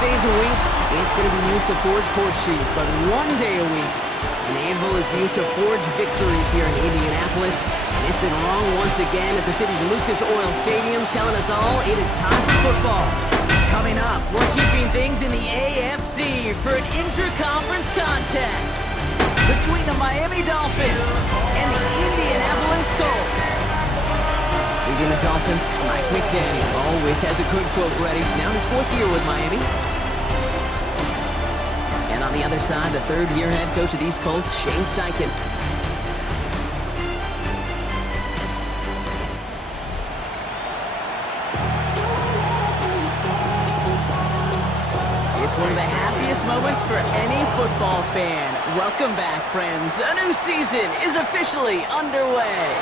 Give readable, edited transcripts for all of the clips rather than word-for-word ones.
days a week, it's going to be used to forge horseshoes, but 1 day a week, an anvil is used to forge victories here in Indianapolis. And it's been wrong once again at the city's Lucas Oil Stadium, telling us all it is time for football. Coming up, we're keeping things in the AFC for an intra-conference contest between the Miami Dolphins and the Indianapolis Colts. Leading the Dolphins, Mike McDaniel always has a good quote ready. Now in his 4th year with Miami. And on the other side, the 3rd-year head coach of these Colts, Shane Steichen. It's one of the happiest moments for any football fan. Welcome back, friends. A new season is officially underway.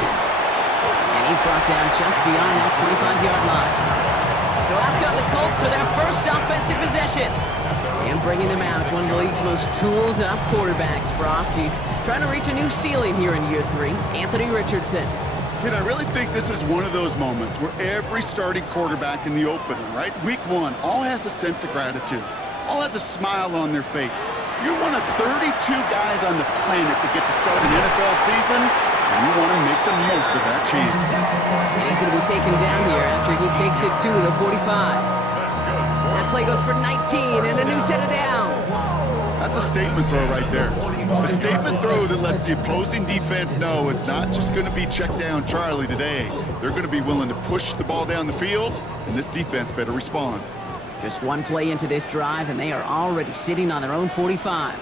And he's brought down just beyond that 25-yard line. So out come the Colts for their first offensive possession. And bringing them out, one of the league's most tooled-up quarterbacks, Brock. He's trying to reach a new ceiling here in year 3. Anthony Richardson. And I really think this is one of those moments where every starting quarterback in the opener, right? Week 1, all has a sense of gratitude. All has a smile on their face. You're one of 32 guys on the planet that get to start an NFL season, and you want to make the most of that chance. And he's going to be taken down here after he takes it to the 45. That play goes for 19 and a new set of downs. That's a statement throw right there. A statement throw that lets the opposing defense know it's not just going to be check down Charlie today. They're going to be willing to push the ball down the field, and this defense better respond. Just one play into this drive, and they are already sitting on their own 45.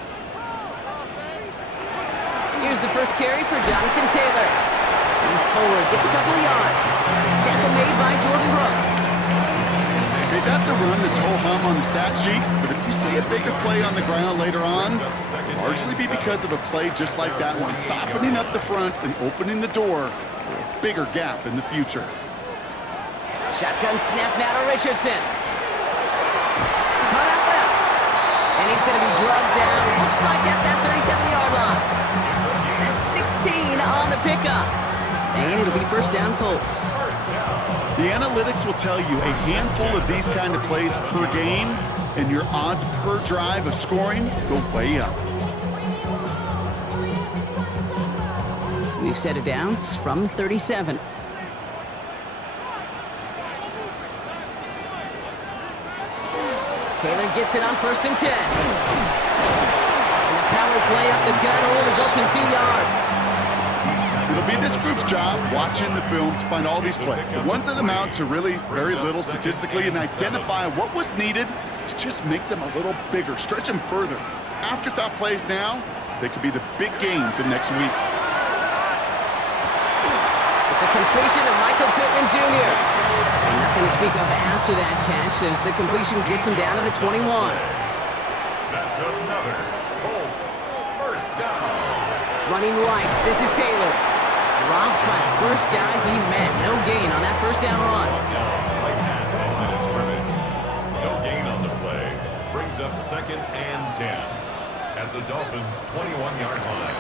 Here's the first carry for Jonathan Taylor. He's forward, gets a couple of yards. Tackle made by Jordan Brooks. Hey, that's a run that's ho-hum on the stat sheet, but if you see a bigger play on the ground later on, it'll largely be because of a play just like that one, softening up the front and opening the door for a bigger gap in the future. Shotgun snap now to Richardson. Caught out left. And he's going to be drugged down, looks like at that 37-yard line. That's 16 on the pickup. And it'll be first down Colts. The analytics will tell you a handful of these kind of plays per game, and your odds per drive of scoring go way up. We've set it downs from 37. Taylor gets it on 1st and 10. And the power play up the gut hole results in 2 yards. It'll be this group's job watching the film to find all these plays, the ones that amount to really very little statistically, and identify what was needed to just make them a little bigger, stretch them further. Afterthought plays now, they could be the big gains of next week. It's a completion of Michael Pittman Jr. And nothing to speak of after that catch as the completion gets him down to the 21. That's another Colts first down. Running right, this is Taylor. Dropped by the first guy he met. No gain on that first down run. No gain on the play. Brings up 2nd and 10 at the Dolphins' 21-yard line.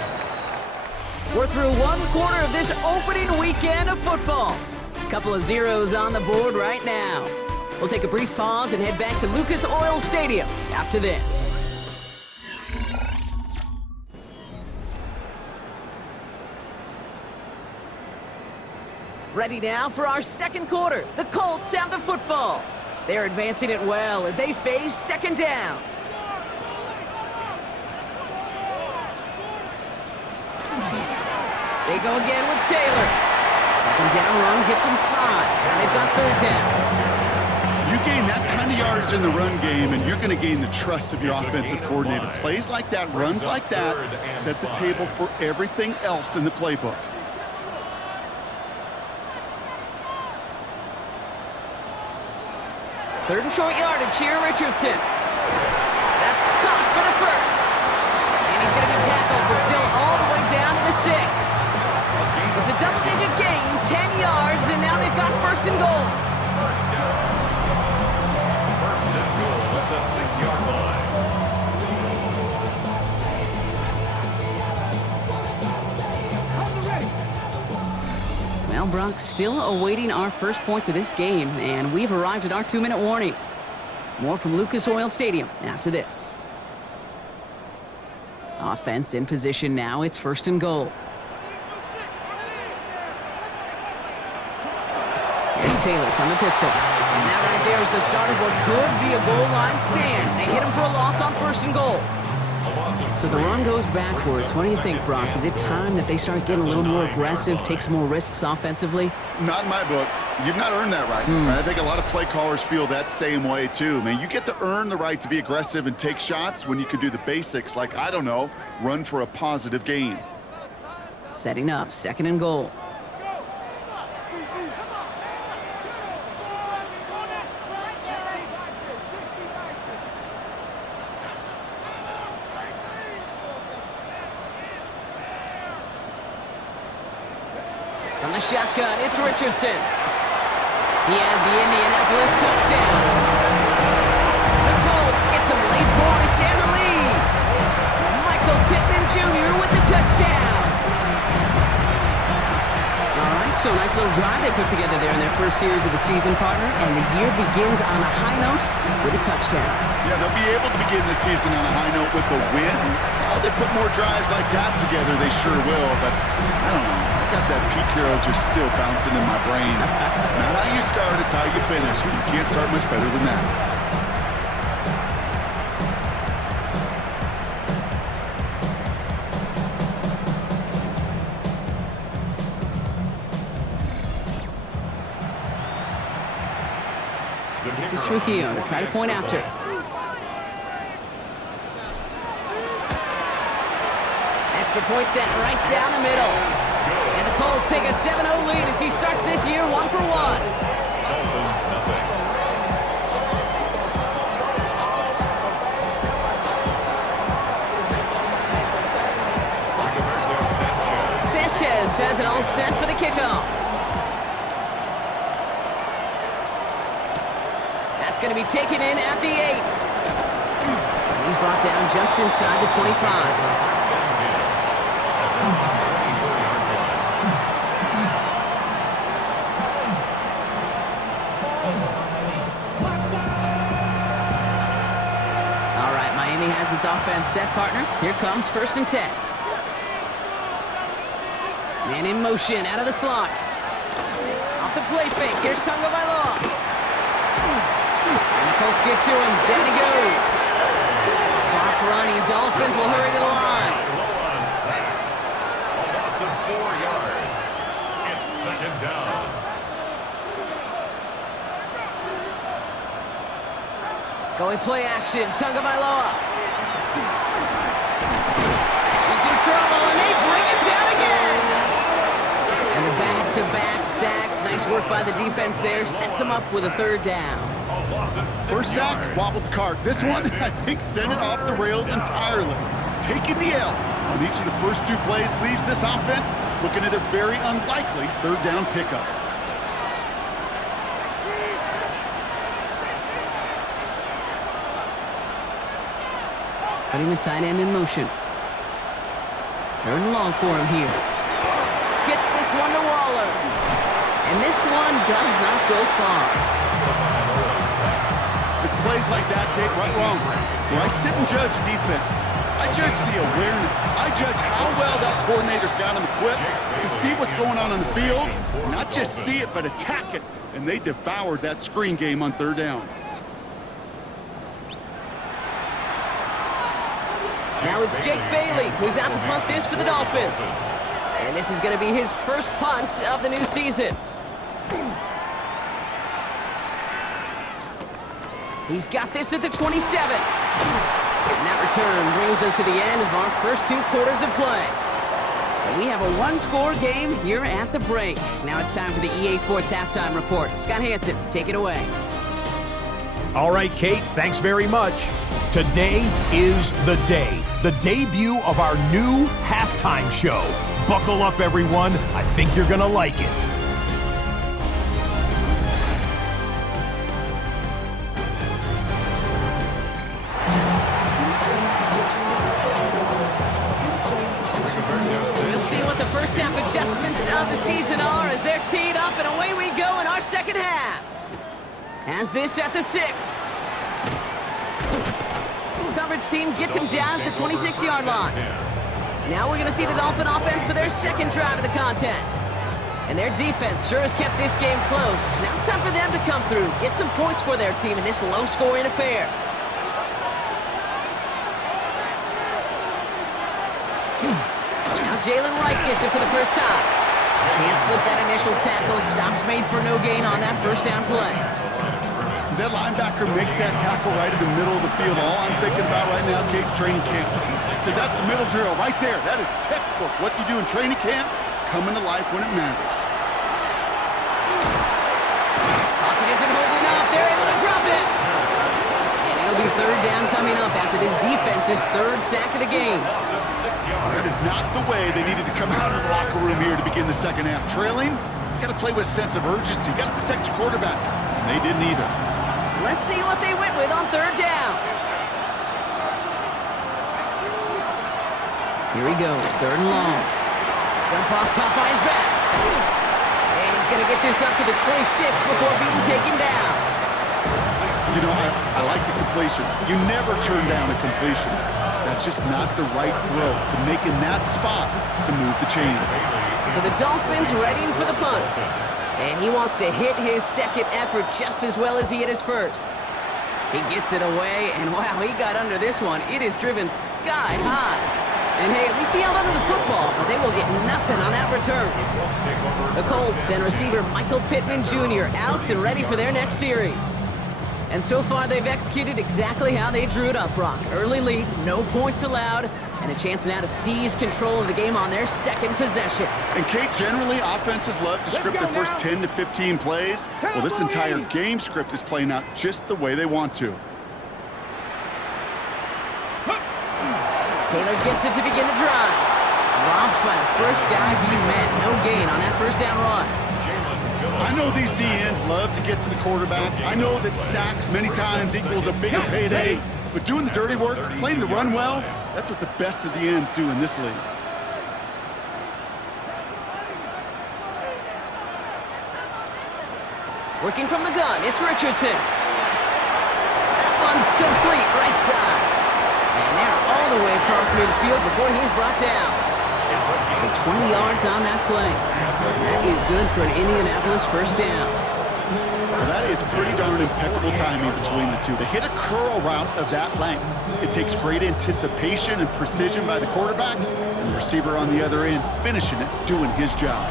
We're through 1/4 of this opening weekend of football. A couple of zeros on the board right now. We'll take a brief pause and head back to Lucas Oil Stadium after this. Ready now for our 2nd quarter. The Colts have the football. They're advancing it well as they face 2nd down. They go again with Taylor. 2nd down run gets them 5. Now they've got 3rd down. You gain that kind of yardage in the run game, and you're going to gain the trust of your offensive coordinator. Plays like that, runs like that, set the table for everything else in the playbook. 3rd and short yardage here, Richardson. That's caught for the first. And he's going to be tackled, but still all the way down to the 6. It's a double-digit gain, 10 yards, and now they've got 1st and goal. First and goal at the 6-yard line. Well, Brock, still awaiting our first points of this game, and we've arrived at our 2-minute warning. More from Lucas Oil Stadium after this. Offense in position now. It's 1st and goal. Here's Taylor from the pistol. And that right there is the start of what could be a goal line stand. They hit him for a loss on 1st and goal. So the run goes backwards. What do you think, Brock? Is it time that they start getting a little more aggressive, take some more risks offensively? Not in my book. You've not earned that right. I think a lot of play callers feel that same way, too. Man, you get to earn the right to be aggressive and take shots when you can do the basics, like, I don't know, run for a positive gain. Setting up, 2nd and goal. From the shotgun, it's Richardson. He has the Indianapolis touchdown. The Colts get some late points and the lead. Michael Pittman Jr. with the touchdown. All right, so nice little drive they put together there in their first series of the season, partner, and the year begins on a high note with a touchdown. Yeah, they'll be able to begin the season on a high note with a win. Oh, they put more drives like that together, they sure will, but I don't know. Got that Pete Carroll just still bouncing in my brain. It's not how you start, it's how you finish. You can't start much better than that. This is Trujillo to try to point after. Extra point set right down the middle. And the Colts take a 7-0 lead as he starts this year 1-for-1. Dolphins, nothing. Sanchez has it all set for the kickoff. That's going to be taken in at the 8. And he's brought down just inside the 25. Has its offense set, partner. Here comes 1st and 10. Man in motion, out of the slot. Off the play fake, here's Tonga Bailoa. And the Colts get to him, down he goes. Clock running, Dolphins will hurry to the line. Bailoa sacked. A loss of 4 yards. It's 2nd down. Going play action, Tonga Bailoa. He's in trouble, and they bring him down again. And the back-to-back sacks. Nice work by the defense there. Sets him up with a 3rd down. A loss of 6 First sack, yards. wobbled the cart. This one, I think, sent it off the rails entirely. Taking the L on each of the first 2 plays leaves this offense looking at a very unlikely 3rd down pickup. Putting the tight end in motion. 3rd and long for him here. Gets this one to Waller. And this one does not go far. It's plays like that, Kate, right wrong. Where I sit and judge defense. I judge the awareness. I judge how well that coordinator's got him equipped to see what's going on the field. Not just see it, but attack it. And they devoured that screen game on 3rd down. Now it's Jake Bailey, who's out to punt this for the Dolphins. And this is going to be his first punt of the new season. He's got this at the 27. And that return brings us to the end of our first 2 quarters of play. So we have a 1-score game here at the break. Now it's time for the EA Sports Halftime Report. Scott Hansen, take it away. All right, Kate, thanks very much. Today is the day, the debut of our new halftime show. Buckle up, everyone. I think you're going to like it. We'll see what the first half adjustments of the season are as they're teed up, and away we go in our second half. As this at the 6. coverage team gets him down at the 26-yard line. Now we're going to see the Dolphin offense for their second drive of the contest. And their defense sure has kept this game close. Now it's time for them to come through, get some points for their team in this low-scoring affair. Now Jalen Wright gets it for the first time. Can't slip that initial tackle. Stops made for no gain on that first down play. As that linebacker makes that tackle right in the middle of the field, all I'm thinking about right now, Cade's training camp. Because that's the middle drill right there. That is textbook. What you do in training camp, coming to life when it matters. Pocket isn't holding up. They're able to drop it. And it'll be third down coming up after this defense's third sack of the game. That is not the way they needed to come out of the locker room here to begin the second half. Trailing, you got to play with a sense of urgency. You got to protect your quarterback. And they didn't either. Let's see what they went with on third down. Here he goes, third and long. Dump off, caught by his back. And he's going to get this up to the 26 before being taken down. You know, I like the completion. You never turn down a completion. That's just not the right throw to make in that spot to move the chains. So the Dolphins readying for the punt. And he wants to hit his second effort just as well as he hit his first. He gets it away, and wow, he got under this one. It is driven sky high. And hey, at least he held onto the football, but they will get nothing on that return. The Colts and receiver Michael Pittman Jr. out and ready for their next series. And so far, they've executed exactly how they drew it up, Brock. Early lead, no points allowed, and a chance now to seize control of the game on their second possession. And Kate, generally, offenses love to script their first 10 to 15 plays. Well, this entire game script is playing out just the way they want to. Taylor gets it to begin the drive. Dropped by the first guy he met. No gain on that first down run. I know these DNs love to get to the quarterback. I know that sacks many times equals a bigger payday. But doing the dirty work, playing to run well, that's what the best of the ends do in this league. Working from the gun, it's Richardson. That one's complete, right side. And they're all the way across midfield before he's brought down. So 20 yards on that play. That is good for an Indianapolis first down. Well, that is pretty darn impeccable timing between the two. They hit a curl route of that length. It takes great anticipation and precision by the quarterback, and the receiver on the other end finishing it, doing his job.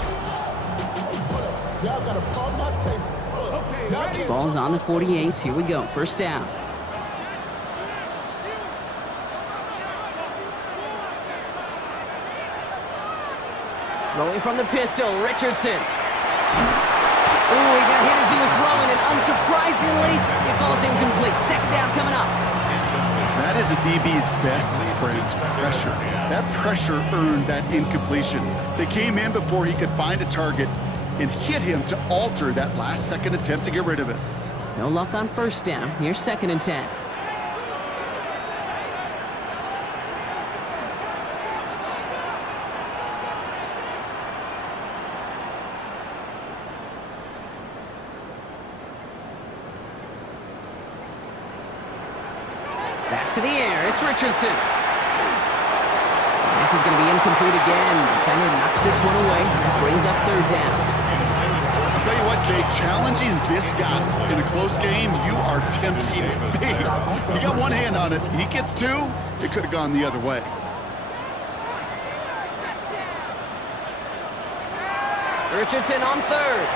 Ball's on the 48. Here we go, first down. Throwing from the pistol, Richardson. Ooh, he got hit as he was throwing, and unsurprisingly, it falls incomplete. Second down coming up. That is a DB's best friend, pressure. That pressure earned that incompletion. They came in before he could find a target and hit him to alter that last-second attempt to get rid of it. No luck on first down. Here's 2nd and 10. Back to the air, it's Richardson. This is going to be incomplete again. Defender knocks this one away. That brings up third down. I'll tell you what, Kate, challenging this guy in a close game, you are tempting fate. You got one hand on it. He gets two, it could have gone the other way. Richardson on third.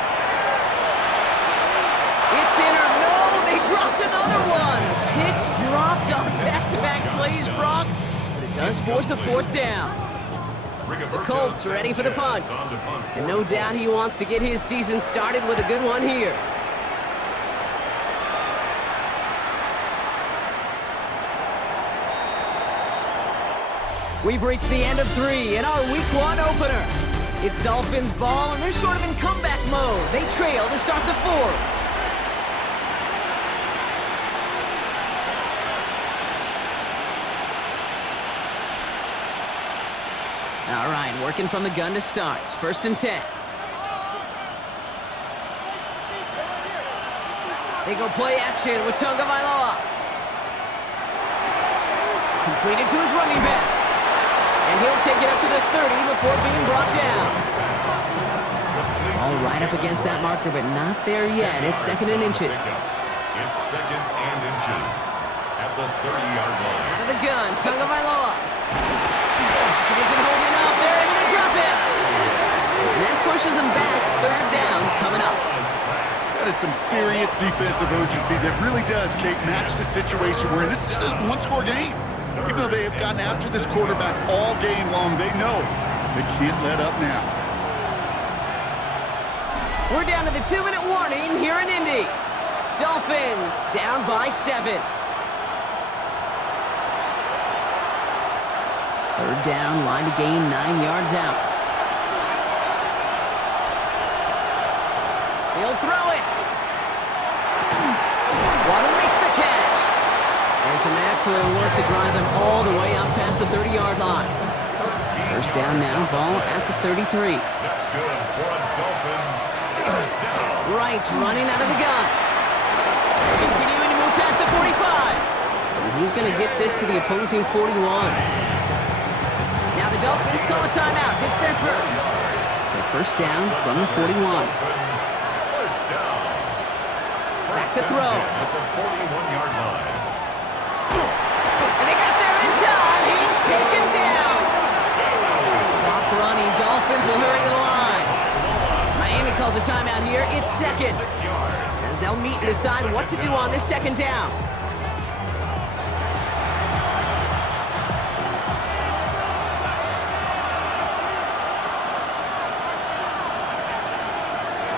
It's in or no, they dropped another one. Picks dropped on back-to-back plays, Brock, but it does force a fourth down. The Colts ready for the punt. And no doubt he wants to get his season started with a good one here. We've reached the end of 3 in our Week 1 opener. It's Dolphins ball, and they're sort of in comeback mode. They trail to start the 4th. All right, working from the gun to start. 1st and 10. They go play action with Tonga Vailoa. Completed to his running back. And he'll take it up to the 30 before being brought down. All right up against that marker, but not there yet. It's 2nd and inches. It's 2nd and inches at the 30-yard line. Out of the gun, Tagovailoa. He isn't holding up. They're able to drop it. And that pushes him back. 3rd down coming up. That is some serious defensive urgency that really does, Kate, match the situation we're in. This is a one-score game. Even though they have gotten after this quarterback all game long, they know they can't let up now. We're down to the 2-minute warning here in Indy. Dolphins down by 7. 3rd down, line to gain 9 yards out. He'll throw it. Waddle makes the catch. And some excellent work to drive them all the way up past the 30-yard line. 1st down now, ball at the 33. That's good for a Dolphins 1st down. Right, running out of the gun. Continuing to move past the 45. And he's going to get this to the opposing 41. Now the Dolphins call a timeout. It's their first. So 1st down from the 41. Dolphins 1st down. Back to throw. At the 41-yard line. And they got there in time. He's taken down. Clock running. Dolphins will hurry to the line. Miami calls a timeout here. It's 2nd. 6 yards. As they'll meet and decide what to do on this 2nd down.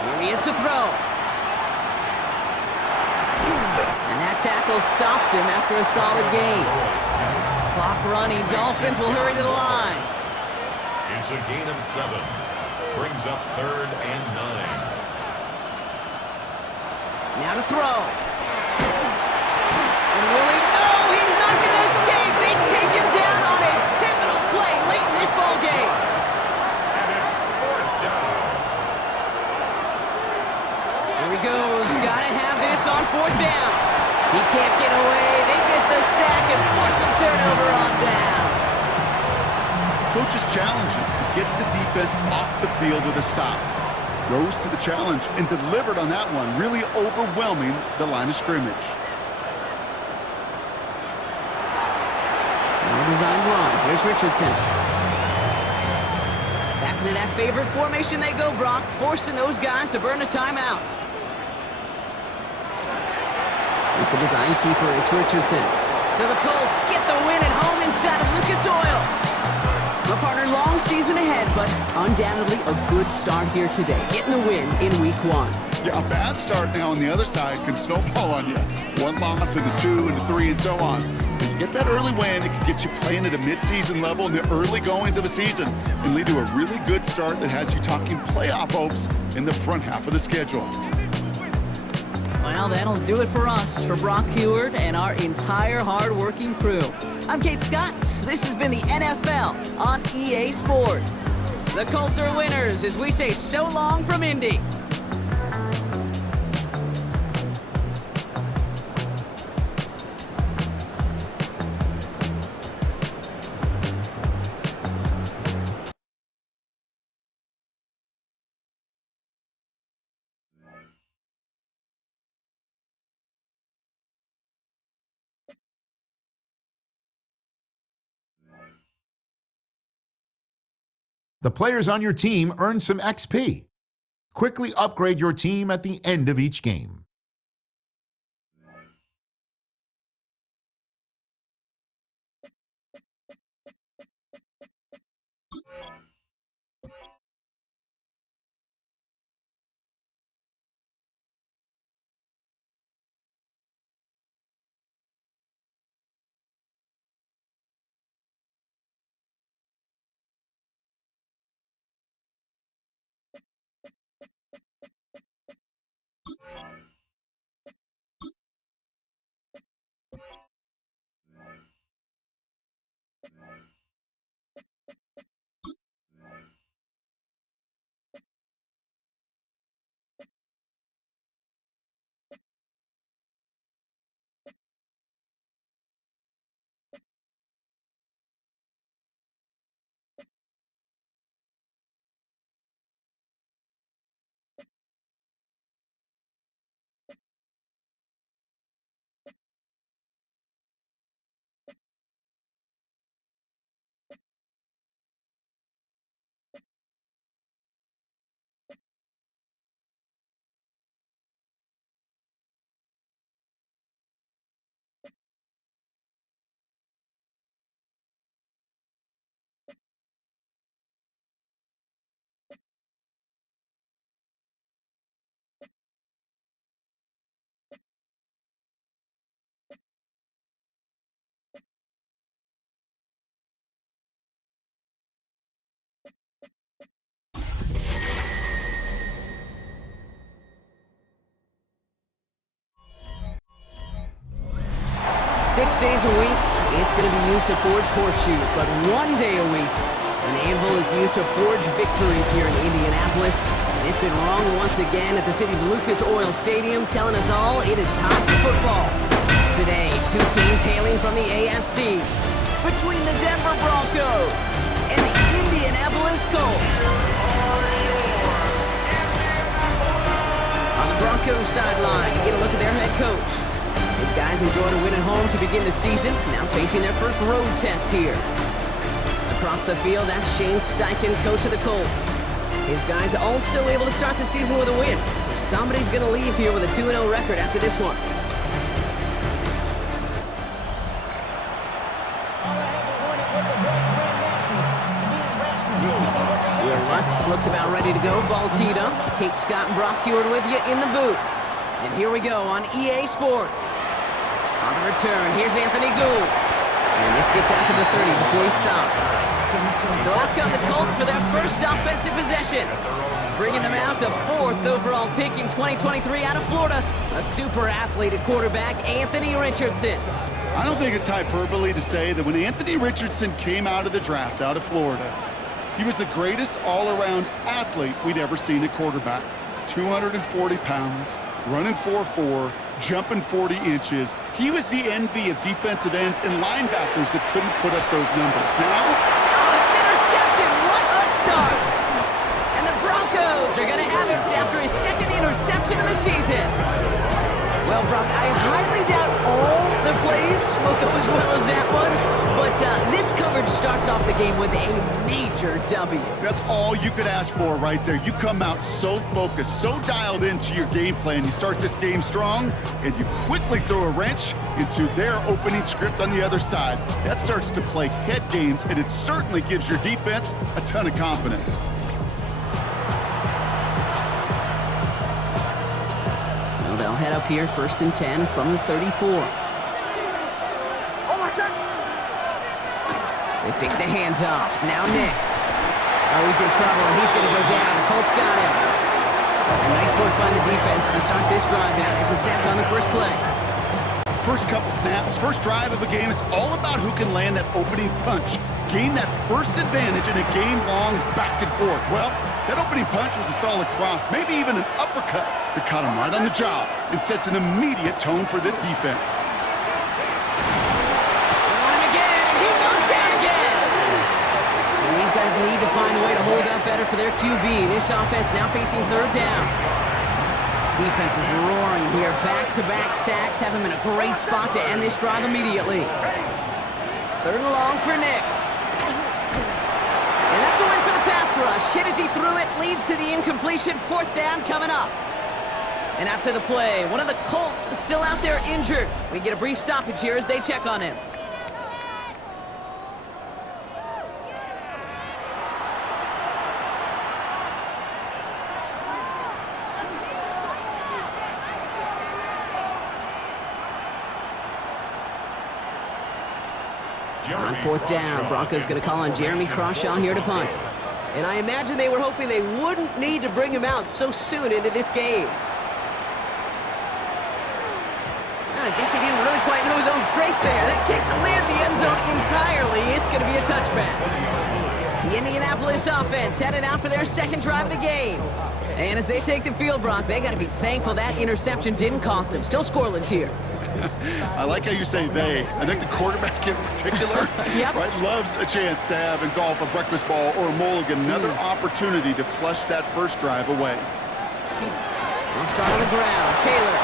Here he is to throw. And that tackle stops him after a solid gain. Clock running. Dolphins will hurry to the line. It's a gain of 7. Brings up 3rd and 9. Now to throw. And will he? No, he's not going to escape. They take him down on a pivotal play late in this ball game. And it's 4th down. Here he goes. Got to have this on 4th down. He can't get away. They get the sack and force a turnover on down. Coach is challenging to get the defense off the field with a stop. Rose to the challenge and delivered on that one, really overwhelming the line of scrimmage. Well-designed run. Here's Richardson. Back into that favorite formation they go, Brock, forcing those guys to burn a timeout. It's a design keeper. It's Richardson. So the Colts get the win at home inside of Lucas Oil. My partner, long season ahead, but undoubtedly a good start here today, getting the win in Week 1. Yeah, a bad start now on the other side can snowball on you. 1 loss into 2 into 3 and so on. When you get that early win, it can get you playing at a mid-season level in the early goings of a season and lead to a really good start that has you talking playoff hopes in the front half of the schedule. Well, that'll do it for us, for Brock Heward and our entire hard-working crew. I'm Kate Scott. This has been the NFL on EA Sports. The Colts are winners as we say so long from Indy. The players on your team earn some XP. Quickly upgrade your team at the end of each game. 6 days a week, it's going to be used to forge horseshoes, but 1 day a week, an anvil is used to forge victories here in Indianapolis. And it's been wrong once again at the city's Lucas Oil Stadium, telling us all it is time for football. Today, two teams hailing from the AFC, between the Denver Broncos and the Indianapolis Colts. On the Broncos sideline, you get a look at their head coach. These guys enjoyed a win at home to begin the season, now facing their first road test here. Across the field, that's Shane Steichen, coach of the Colts. His guys all still able to start the season with a win, so somebody's going to leave here with a 2-0 record after this one. Lutz looks about ready to go. Ball teed up. Kate Scott and Brock Hewitt with you in the booth. And here we go on EA Sports. On the return, here's Anthony Gould. And this gets out to the 30 before he stops. So out come the Colts for their first offensive possession, bringing them out to 4th overall pick in 2023 out of Florida. A super athlete at quarterback, Anthony Richardson. I don't think it's hyperbole to say that when Anthony Richardson came out of the draft out of Florida, he was the greatest all-around athlete we'd ever seen at quarterback. 240 pounds, running 4.4, jumping 40 inches. He was the envy of defensive ends and linebackers that couldn't put up those numbers. Now, it's intercepted. What a start! And the Broncos are going to have it after his second interception of the season. Well, Brock, I highly doubt all the plays will go as well as that one, but this coverage starts off the game with a major W. That's all you could ask for right there. You come out so focused, so dialed into your game plan. You start this game strong, and you quickly throw a wrench into their opening script on the other side. That starts to play head games, and it certainly gives your defense a ton of confidence. They'll head up here, 1st and 10 from the 34. They fake the handoff. Now Nix. Oh, he's in trouble, and he's going to go down. The Colts got him. And nice work by the defense to start this drive out. It's a sack on the first play. First couple snaps, first drive of a game, it's all about who can land that opening punch. Gain that first advantage in a game-long back and forth. Well, that opening punch was a solid cross, maybe even an uppercut that caught him right on the job and sets an immediate tone for this defense. On him again, and he goes down again. And these guys need to find a way to hold up better for their QB. This offense now facing 3rd down. Defense is roaring here. Back-to-back sacks have him in a great spot to end this drive immediately. 3rd and long for Nix. And that's a win for the pass rush. Hit as he threw it, leads to the incompletion. 4th down coming up. And after the play, one of the Colts is still out there injured. We get a brief stoppage here as they check on him. On 4th down, Broncos going to call on Jeremy Crawshaw here to punt. And I imagine they were hoping they wouldn't need to bring him out so soon into this game. I guess he didn't really quite know his own strength there. That kick cleared the end zone entirely. It's going to be a touchback. The Indianapolis offense headed out for their second drive of the game. And as they take the field, Brock, they got to be thankful that interception didn't cost them. Still scoreless here. I like how you say they. I think the quarterback in particular right, loves a chance to have in golf a breakfast ball or a mulligan, another opportunity to flush that first drive away. We'll start on the ground. Taylor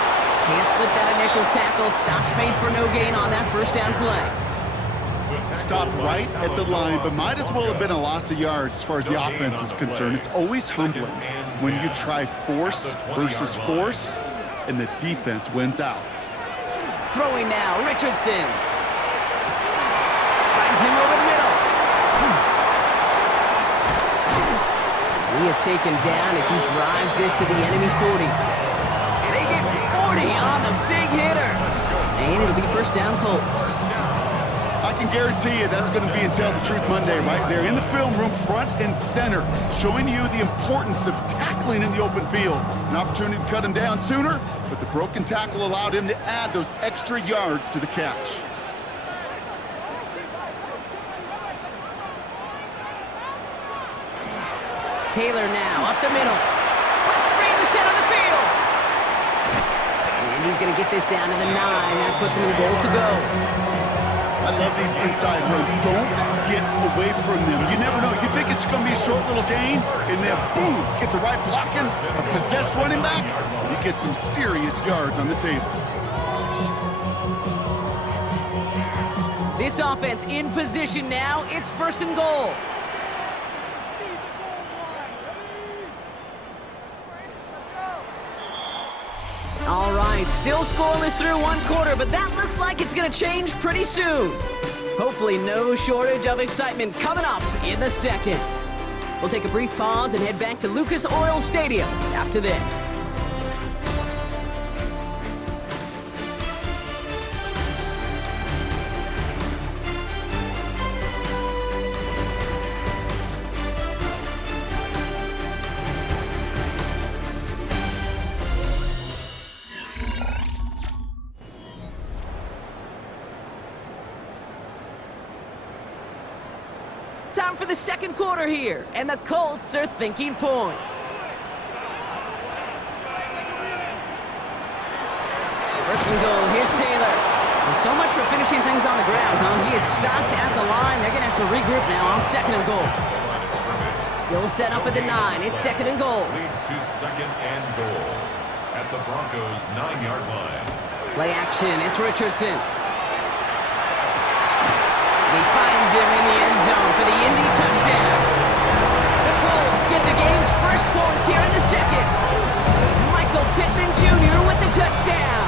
can't slip that initial tackle. Stops made for no gain on that 1st down play. Stopped right at the line, but might as well have been a loss of yards as far as the offense is concerned. It's always humbling when you try force versus force, and the defense wins out. Throwing now, Richardson. Finds him over the middle. He is taken down as he drives this to the enemy 40. They get 40 on the big hitter. And it'll be 1st down Colts. I can guarantee you that's going to be in Tell the Truth Monday right there in the film room, front and center, showing you the importance of tackling in the open field. An opportunity to cut him down sooner, but the broken tackle allowed him to add those extra yards to the catch. Taylor now, up the middle. Breaks free in the center of the field. And he's going to get this down to the 9. That puts him in goal to go. I love these inside runs. Don't get away from them. You never know. You think it's going to be a short little gain, and then boom, get the right blocking, a possessed running back, you get some serious yards on the table. This offense in position now. It's 1st and goal. All right, still scoreless through 1 quarter, but that looks like it's going to change pretty soon. Hopefully no shortage of excitement coming up in the 2nd. We'll take a brief pause and head back to Lucas Oil Stadium after this. Time for the 2nd quarter here, and the Colts are thinking points. 1st and goal, here's Taylor. Well, so much for finishing things on the ground, huh? He is stopped at the line. They're going to have to regroup now on 2nd and goal. Still set up at the 9. It's 2nd and goal. Leads to 2nd and goal at the Broncos' 9-yard line. Play action, it's Richardson. He finds him in the end zone for the Indy touchdown. The Colts get the game's first points here in the 2nd. Michael Pittman Jr. with the touchdown.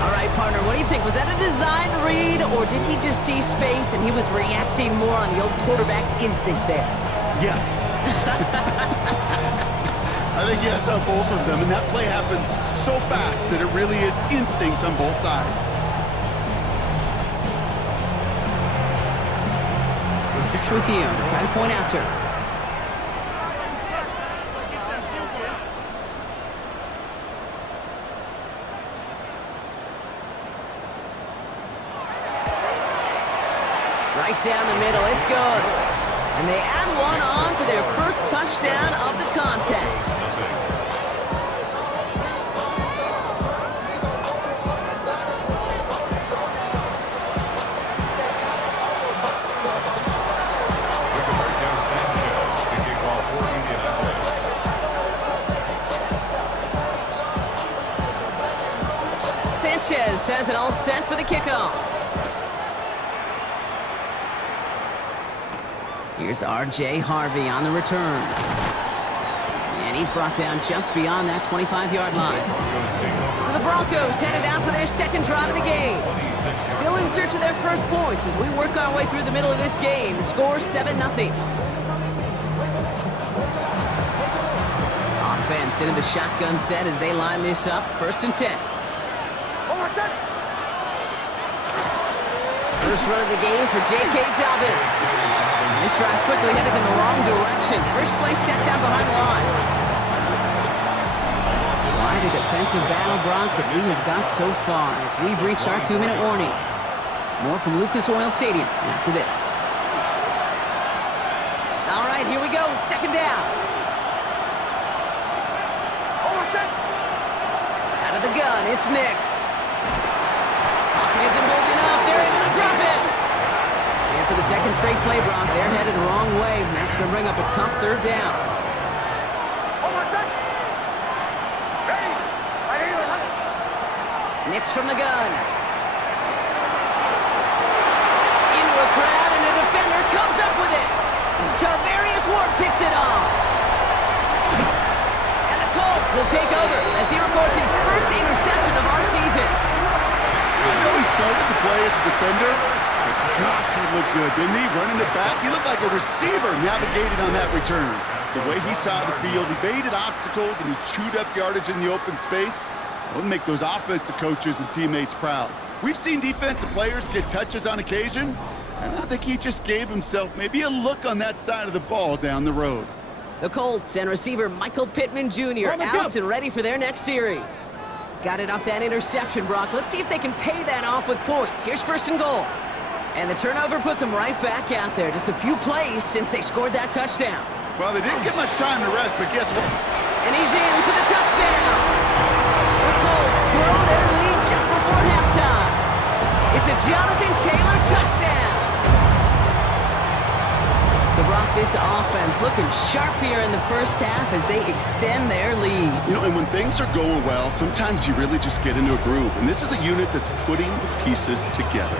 All right, partner, what do you think? Was that a design read, or did he just see space and he was reacting more on the old quarterback instinct there? Yes. I think yes on both of them, and that play happens so fast that it really is instincts on both sides. This is Trujillo to try to point after. Right down the middle, it's good. And they add one on to their first touchdown of the contest. Sanchez has it all set for the kickoff. Here's R.J. Harvey on the return. And he's brought down just beyond that 25-yard line. So the Broncos headed out for their 2nd drive of the game. Still in search of their first points as we work our way through the middle of this game. The score 7-0. Offense into the shotgun set as they line this up. 1st and 10. First run of the game for J.K. Dobbins. And this drive's quickly headed in the wrong direction. First play set down behind the line. Quite a defensive battle, Brock, that we have got so far as we've reached our 2-minute warning. More from Lucas Oil Stadium after this. All right, here we go. 2nd down. Out of the gun, it's Nix. Pocket isn't holding up. They're able to drop it. And for the 2nd straight play, Brock, they're headed the wrong way, and that's going to bring up a tough 3rd down. Nix from the gun. Into a crowd, and a defender comes up with it. Charvarius Ward picks it off. And the Colts will take over as he records his first interception of our season. I know he started the play as a defender, but gosh, he looked good, didn't he? Running it back, he looked like a receiver navigated on that return. The way he saw the field, he baited obstacles, and he chewed up yardage in the open space. It'll make those offensive coaches and teammates proud. We've seen defensive players get touches on occasion, and I think he just gave himself maybe a look on that side of the ball down the road. The Colts and receiver Michael Pittman Jr. out and ready for their next series. Got it off that interception, Brock. Let's see if they can pay that off with points. Here's 1st and goal. And the turnover puts them right back out there. Just a few plays since they scored that touchdown. Well, they didn't get much time to rest, but guess what? And he's in for the touchdown. The Colts grow their lead just before halftime. It's a Jonathan Taylor touchdown. So, Brock, this offense looking sharp here in the first half as they extend their lead. You know, and when things are going well, sometimes you really just get into a groove. And this is a unit that's putting the pieces together.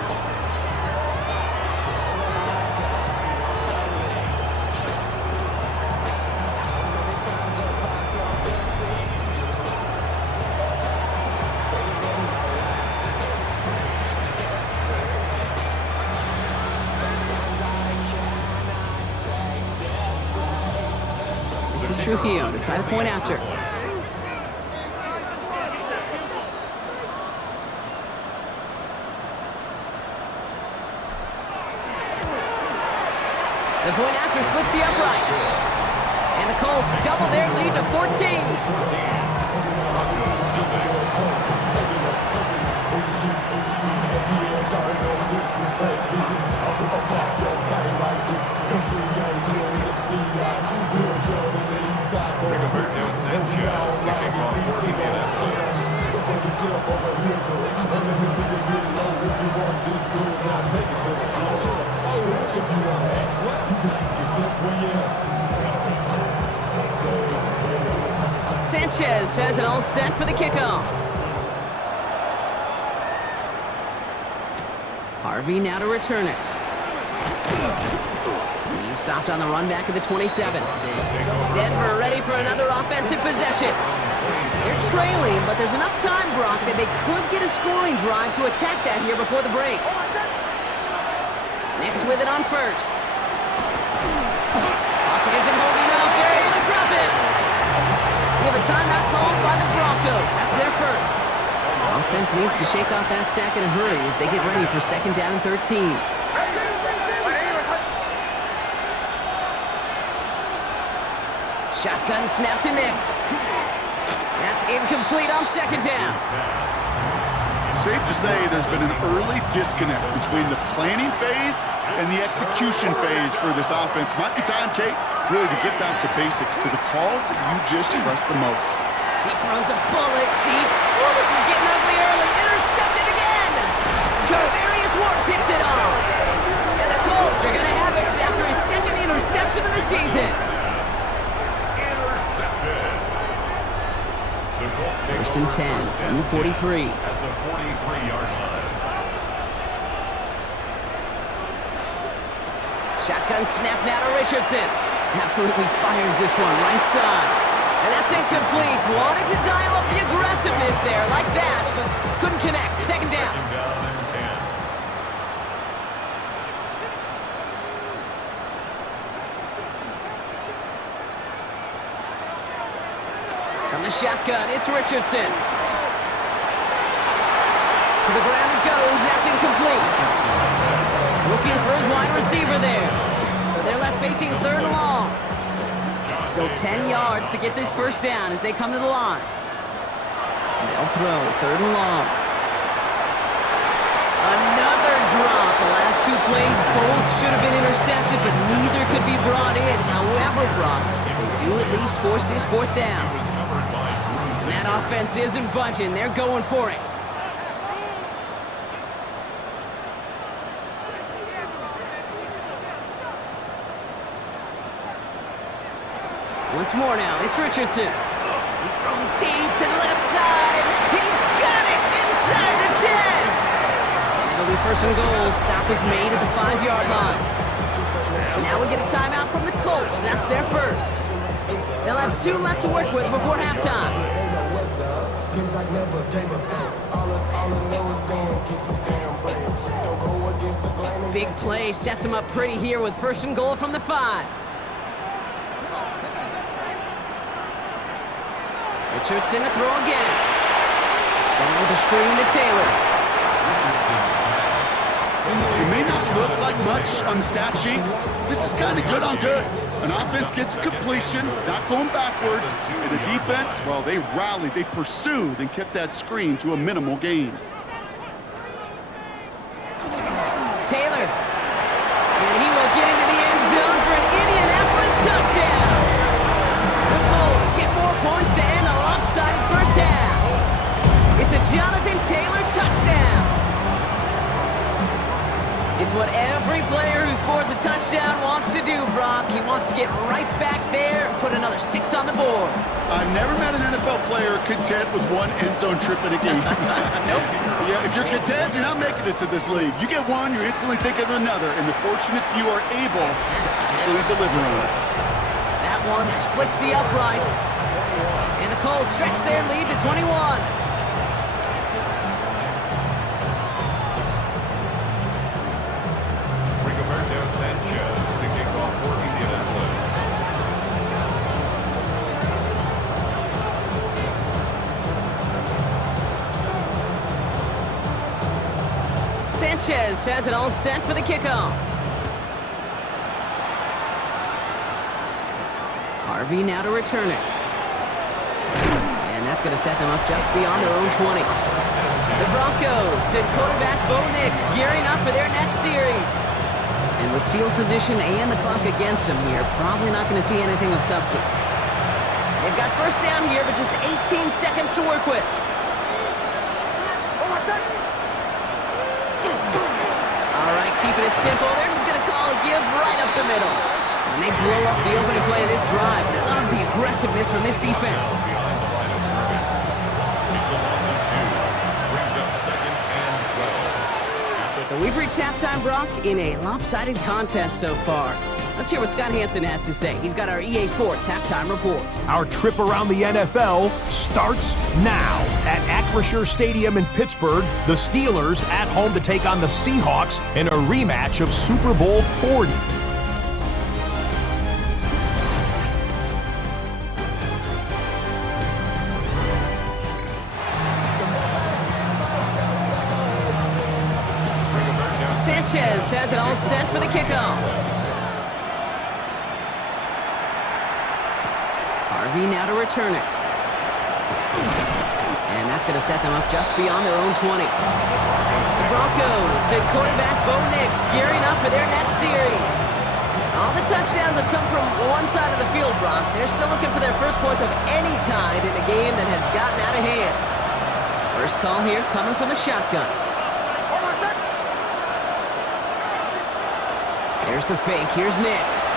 This is Trujillo to try the point after. The point after splits the upright. And the Colts double their lead to 14. Sanchez has it all set for the kickoff. Harvey now to return it. He's stopped on the run back at the 27. Denver ready for another offensive possession. They're trailing, but there's enough time, Brock, that they could get a scoring drive to attack that here before the break. Nix with it on first. Pocket isn't holding up. They're able to drop it. We have a timeout called by the Broncos. That's their first. Offense needs to shake off that sack in a hurry as they get ready for 2nd down and 13. Shotgun snap to Nix. That's incomplete on 2nd down. Safe to say there's been an early disconnect between the planning phase and the execution phase for this offense. Might be time, Kate, really to get back to basics, to the calls that you just trust the most. He throws a bullet deep. Oh, this is getting ugly early. Intercepted again. Javarius Ward picks it off. And the Colts are going to have it after his 2nd interception of the season. First and 10 from the 43. At the 43-yard line. Shotgun snap now to Richardson. Absolutely fires this one right side. And that's incomplete. Wanted to dial up the aggressiveness there like that, but couldn't connect. 2nd down. 2nd down and 10. From the shotgun, it's Richardson. To the ground it goes. That's incomplete. Looking for his wide receiver there. So they're left facing 3rd and long. Still 10 yards to get this first down as they come to the line. They'll throw 3rd and long. Another drop. The last 2 plays both should have been intercepted, but neither could be brought in. However, Brock, they do at least force this 4th down. And that offense isn't budging. They're going for it. Once more now, it's Richardson. He's throwing deep to the left side. He's got it inside the 10. And it'll be 1st and goal. Stop was made at the 5-yard line. Now we get a timeout from the Colts. That's their first. They'll have 2 left to work with before halftime. Big play sets him up pretty here with 1st and goal from the 5. Richardson to throw again. Going with the screen to Taylor. It may not look like much on the stat sheet. This is kind of good on good. An offense gets a completion, not going backwards, and the defense, well, they rallied, they pursued, and kept that screen to a minimal gain. Taylor Jonathan Taylor touchdown. It's what every player who scores a touchdown wants to do, Brock. He wants to get right back there and put another 6 on the board. I've never met an NFL player content with one end zone trip in a game. Nope. Yeah, if you're content, you're not making it to this league. You get one, you're instantly thinking of another, and the fortunate few are able to actually deliver on it. That one splits the uprights. And the Colts stretch their lead to 21. Sanchez to kick off for Indianapolis. Sanchez has it all set for the kickoff. Harvey now to return it. And that's going to set them up just beyond their own 20. The Broncos send quarterback Bo Nix gearing up for their next series. And with field position and the clock against him here, probably not going to see anything of substance. They've got first down here, but just 18 seconds to work with. All right, keeping it simple. They're just going to call a give right up the middle. And they blow up the opening play of this drive. Love the aggressiveness from this defense. Behind the line of scrimmage. It's a loss of 2. Brings up 2nd and 12. So we've reached halftime, Brock, in a lopsided contest so far. Let's hear what Scott Hansen has to say. He's got our EA Sports halftime report. Our trip around the NFL starts now. At Acrisure Stadium in Pittsburgh, the Steelers at home to take on the Seahawks in a rematch of Super Bowl 40. Sanchez has it all set for the kickoff. Harvey now to return it. And that's going to set them up just beyond their own 20. The Broncos send quarterback Bo Nix gearing up for their next series. All the touchdowns have come from one side of the field, Brock. They're still looking for their first points of any kind in a game that has gotten out of hand. First call here coming from the shotgun. There's the fake. Here's Nix.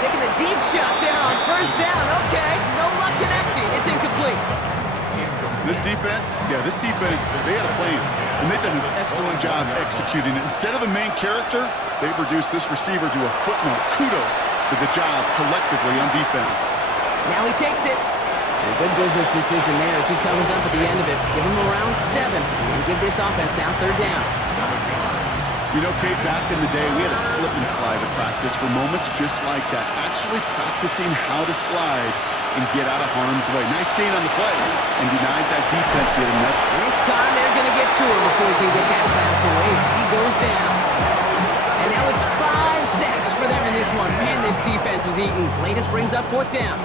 Taking a deep shot there on first down. Okay, no luck connecting. It's incomplete. This defense, they had a plan, and they've done an excellent job executing it. Instead of a main character, they've reduced this receiver to a footnote. Kudos to the job collectively on defense. Now he takes it. And a good business decision there as he covers up at the end of it. Give him around 7 and give this offense now third down. You know, Kate, back in the day, we had a slip and slide at practice for moments just like that. Actually practicing how to slide and get out of harm's way. Nice gain on the play and denied that defense yet another. And this time they're going to get to him before he can get that pass away. He goes down. And now it's 5 sacks for them in this one. Man, this defense is eating. Latest brings up 4th down.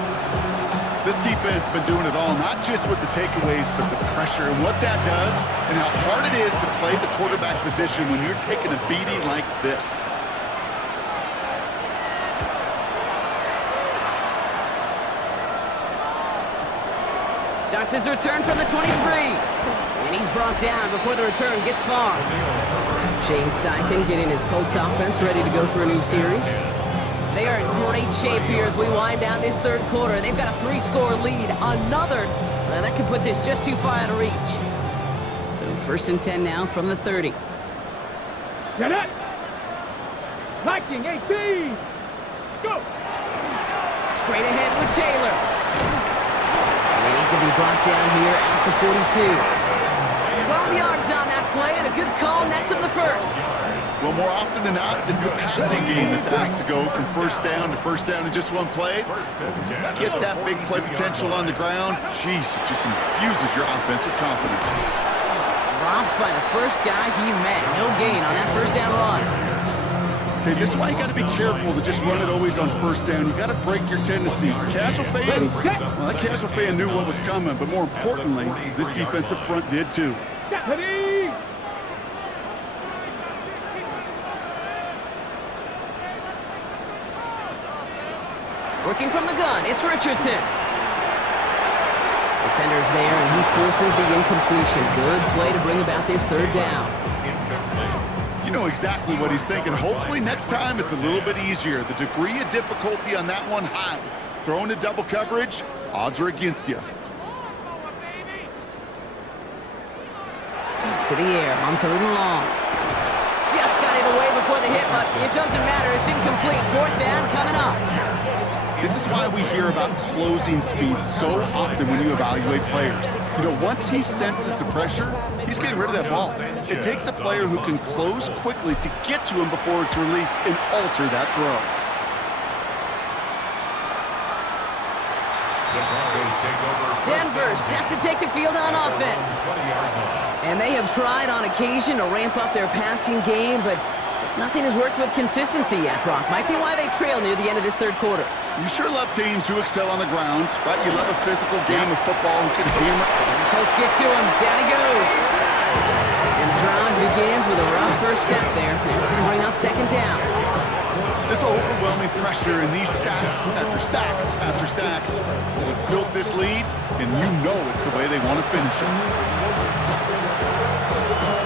This defense has been doing it all, not just with the takeaways, but the pressure and what that does and how hard it is to play the quarterback position when you're taking a beating like this. Starts his return from the 23. And he's brought down before the return gets far. Shane Steichen getting his Colts offense ready to go for a new series. They are in great shape here as we wind down this third quarter. They've got a 3-score lead. Another, that could put this just too far out of reach. So 1st and 10 now from the 30. Get it! Viking 18! Let's go! Straight ahead with Taylor. And he's going to be brought down here at the 42. 12 yards on that play, and a good call nets him the first. Well, more often than not, it's the passing game that's asked to go from first down in just one play. Get that big play potential on the ground. Jeez, it just infuses your offense with confidence. Dropped by the first guy he met. No gain on that first down run. Okay, this is why you got to be careful to just run it always on first down. You got to break your tendencies. The casual fan, well, that casual fan knew what was coming, but more importantly, this defensive front did too. Ready! Working from the gun, it's Richardson. The Defender's there, and he forces the incompletion. Good play to bring about this third down. You know exactly what he's thinking. Hopefully next time it's a little bit easier. The degree of difficulty on that one high. Throwing to double coverage, odds are against you. To the air on third and long. Just got it away before the hit, but it doesn't matter. It's incomplete. Fourth down coming up. This is why we hear about closing speed so often when you evaluate players. You know, once he senses the pressure, he's getting rid of that ball. It takes a player who can close quickly to get to him before it's released and alter that throw. Denver set to take the field on offense. And they have tried on occasion to ramp up their passing game, but nothing has worked with consistency yet, Brock. Might be why they trail near the end of this third quarter. You sure love teams who excel on the ground, right? You love a physical game of football who can hammer. And the Colts get to him. Down he goes. And the drive begins with a rough first step there. That's going to bring up second down. This overwhelming pressure and these sacks after sacks after sacks. Well, it's built this lead, and you know it's the way they want to finish it.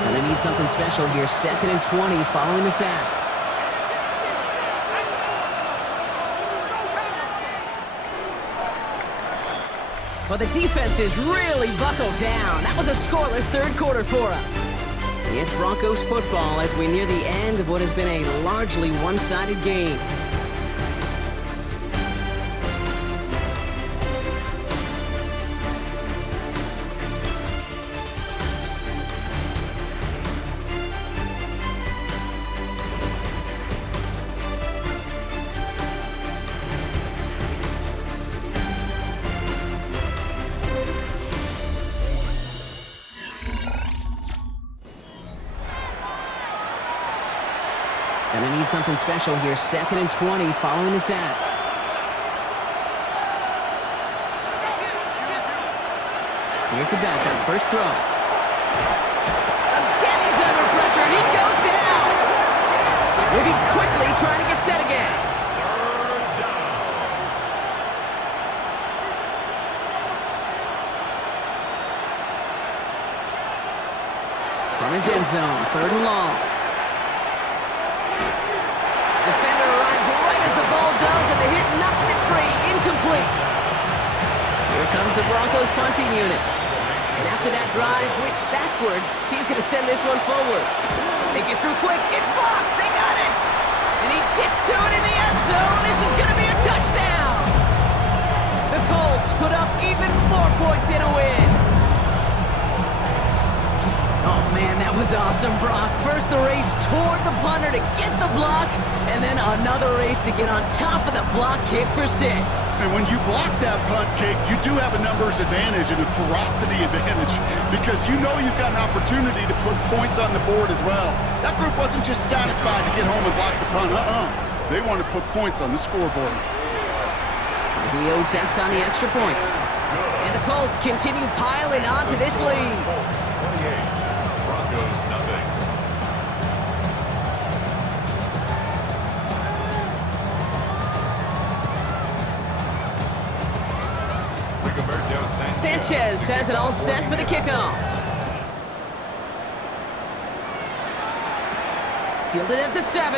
And they need something special here. 2nd and 20 following the sack. Well, the defense is really buckled down. That was a scoreless third quarter for us. It's Broncos football as we near the end of what has been a largely one-sided game. Gonna need something special here. 2nd and 20 following the sack. Here's the backup. First throw. Again, he's under pressure, and he goes down. Maybe quickly trying to get set again. From his end zone, 3rd and long. Defender arrives right as the ball does, and the hit knocks it free. Incomplete. Here comes the Broncos punting unit. And after that drive went backwards, he's going to send this one forward. They get through quick. It's blocked. They got it. And he gets to it in the end zone. This is going to be a touchdown. The Colts put up even more points in a win. Oh, man, that was awesome, Brock. First the race toward the punter to get the block, and then another race to get on top of the block kick for 6. And when you block that punt kick, you do have a numbers advantage and a ferocity advantage because you know you've got an opportunity to put points on the board as well. That group wasn't just satisfied to get home and block the punt. They want to put points on the scoreboard. He tacks on the extra point. And the Colts continue piling onto this lead. Sanchez has it all set for the kickoff. Fielded at the 7.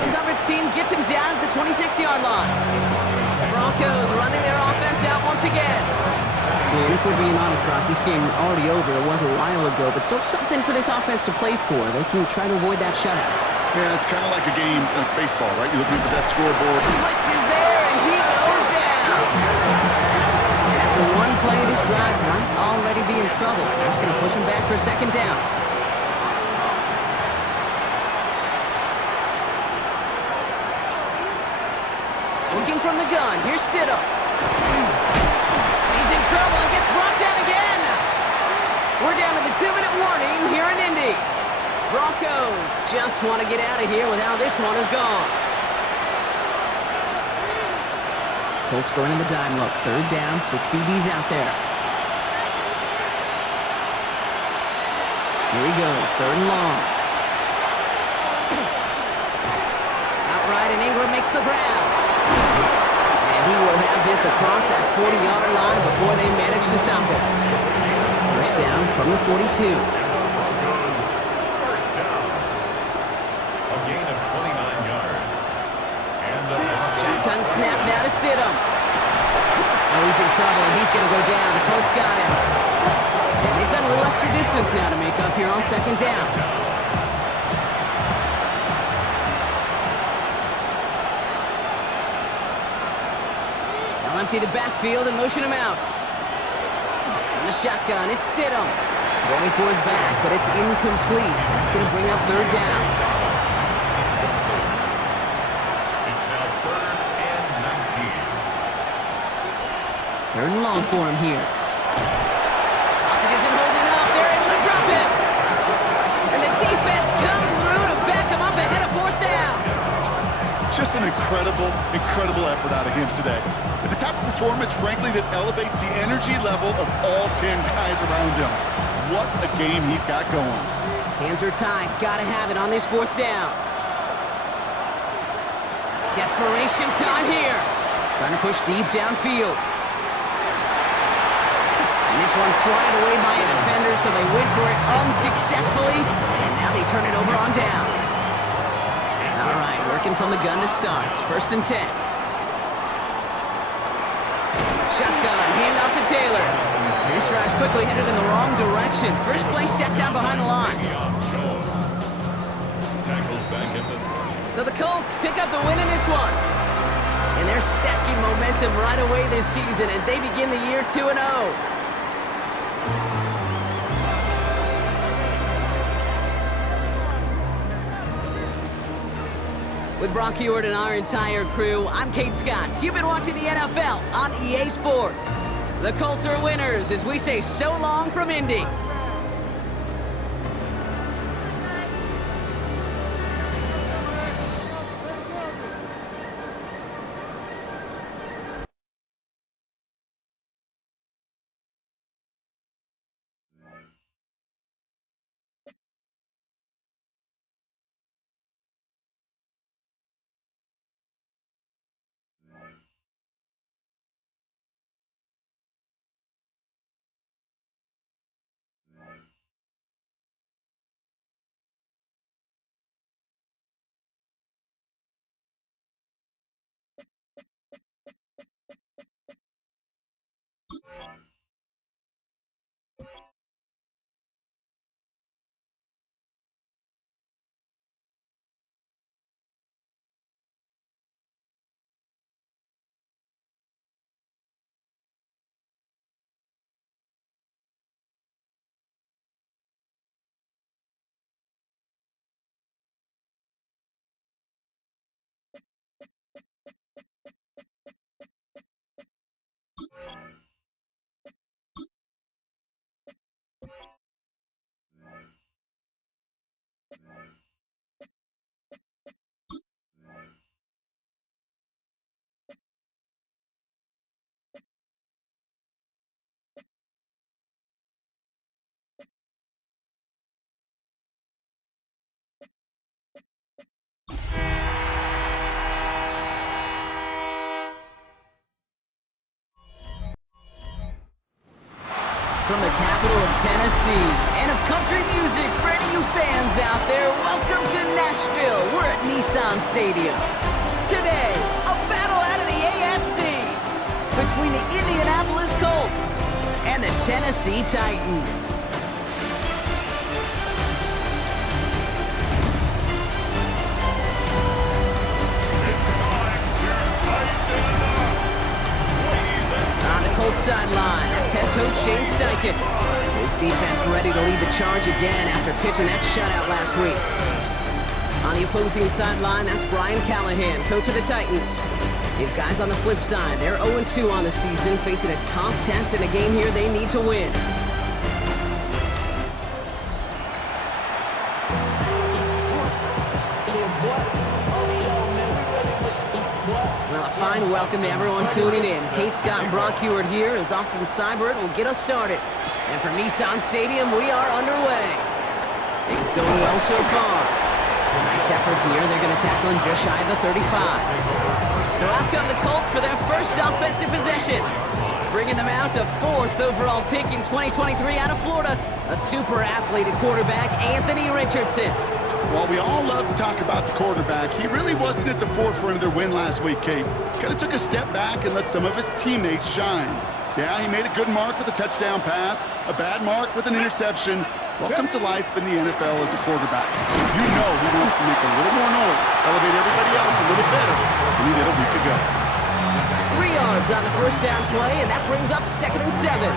The coverage team gets him down at the 26-yard line. The Broncos running their offense out once again. And if we're being honest, Brock, this game already over. It was a while ago, but still something for this offense to play for. They can try to avoid that shutout. Yeah, it's kind of like a game of baseball, right? You're looking at that scoreboard. Blitz is there, and he goes down. And after one play, this drive might already be in trouble. That's going to push him back for a second down. Looking from the gun, here's Stidham. He's in trouble and gets brought down again. We're down to the 2-minute warning here in Indy. Broncos just want to get out of here with how this one is gone. Colts going in the dime look. 3rd down, 6 DBs out there. Here he goes, 3rd and long. Outright, and Ingram makes the grab. And he will have this across that 40-yard line before they manage to stop it. First down from the 42. First down. A gain of 29 yards. And the Shotgun snap now to Stidham. Oh, he's in trouble, and he's going to go down. The Colts got him. And they've got a little extra distance now to make up here on second down. They'll empty the backfield and motion him out. From the shotgun, it's Stidham. Going for his back, but it's incomplete. That's going to bring up third down. It's now 3rd and 19. Third and long for him here. Pocket isn't holding up. They're able to drop him. And the defense comes through to back him up ahead of fourth down. Just an incredible effort out of him today. And the type of performance, frankly, that elevates the energy level of all 10 guys around him. What a game he's got going. Hands are tied. Gotta have it on this fourth down. Desperation time here. Trying to push deep downfield. And this one's swatted away by a defender, so they went for it unsuccessfully. And now they turn it over on downs. All right, working from the gun to start. First and 10. Shotgun, handoff to Taylor. And this drive's quickly headed in the wrong direction. First play set down behind the line. Tackled back in the... So the Colts pick up the win in this one. And they're stacking momentum right away this season as they begin the year 2-0. With Brock Heward and our entire crew, I'm Kate Scott. You've been watching the NFL on EA Sports. The Colts are winners as we say so long from Indy. From the capital of Tennessee and of country music for any of you fans out there, welcome to Nashville. We're at Nissan Stadium. Today, a battle out of the AFC between the Indianapolis Colts and the Tennessee Titans. On the Colts sideline, that's head coach Shane Steichen. His defense ready to lead the charge again after pitching that shutout last week. On the opposing sideline, that's Brian Callahan, coach of the Titans. His guys on the flip side, they're 0-2 on the season, facing a tough test in a game here they need to win. Well, a fine welcome to everyone tuning in. Kate Scott and Brock Heward here as Austin Seibert will get us started. And from Nissan Stadium, we are underway. Things going well so far. Nice effort here. They're going to tackle him just shy of the 35. So out come the Colts for their first offensive possession. Bringing them out to 4th overall pick in 2023 out of Florida, a super athlete at quarterback, Anthony Richardson. While we all love to talk about the quarterback, he really wasn't at the forefront of their win last week, Kate. Kind of took a step back and let some of his teammates shine. Yeah, he made a good mark with a touchdown pass, a bad mark with an interception. Welcome to life in the NFL as a quarterback. You know he wants to make a little more noise, elevate everybody else a little better than he did a week ago. 3 yards on the first down play, and that brings up 2nd and 7.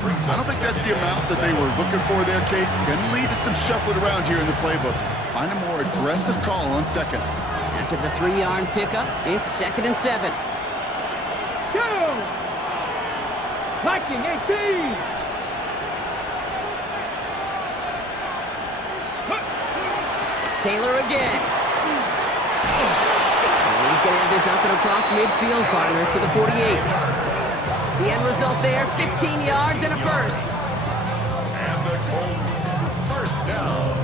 I don't think that's the amount that they were looking for there, Kate. Going to lead to some shuffling around here in the playbook. Find a more aggressive call on 2nd. After the 3-yard pickup, it's 2nd and 7. Go! Viking 18! Taylor again. And he's going to have this up and across midfield, partner, to the 48. The end result there, 15 yards and a first. And the Colts, first down.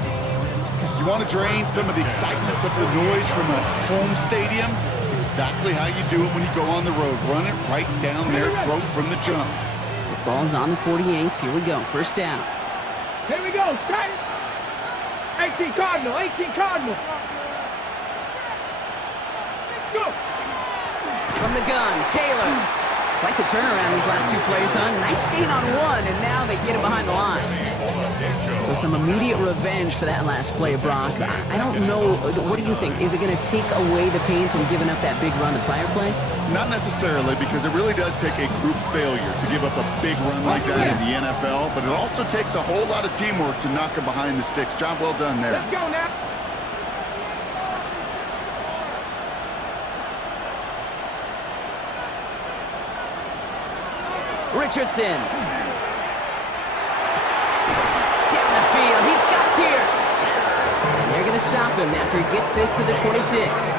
You want to drain some of the excitement, some of the noise from a home stadium? It's exactly how you do it when you go on the road. Run it right down their throat from the jump. The ball's on the 48. Here we go, first down. Here we go, start it! 18 Cardinal, 18 Cardinal! Let's go! From the gun, Taylor. Quite the turnaround these last 2 plays, huh? Nice gain on 1, and now they get it behind the line. So some immediate revenge for that last play, Brock. I don't know. What do you think? Is it going to take away the pain from giving up that big run the prior play? Not necessarily, because it really does take a group failure to give up a big run like that in the NFL, but it also takes a whole lot of teamwork to knock him behind the sticks. Job well done there. Let's go now! Richardson. Down the field. He's got Pierce. And they're going to stop him after he gets this to the 26.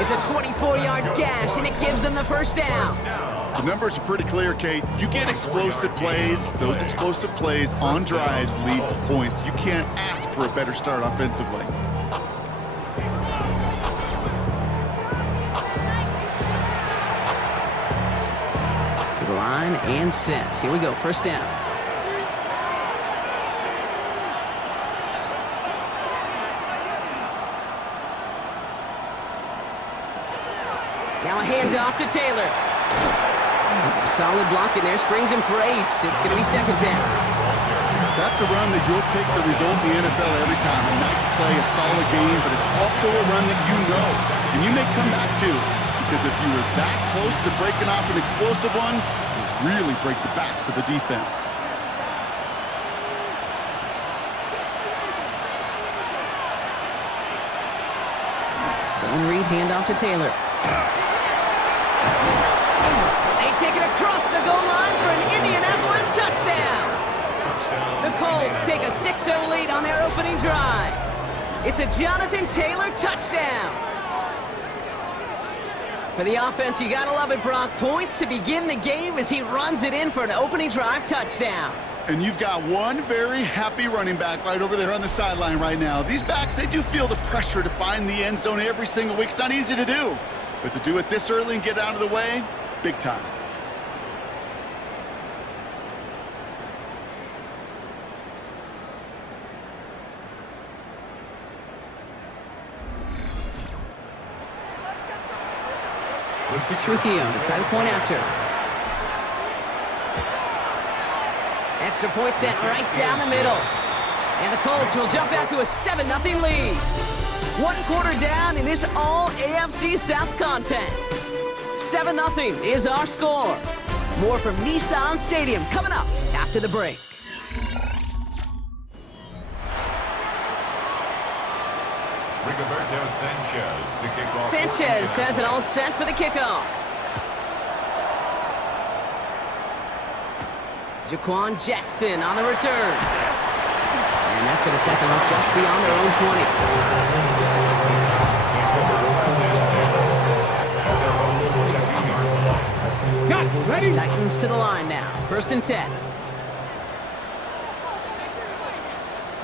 It's a 24-yard gash, and it gives them the first down. The numbers are pretty clear, Kate. You get explosive plays. Those explosive plays on drives lead to points. You can't ask for a better start offensively. To the line and set. Here we go, first down. Now a handoff to Taylor. Solid block in there, springs him for 8. It's going to be second down. That's a run that you'll take the result in the NFL every time. A nice play, a solid game, but it's also a run that you know, and you may come back to, because if you were that close to breaking off an explosive one, you really break the backs of the defense. Zone read, handoff to Taylor. They take it across the goal line for an Indianapolis touchdown. The Colts take a 6-0 lead on their opening drive. It's a Jonathan Taylor touchdown. For the offense, you gotta love it, Brock. Points to begin the game as he runs it in for an opening drive touchdown. And you've got one very happy running back right over there on the sideline right now. These backs, they do feel the pressure to find the end zone every single week. It's not easy to do, but to do it this early and get out of the way, big time. This is Trujillo to try to point after. Extra point sent right down the middle. And the Colts will jump out to a 7-0 lead. 1 quarter down in this all-AFC South contest. 7-0 is our score. More from Nissan Stadium coming up after the break. Sanchez has it all set for the kickoff. Jaquan Jackson on the return. And that's going to set them up just beyond their own 20. Got ready. Titans to the line now. 1st and 10.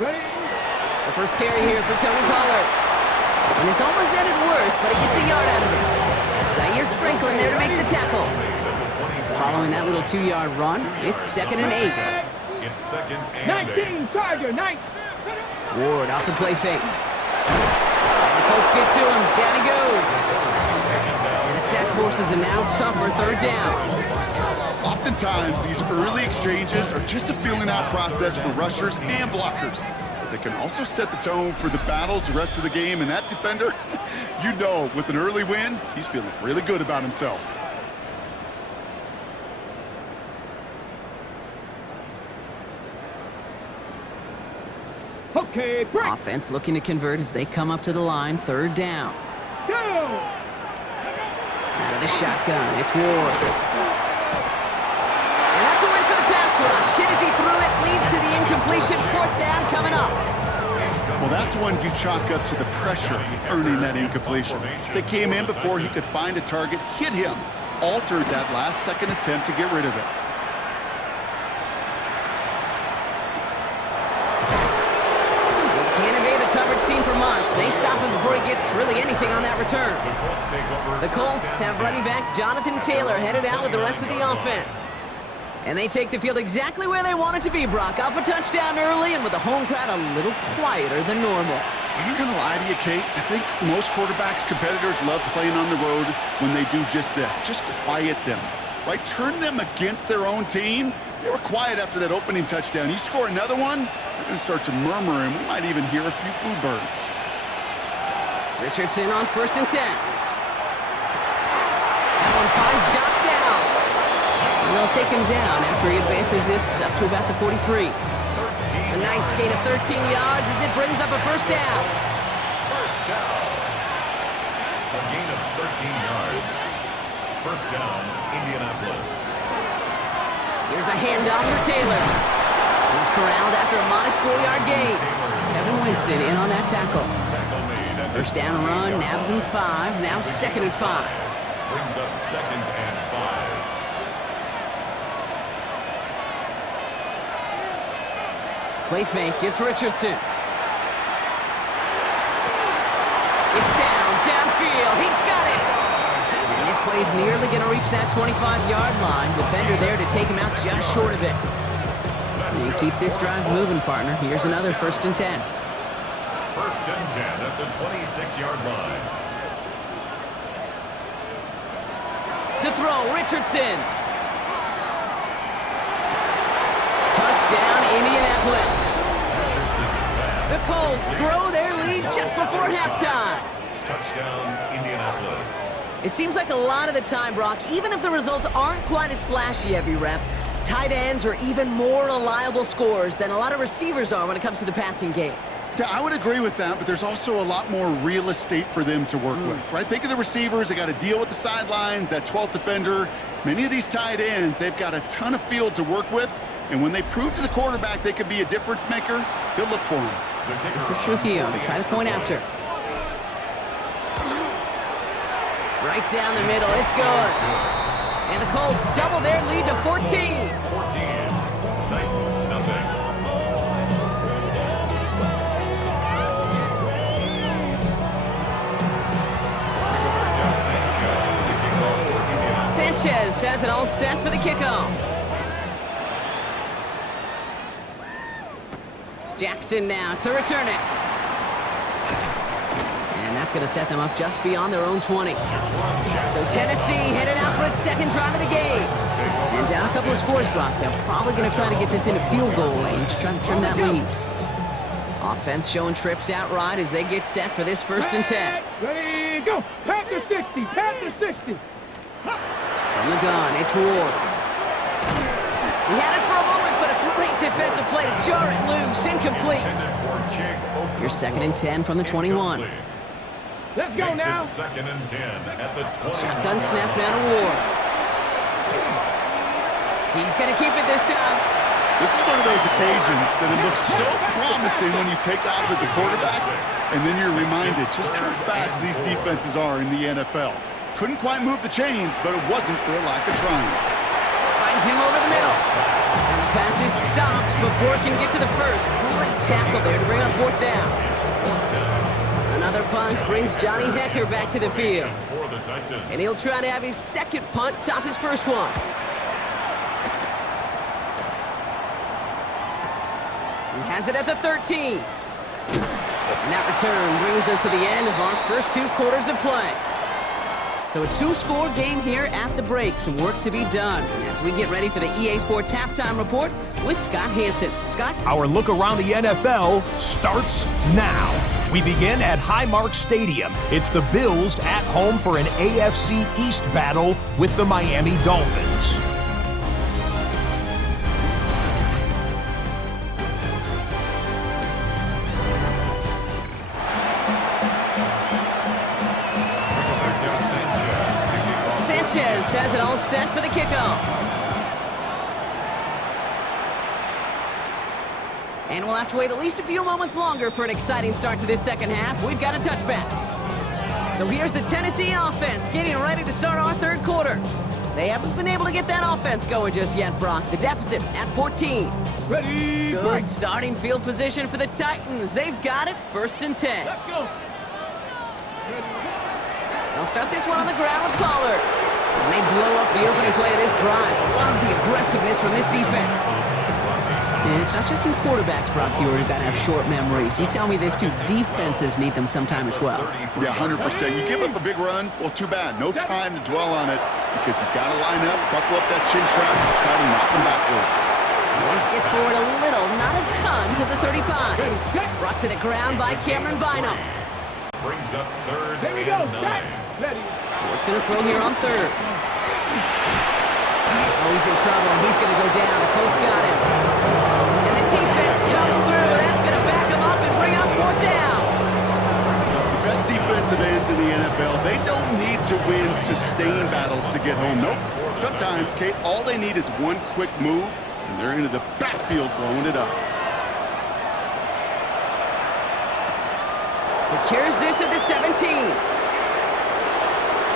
Ready. The first carry here for Tony Pollard. And this almost ended worse, but he gets a yard out of it. Zaire Franklin there to make the tackle. Following that little 2-yard run, it's 2nd and 8. It's 2nd and 8. 19, Charger, 9. Ward off the play fake. And the Colts get to him. Down he goes. And the sack forces a now tougher 3rd down. Oftentimes, these early exchanges are just a feeling out process for rushers and blockers. But they can also set the tone for the battles the rest of the game. And that defender, you know, with an early win, he's feeling really good about himself. Okay, break. Offense looking to convert as they come up to the line. 3rd down. Go. Out of the shotgun, it's Ward. And that's a win for the pass rush. Hit as he threw it, leads to the incompletion. 4th down coming up. Well, that's one you chalk up to the pressure earning that incompletion. They came in before he could find a target, hit him, altered that last-second attempt to get rid of it. Can't evade the coverage team for much. They stop him before he gets really anything on that return. The Colts have running back Jonathan Taylor headed out with the rest of the offense. And they take the field exactly where they want it to be, Brock. Up a touchdown early and with the home crowd a little quieter than normal. I'm not going to lie to you, Kate. I think most quarterbacks, competitors love playing on the road when they do just this. Just quiet them, right? Turn them against their own team. They were quiet after that opening touchdown. You score another one, they're going to start to murmur, and we might even hear a few boo birds. Richardson on 1st and 10. That one finds Josh Downs. And they'll take him down after he advances this up to about the 43. A nice gain of 13 yards as it brings up a 1st down. First down. A gain of 13 yards. 1st down, Indianapolis. Here's a handoff for Taylor. He's corralled after a modest 4-yard gain. Kevin Winston in on that tackle. First down run, nabs him 5, now 2nd and 5. Brings up 2nd and 5. Play fake, it's Richardson. It's downfield, he's got it! And this play's nearly gonna reach that 25-yard line. Defender there to take him out just short of it. And you keep this drive moving, partner. Here's another 1st and 10. 1st and 10 at the 26-yard line. To throw, Richardson. Touchdown, Indianapolis. The Colts grow their lead just before halftime. Touchdown, Indianapolis. It seems like a lot of the time, Brock, even if the results aren't quite as flashy every rep, tight ends are even more reliable scorers than a lot of receivers are when it comes to the passing game. Yeah, I would agree with that, but there's also a lot more real estate for them to work with, right? Think of the receivers. They got to deal with the sidelines, that 12th defender. Many of these tight ends, they've got a ton of field to work with, and when they prove to the quarterback they could be a difference maker, he'll look for him. This is Trujillo to try to point after. Right down the middle, it's good. And the Colts double their lead to 14. 14. Titans, nothing. Sanchez has it all set for the kickoff. Jackson now to return it. And that's going to set them up just beyond their own 20. So Tennessee headed out for its 2nd drive of the game. And down a couple of scores, Brock. They're probably going to try to get this into field goal range, trying to trim that lead. Offense showing trips outright as they get set for this 1st and 10. Ready, go. Pat the 60, pat the 60. From the gun, it's Ward. He had it for a moment, but a great defensive play to jar it loose. Incomplete. Your 2nd and 10 from the 21. Let's go now. 2nd and 10 at the 20. Shotgun snap now to Ward. He's going to keep it this time. This is one of those occasions that it looks so promising when you take off as a quarterback, and then you're reminded just how fast these defenses are in the NFL. Couldn't quite move the chains, but it wasn't for a lack of trying. Finds him over the middle. And the pass is stopped before it can get to the 1st. Great tackle there to bring up 4th down. Another Another punt brings Johnny Hecker back to the field. For the Titans. And he'll try to have his second punt top his first one. He has it at the 13. And that return brings us to the end of our first 2 quarters of play. So a 2-score game here at the break. Some work to be done as we get ready for the EA Sports Halftime Report with Scott Hansen. Scott? Our look around the NFL starts now. We begin at Highmark Stadium. It's the Bills at home for an AFC East battle with the Miami Dolphins. Sanchez has it all set for the kickoff. And we'll have to wait at least a few moments longer for an exciting start to this second half. We've got a touchback. So here's the Tennessee offense getting ready to start our third quarter. They haven't been able to get that offense going just yet, Brock. The deficit at 14. Ready, Good break. starting field position for the Titans. They've got it, 1st and 10. Let's go. They'll start this one on the ground with Pollard. And they blow up the opening play of this drive. Love the aggressiveness from this defense. And it's not just some quarterbacks, Brock, here who've got to have short memories. You tell me this too, defenses need them sometime as well. Yeah, 100%. You give up a big run, well, too bad. No time to dwell on it because you got to line up, buckle up that chin strap, and try to knock them backwards. This gets forward a little, not a ton, to the 35. Brought to the ground by Cameron Bynum. Brings up 3rd Here we go. and 9. Ready. Ford's going to throw here on 3rd. Oh, he's in trouble, and he's going to go down. The Colts got him. And the defense comes through. That's going to back him up and bring up 4th down. The best defensive ends in the NFL, they don't need to win sustained battles to get home. Nope. Sometimes, Kate, all they need is one quick move, and they're into the backfield blowing it up. Secures this at the 17.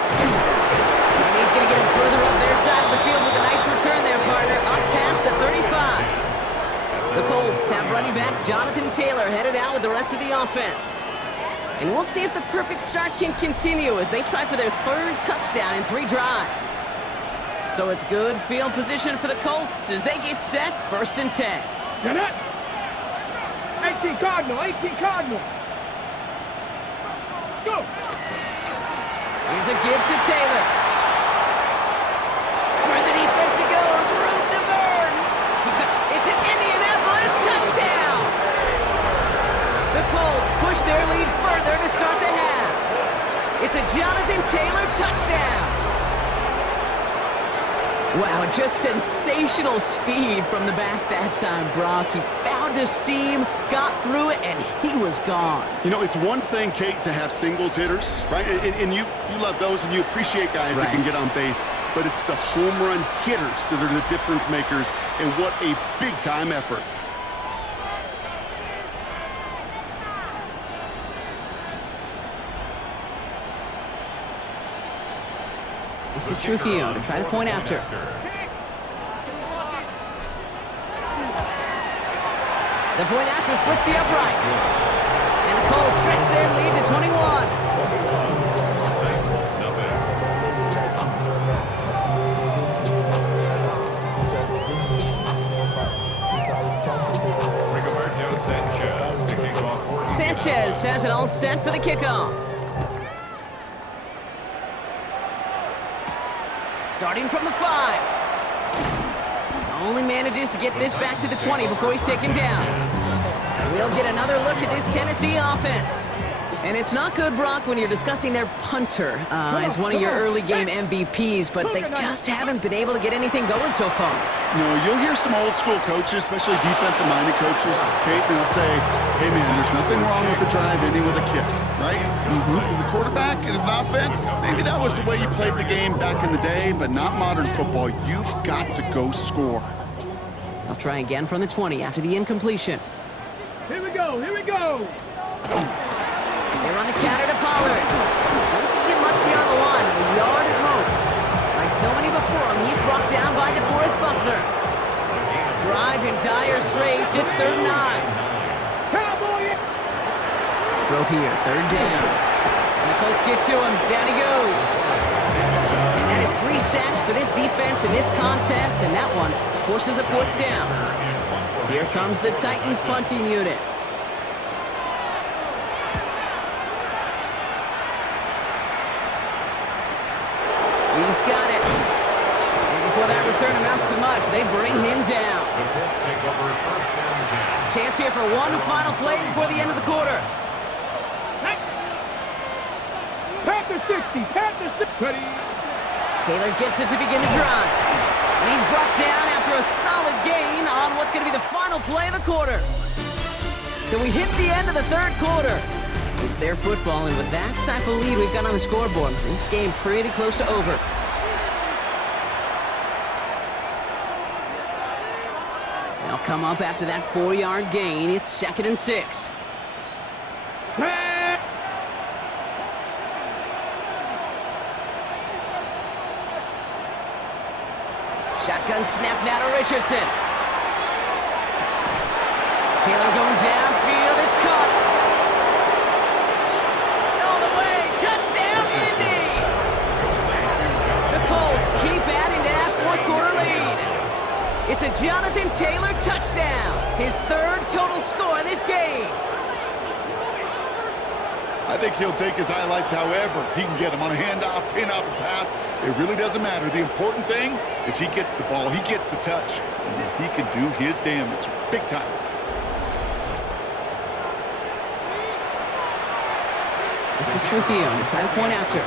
And he's going to get him further up their side of the field with a nice return there, partner, up past the 35. The Colts have running back Jonathan Taylor headed out with the rest of the offense. And we'll see if the perfect start can continue as they try for their 3rd touchdown in 3 drives. So it's good field position for the Colts as they get set, 1st and 10. Get it. 18 Cardinal, 18 Cardinal. Let's go. Here's a give to Taylor. Where the defense it goes, room to burn. It's an Indianapolis touchdown. The Colts push their lead further to start the half. It's a Jonathan Taylor touchdown. Wow, just sensational speed from the back that time, Brock. He found a seam, got through it, and he was gone. You know, it's one thing, Kate, to have singles hitters, right? And you love those, and you appreciate guys that can get on base. But it's the home run hitters that are the difference makers, and what a big-time effort. This is Trujillo to try the point after. The point after splits the upright. And the Colts stretch their lead to 21. Sanchez has it all set for the kickoff. Starting from the 5. Only manages to get this back to the 20 before he's taken down. We'll get another look at this Tennessee offense. And it's not good, Brock, when you're discussing their punter as one of your early game MVPs, but they just haven't been able to get anything going so far. You know, you'll hear some old school coaches, especially defensive-minded coaches, Kate, and they'll say, hey, man, there's nothing wrong with the drive ending with a kick, right? As a quarterback and as an offense, maybe that was the way you played the game back in the day, but not modern football. You've got to go score. They'll try again from the 20 after the incompletion. Here we go, here we go. They're on the counter to Pollard. Doesn't get much beyond the line, a yard at most. Like so many before him, he's brought down by DeForest Buckner. Drive in dire straits, it's 3rd and 9. Cowboy. Throw throw here. Third down. And the Colts get to him. Down he goes. And that is 3 sacks for this defense in this contest, and that one forces a 4th down. Here comes the Titans punting unit. He's got it. And before that return amounts to much, they bring him down. The Colts take over first and 10. Chance here for one final play before the end of the quarter. Panther 60, Panther 60. Taylor gets it to begin the drive. And he's brought down after a solid gain on what's going to be the final play of the quarter. So we hit the end of the 3rd quarter. It's their football, and with that type of lead we've got on the scoreboard, this game pretty close to over. They'll come up after that 4-yard gain. It's 2nd and 6. Shotgun snap now to Richardson. Taylor going downfield. It's caught. All the way. Touchdown, Indy. The Colts keep adding to that 4th quarter lead. It's a Jonathan Taylor touchdown. His 3rd total score in this game. I think he'll take his highlights however he can get them on a handoff, pin off, a pass. It really doesn't matter. The important thing is he gets the ball, he gets the touch, and he can do his damage big time. This is Trujillo to try to point after.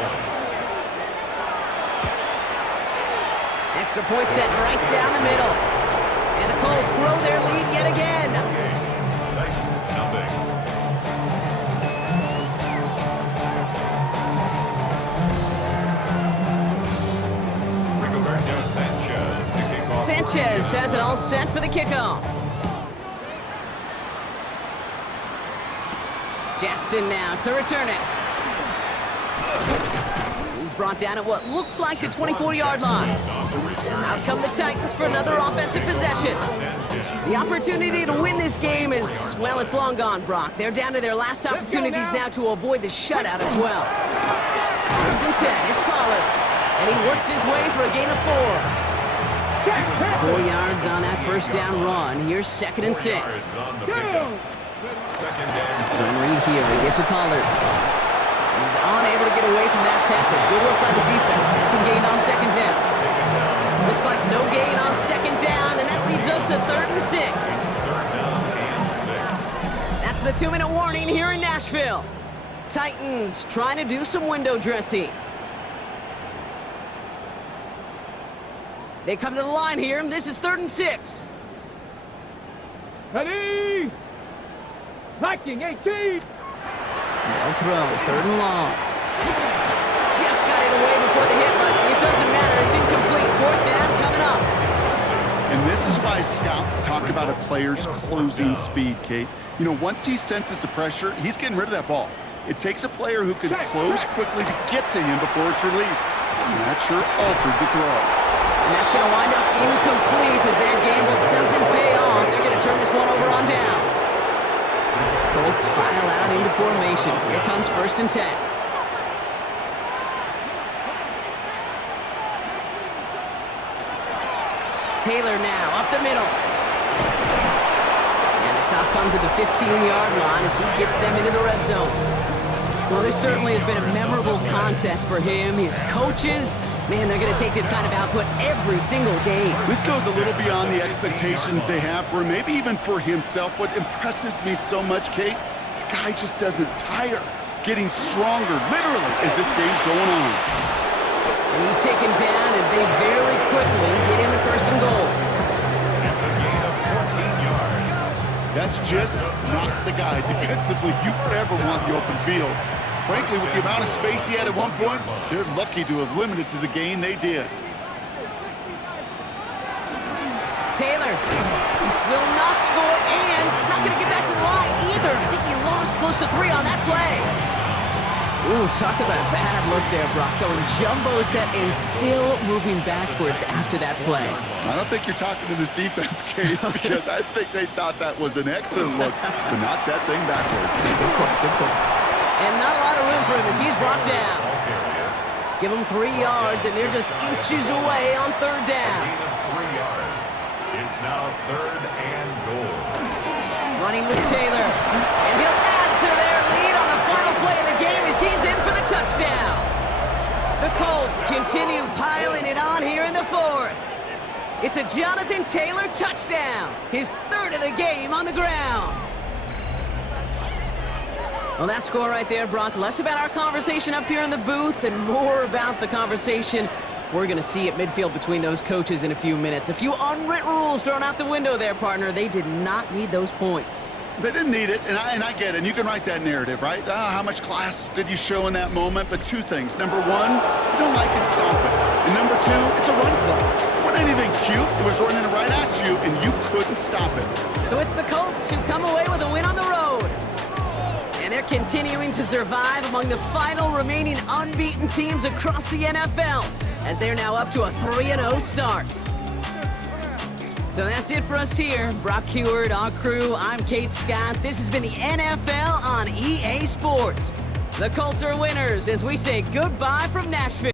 Extra point set right down the middle. And the Colts grow their lead yet again. Titans nothing. Sanchez has it all set for the kickoff. Jackson now to return it. He's brought down at what looks like the 24-yard line. Out come the Titans for another offensive possession. The opportunity to win this game is, well, it's long gone, Brock. They're down to their last opportunities now to avoid the shutout as well. 1st and 10, it's Pollard. And he works his way for a gain of 4. 4 yards on that 1st down run. Here's 2nd and 6. Some read here. They get to Pollard. He's unable to get away from that tackle. Good work by the defense. Nothing gained on 2nd down. Looks like no gain on 2nd down, and that leads us to 3rd and 6. That's the 2-minute warning here in Nashville. Titans trying to do some window dressing. They come to the line here. This is 3rd and 6. Ready? Viking 18. No throw. 3rd and long. Just got it away before the hit, but it doesn't matter. It's incomplete. 4th down coming up. And this is why scouts talk about a player's closing speed, Kate. You know, once he senses the pressure, he's getting rid of that ball. It takes a player who can close quickly to get to him before it's released. And that sure altered the throw. And that's going to wind up incomplete as their gamble doesn't pay off. They're going to turn this one over on downs. Colts file out into formation. Here comes 1st and 10. Taylor now up the middle. And the stop comes at the 15-yard line as he gets them into the red zone. Well, this certainly has been a memorable contest for him. His coaches, man, they're going to take this kind of output every single game. This goes a little beyond the expectations they have for him, maybe even for himself. What impresses me so much, Kate, the guy just doesn't tire. Getting stronger, literally, as this game's going on. And he's taken down as they very quickly get into 1st and goal. That's a gain of 14 yards. That's just not the guy defensively you ever want in the open field. Frankly, with the amount of space he had at one point, they're lucky to have limited to the gain they did. Taylor will not score, and he's not going to get back to the line either. I think he lost close to 3 on that play. Ooh, talk about a bad look there, Brock. Going jumbo set and still moving backwards after that play. I don't think you're talking to this defense, Kate, because I think they thought that was an excellent look to knock that thing backwards. Good point, good point. And not a lot of room for him as he's brought down. Give them 3 yards, and they're just inches away on 3rd down. Gain of 3 yards. It's now 3rd and goal. Running with Taylor, and he'll add to their lead on the final play of the game as he's in for the touchdown. The Colts continue piling it on here in the 4th. It's a Jonathan Taylor touchdown, his 3rd of the game on the ground. Well, that score right there, Brock, less about our conversation up here in the booth and more about the conversation we're going to see at midfield between those coaches in a few minutes. A few unwritten rules thrown out the window there, partner. They did not need those points. They didn't need it, and I get it. And you can write that narrative, right? How much class did you show in that moment? But 2 things. Number 1, if you don't like it, stop it. And number 2, it's a run play. It wasn't anything cute. It was running right at you, and you couldn't stop it. So it's the Colts who come away with a win on the road. And they're continuing to survive among the final remaining unbeaten teams across the NFL, as they're now up to a 3-0 start. So that's it for us here. Brock Heward, our crew, I'm Kate Scott. This has been the NFL on EA Sports. The Colts are winners as we say goodbye from Nashville.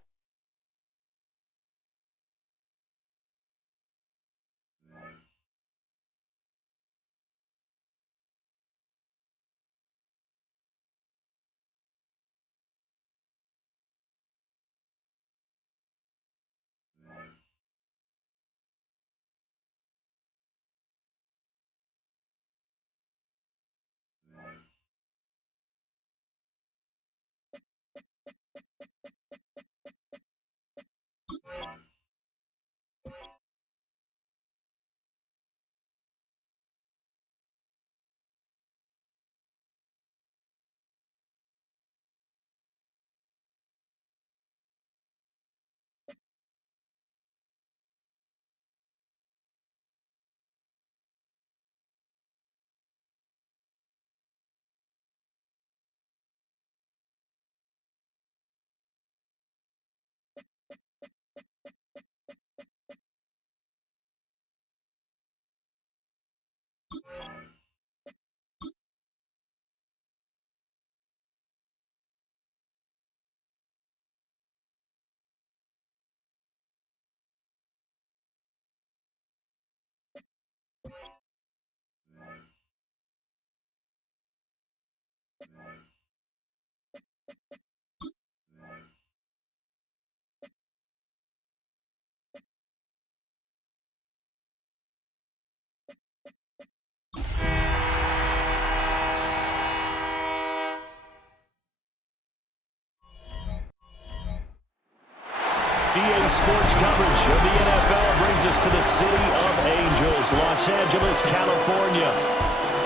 EA Sports coverage of the NFL brings us to the City of Angels, Los Angeles, California.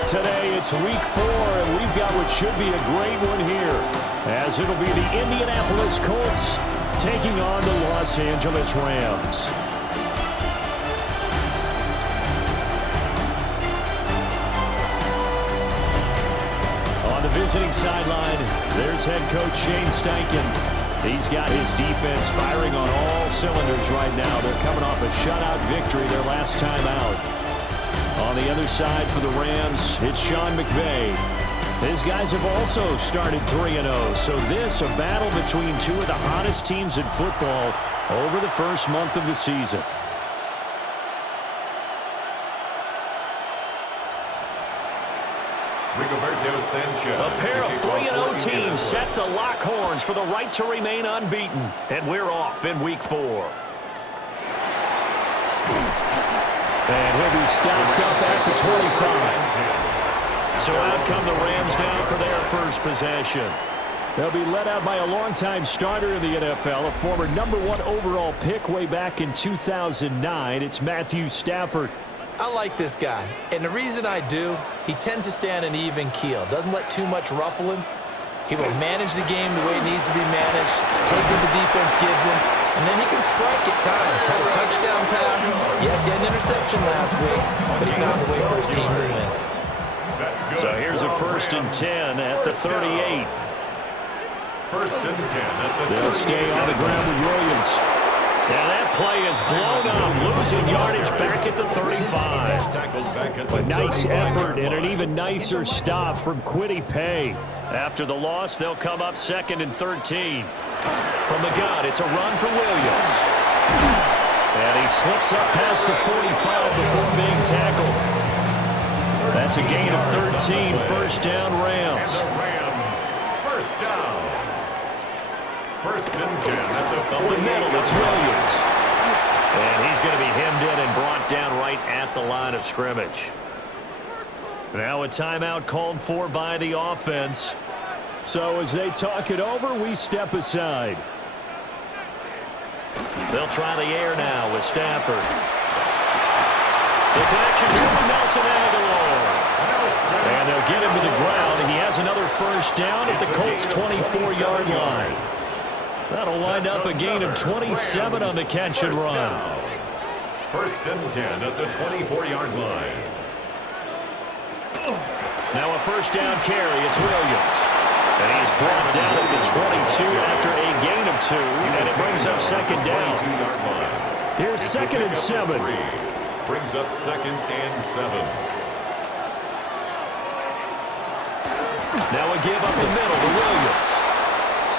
Today it's week 4, and we've got what should be a great one here, as it'll be the Indianapolis Colts taking on the Los Angeles Rams. On the visiting sideline, there's head coach Shane Steichen. He's got his defense firing on all cylinders right now. They're coming off a shutout victory their last time out. On the other side for the Rams, it's Sean McVay. His guys have also started 3-0, so this a battle between 2 of the hottest teams in football over the first month of the season. A pair of 3-0 teams set to lock horns for the right to remain unbeaten. And we're off in week 4. And he'll be stopped up at the 25. So out come the Rams down for their first possession. They'll be led out by a longtime starter in the NFL, a former #1 overall pick way back in 2009. It's Matthew Stafford. I like this guy, and the reason I do, he tends to stay on an even keel, doesn't let too much ruffle him. He will manage the game the way it needs to be managed, take what the defense gives him, and then he can strike at times. Had a touchdown pass. Yes, he had an interception last week, but he found a way for his team to win. So here's a 1st and 10 at the 38. 1st and 10 at the 38. They'll stay on the ground with Williams. And that play is blown up, losing yardage back at the 35. A nice effort and an even nicer stop from Kwity Paye. After the loss, they'll come up 2nd and 13. From the gun, it's a run for Williams. And he slips up past the 45 before being tackled. That's a gain of 13, first down Rams. And the Rams, first down. 1st and 10 at the 48. Up the middle, it's Williams. And he's going to be hemmed in and brought down right at the line of scrimmage. Now a timeout called for by the offense. So as they talk it over, we step aside. They'll try the air now with Stafford. The connection to Nelson Aguilar. And they'll get him to the ground, and he has another first down at the Colts' 24-yard line. That'll wind up a gain of 27 on the catch and run. 1st and 10 at the 24-yard line. Now a first down carry. It's Williams. And he's brought down at the 22 after a gain of 2, and it brings up 2nd down. Here's 2nd and 7. Brings up 2nd and 7. Now a give up the middle to Williams.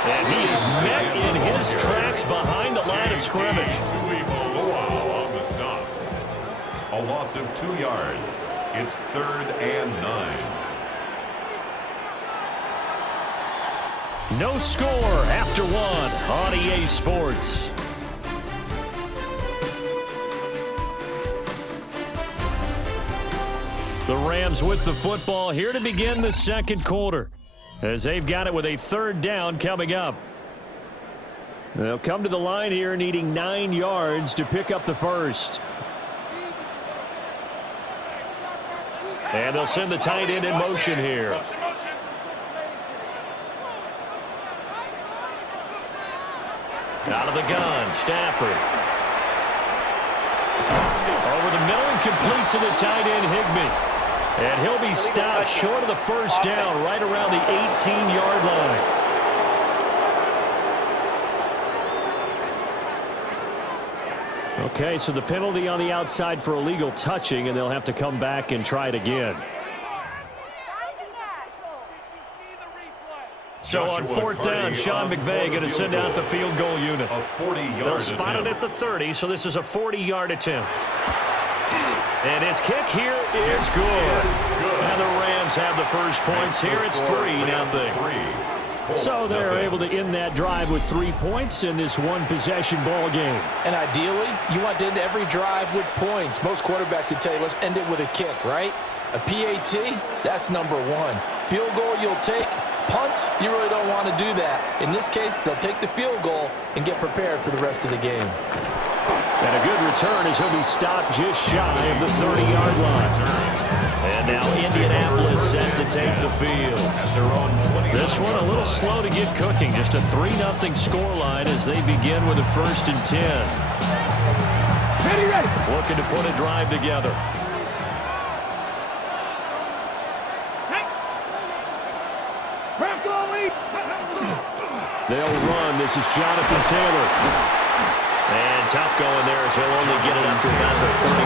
And he is met in his tracks behind the line of scrimmage. On the stop. A loss of 2 yards. It's 3rd and 9. No score after 1 on EA Sports. The Rams with the football here to begin the 2nd quarter, as they've got it with a 3rd down coming up. They'll come to the line here needing 9 yards to pick up the first. And they'll send the tight end in motion here. Out of the gun, Stafford. Over the middle and complete to the tight end, Higbee. And he'll be stopped short of the first down right around the 18-yard line. Okay, so the penalty on the outside for illegal touching, and they'll have to come back and try it again. So on 4th down, Sean McVay going to send out the field goal unit. They'll spot it at the 30, so this is a 40-yard attempt. And his kick here is good. And the Rams have the first points here. It's 3-0. So they're able to end that drive with 3 points in this one-possession ball game. And ideally, you want to end every drive with points. Most quarterbacks would tell you, let's end it with a kick, right? A PAT, that's number 1. Field goal you'll take. Punts, you really don't want to do that. In this case, they'll take the field goal and get prepared for the rest of the game. And a good return as he'll be stopped just shy of the 30-yard line. And now Indianapolis set to take the field. This one a little slow to get cooking. Just a 3-0 scoreline as they begin with a 1st and 10. Ready. Looking to put a drive together. They'll run. This is Jonathan Taylor. And tough going there as he'll only get it up to about the 31.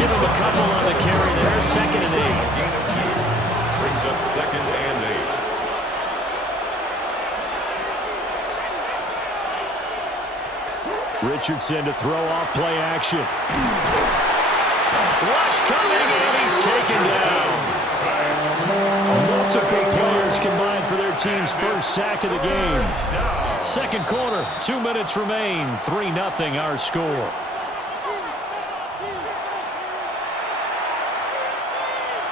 Give him a couple on the carry there. 2nd and 8. Brings up 2nd and 8. Richardson to throw off play action. Rush coming, and he's taken down. Multiple players combined for their team's first sack of the game. 2nd quarter, 2 minutes remain. 3-0 our score.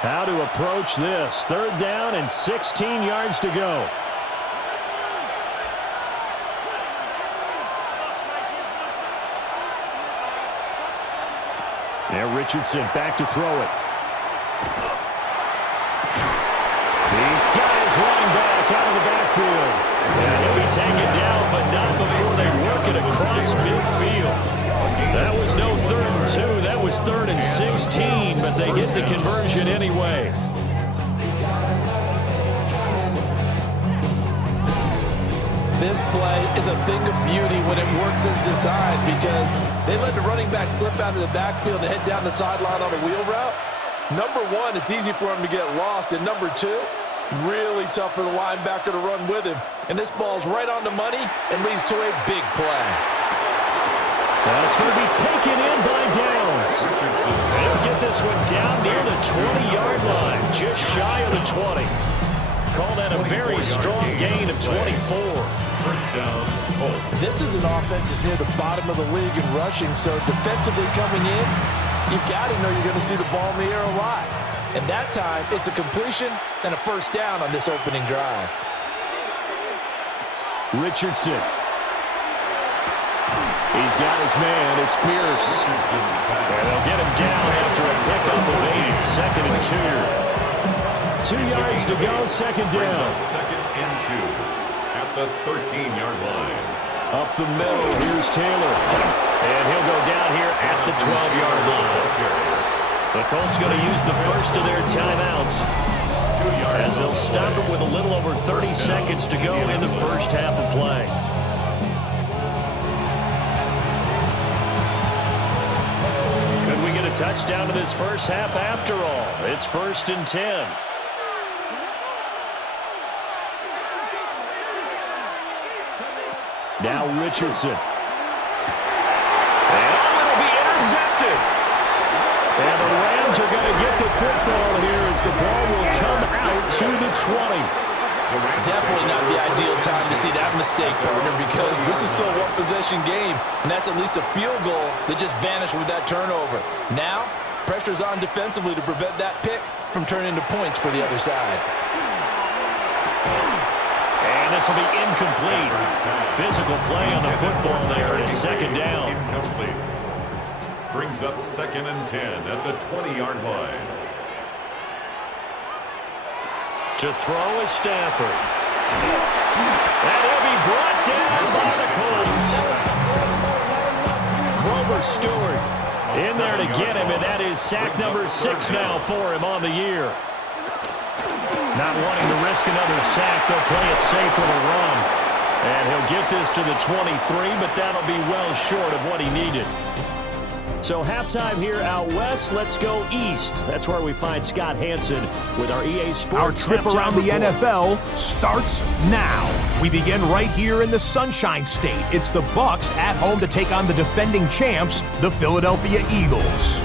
How to approach this. 3rd down and 16 yards to go. Now Richardson back to throw it. These guys running back out of the backfield. And he'll be taken down, but not before they work it across midfield. That was no 3rd and 2. That was 3rd and 16, but they get the conversion anyway. This play is a thing of beauty when it works as designed because they let the running back slip out of the backfield and head down the sideline on a wheel route. Number 1, it's easy for him to get lost. And number 2, Really tough for the linebacker to run with him. And this ball's right on the money and leads to a big play. That's going to be taken in by Downs. They'll get this one down near the 20-yard line, just shy of the 20. Call that a very strong gain of 24. First down, Colts. This is an offense that's near the bottom of the league in rushing, so defensively coming in, you've got to know you're going to see the ball in the air a lot. And that time, it's a completion and a first down on this opening drive. Richardson. He's got his man. It's Pierce. And they'll get him down after a pickup of 8. Second and 2. 2 yards to go, second down. Second and 2 at the 13-yard line. Up the middle, here's Taylor. And he'll go down here at the 12-yard line. The Colts going to use the first of their timeouts as they'll stop it with a little over 30 seconds to go in the first half of play. Could we get a touchdown to this first half after all? It's 1st and 10. Now Richardson. And it'll be intercepted. And the Rams are going to get the football here as the ball will come out to the 20. Definitely not the ideal time to see that mistake, partner, because this is still a one-possession game, and that's at least a field goal that just vanished with that turnover. Now, pressure's on defensively to prevent that pick from turning into points for the other side. And this will be incomplete. Physical play on the football there, and it's second down. Incomplete. Brings up 2nd and 10 at the 20-yard line. To throw is Stafford. And he'll be brought down by the Colts. Grover Stewart in there to get him, and that is sack number 6 now for him on the year. Not wanting to risk another sack, they'll play it safe with a run. And he'll get this to the 23, but that'll be well short of what he needed. So halftime here out west, let's go east. That's where we find Scott Hansen with our EA Sports. Our trip around the NFL starts now. We begin right here in the Sunshine State. It's the Bucs at home to take on the defending champs, the Philadelphia Eagles.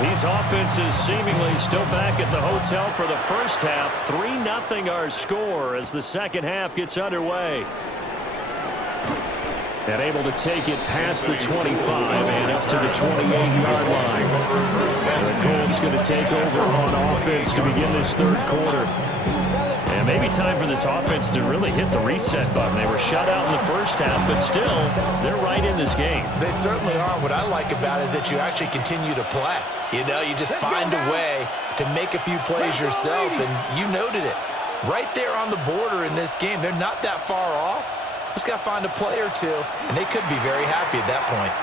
These offenses seemingly still back at the hotel for the first half. 3-0 our score as the second half gets underway. And able to take it past the 25 and up to the 28-yard line. The Colts going to take over on offense to begin this third quarter. And maybe time for this offense to really hit the reset button. They were shut out in the first half, but still, they're right in this game. They certainly are. What I like about it is that you actually continue to play. You know, you just find a way to make a few plays yourself, and you noted it. Right there on the border in this game, they're not that far off. Just got to find a play or two, and they could be very happy at that point.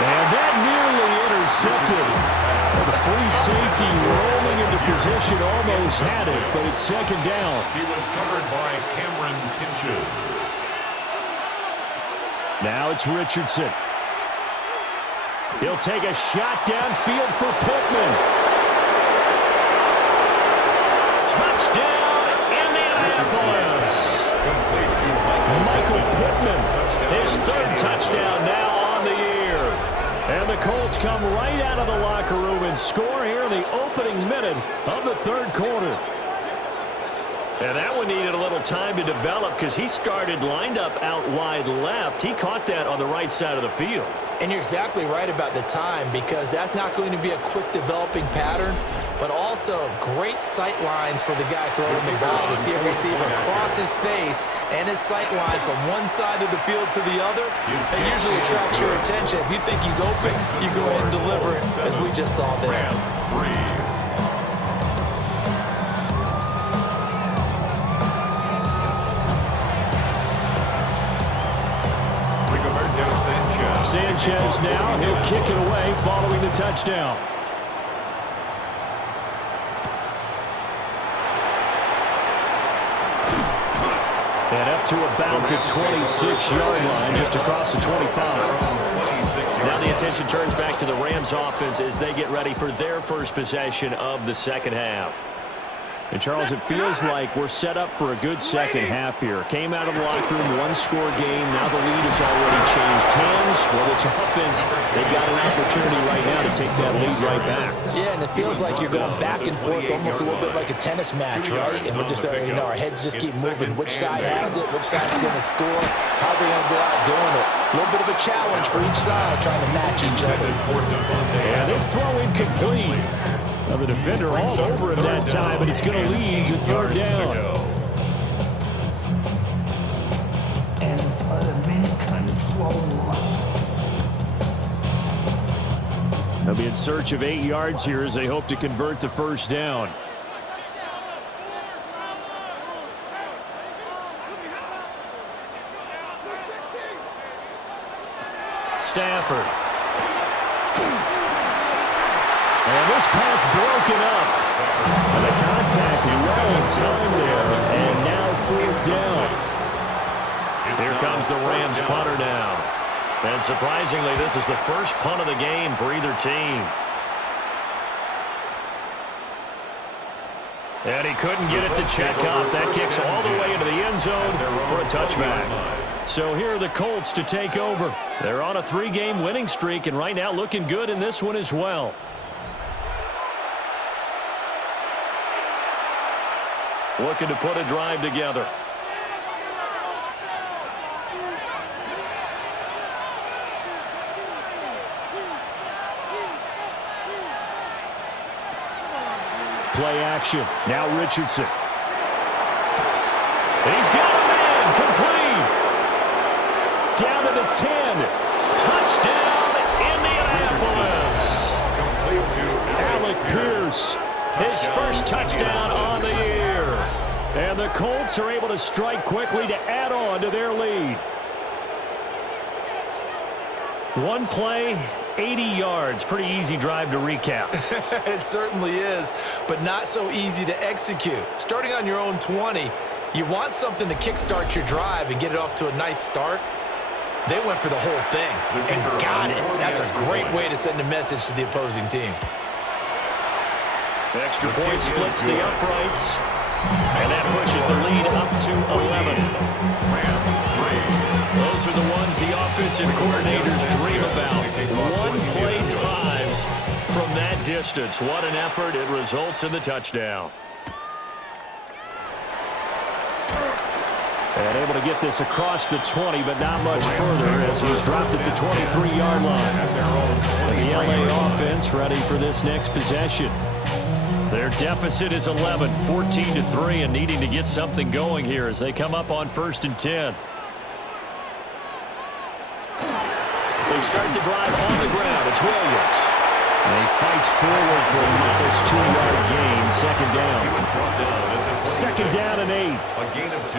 And that nearly intercepted. The free safety rolling into position, almost had it, but it's second down. He was covered by Cameron Kinches. Now it's Richardson. He'll take a shot downfield for Pittman. Touchdown, Indianapolis. Michael Pittman, his third touchdown now on the year. And the Colts come right out of the locker room and score here in the opening minute of the third quarter. And that one needed a little time to develop because he started lined up out wide left. He caught that on the right side of the field. And you're exactly right about the time, because that's not going to be a quick developing pattern, but also great sight lines for the guy throwing the ball to see a receiver cross his face and his sight line from one side of the field to the other. That usually attracts your attention. If you think he's open, you go ahead and deliver it, as we just saw there. Sanchez now, he'll kick it away following the touchdown. And up to about the 26-yard line, just across the 25. Now the attention turns back to the Rams offense as they get ready for their first possession of the second half. And, Charles, it feels like we're set up for a good second half here. Came out of the locker room, one-score game. Now the lead has already changed hands. Well, this offense, they've got an opportunity right now to take that lead right back. Yeah, and it feels like you're going back and forth almost a little bit like a tennis match, right? And we're just, our heads just keep moving. Which side has it? Which side's going to score? How are they going to go out doing it? A little bit of a challenge for each side trying to match each other. Yeah, this throw incomplete. Now the defender all over him that time, but it's going to lead to third down. And put him in control. They'll be in search of 8 yards here as they hope to convert the first down. Stafford. And this pass broken up. And the contact well in time there. And now fourth down. Here comes the Rams punter now. And surprisingly, this is the first punt of the game for either team. And he couldn't get it to check up. That kicks all the way into the end zone for a touchback. So here are the Colts to take over. They're on a 3-game winning streak, and right now looking good in this one as well. Looking to put a drive together. Play action. Now Richardson. He's got a man. Complete. Down to the 10. Touchdown, Indianapolis. Alec Pierce. His first touchdown on the year. And the Colts are able to strike quickly to add on to their lead. One play, 80 yards. Pretty easy drive to recap. It certainly is, but not so easy to execute. Starting on your own 20, you want something to kickstart your drive and get it off to a nice start. They went for the whole thing and got it. That's a great way to send a message to the opposing team. Extra point splits the uprights. And that pushes the lead up to 11. Those are the ones the offensive coordinators dream about. One-play drives from that distance. What an effort. It results in the touchdown. And able to get this across the 20, but not much further as he's dropped it to 23-yard line. And the LA offense ready for this next possession. Their deficit is 11, 14-3, and needing to get something going here as they come up on 1st and 10. They start the drive on the ground. It's Williams. And he fights forward for a modest 2-yard gain. Second down and 8. A gain of 2.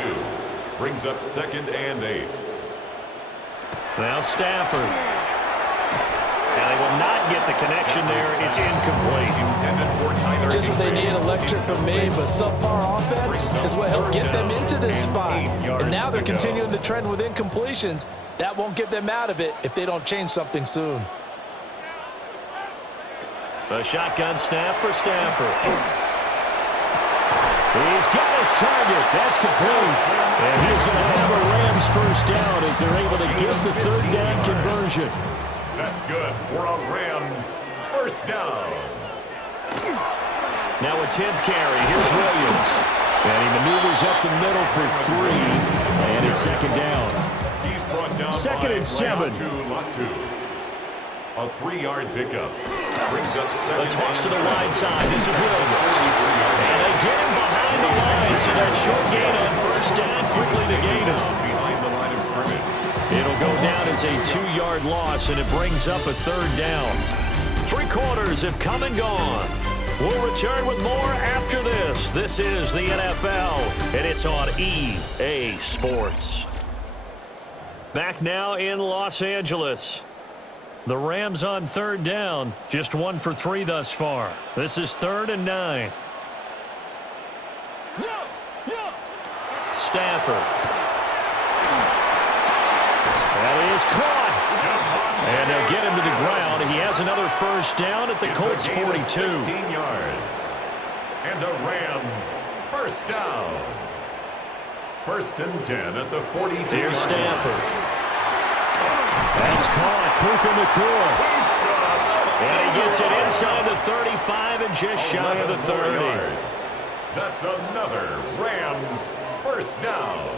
Brings up 2nd and 8. Now Stafford. And they will not get the connection there. It's incomplete. Just what they need, electric from me, but subpar offense is what helped get them into this spot. And now they're continuing the trend with incompletions. That won't get them out of it if they don't change something soon. A shotgun snap for Stafford. He's got his target. That's complete. And he's going to have a Rams first down as they're able to get the third down conversion. That's good for a Rams first down. Now a 10th carry. Here's Williams. And he maneuvers up the middle for 3. And it's second down. He's brought down 2nd and 7. A 3-yard pickup. Brings up 2nd. A toss to the wide side. This is Williams. And they get him behind the line. So that short gain on first down quickly to gain him. Behind the line of scrimmage. It'll go down as a 2-yard loss, and it brings up a third down. 3 quarters have come and gone. We'll return with more after this. This is the NFL, and it's on EA Sports. Back now in Los Angeles. The Rams on third down, just 1 for 3 thus far. This is 3rd and 9. Stafford. is caught. And they'll get him to the ground. He has another first down at the Colts' 42. 16 yards. And the Rams first down. 1st and 10 at the 42. Here's Stafford. That's caught. Puka Nacua. And he gets it inside the 35 and just shy of the 30. Yards. That's another Rams first down.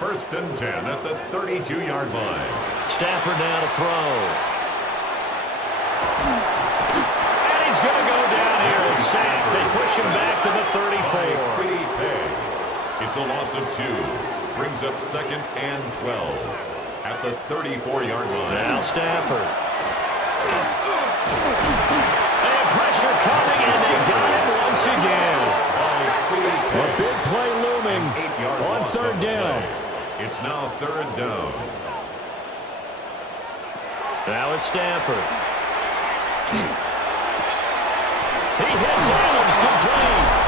1st and 10 at the 32-yard line. Stafford now to throw. And he's going to go down here. A sack. They push him back to the 34. It's a loss of 2. Brings up 2nd and 12 at the 34-yard line. Now Stafford. And pressure coming, and they got him once again. A big play looming on 3rd down. It's now 3rd down. Now it's Stafford. He hits Adams, complete.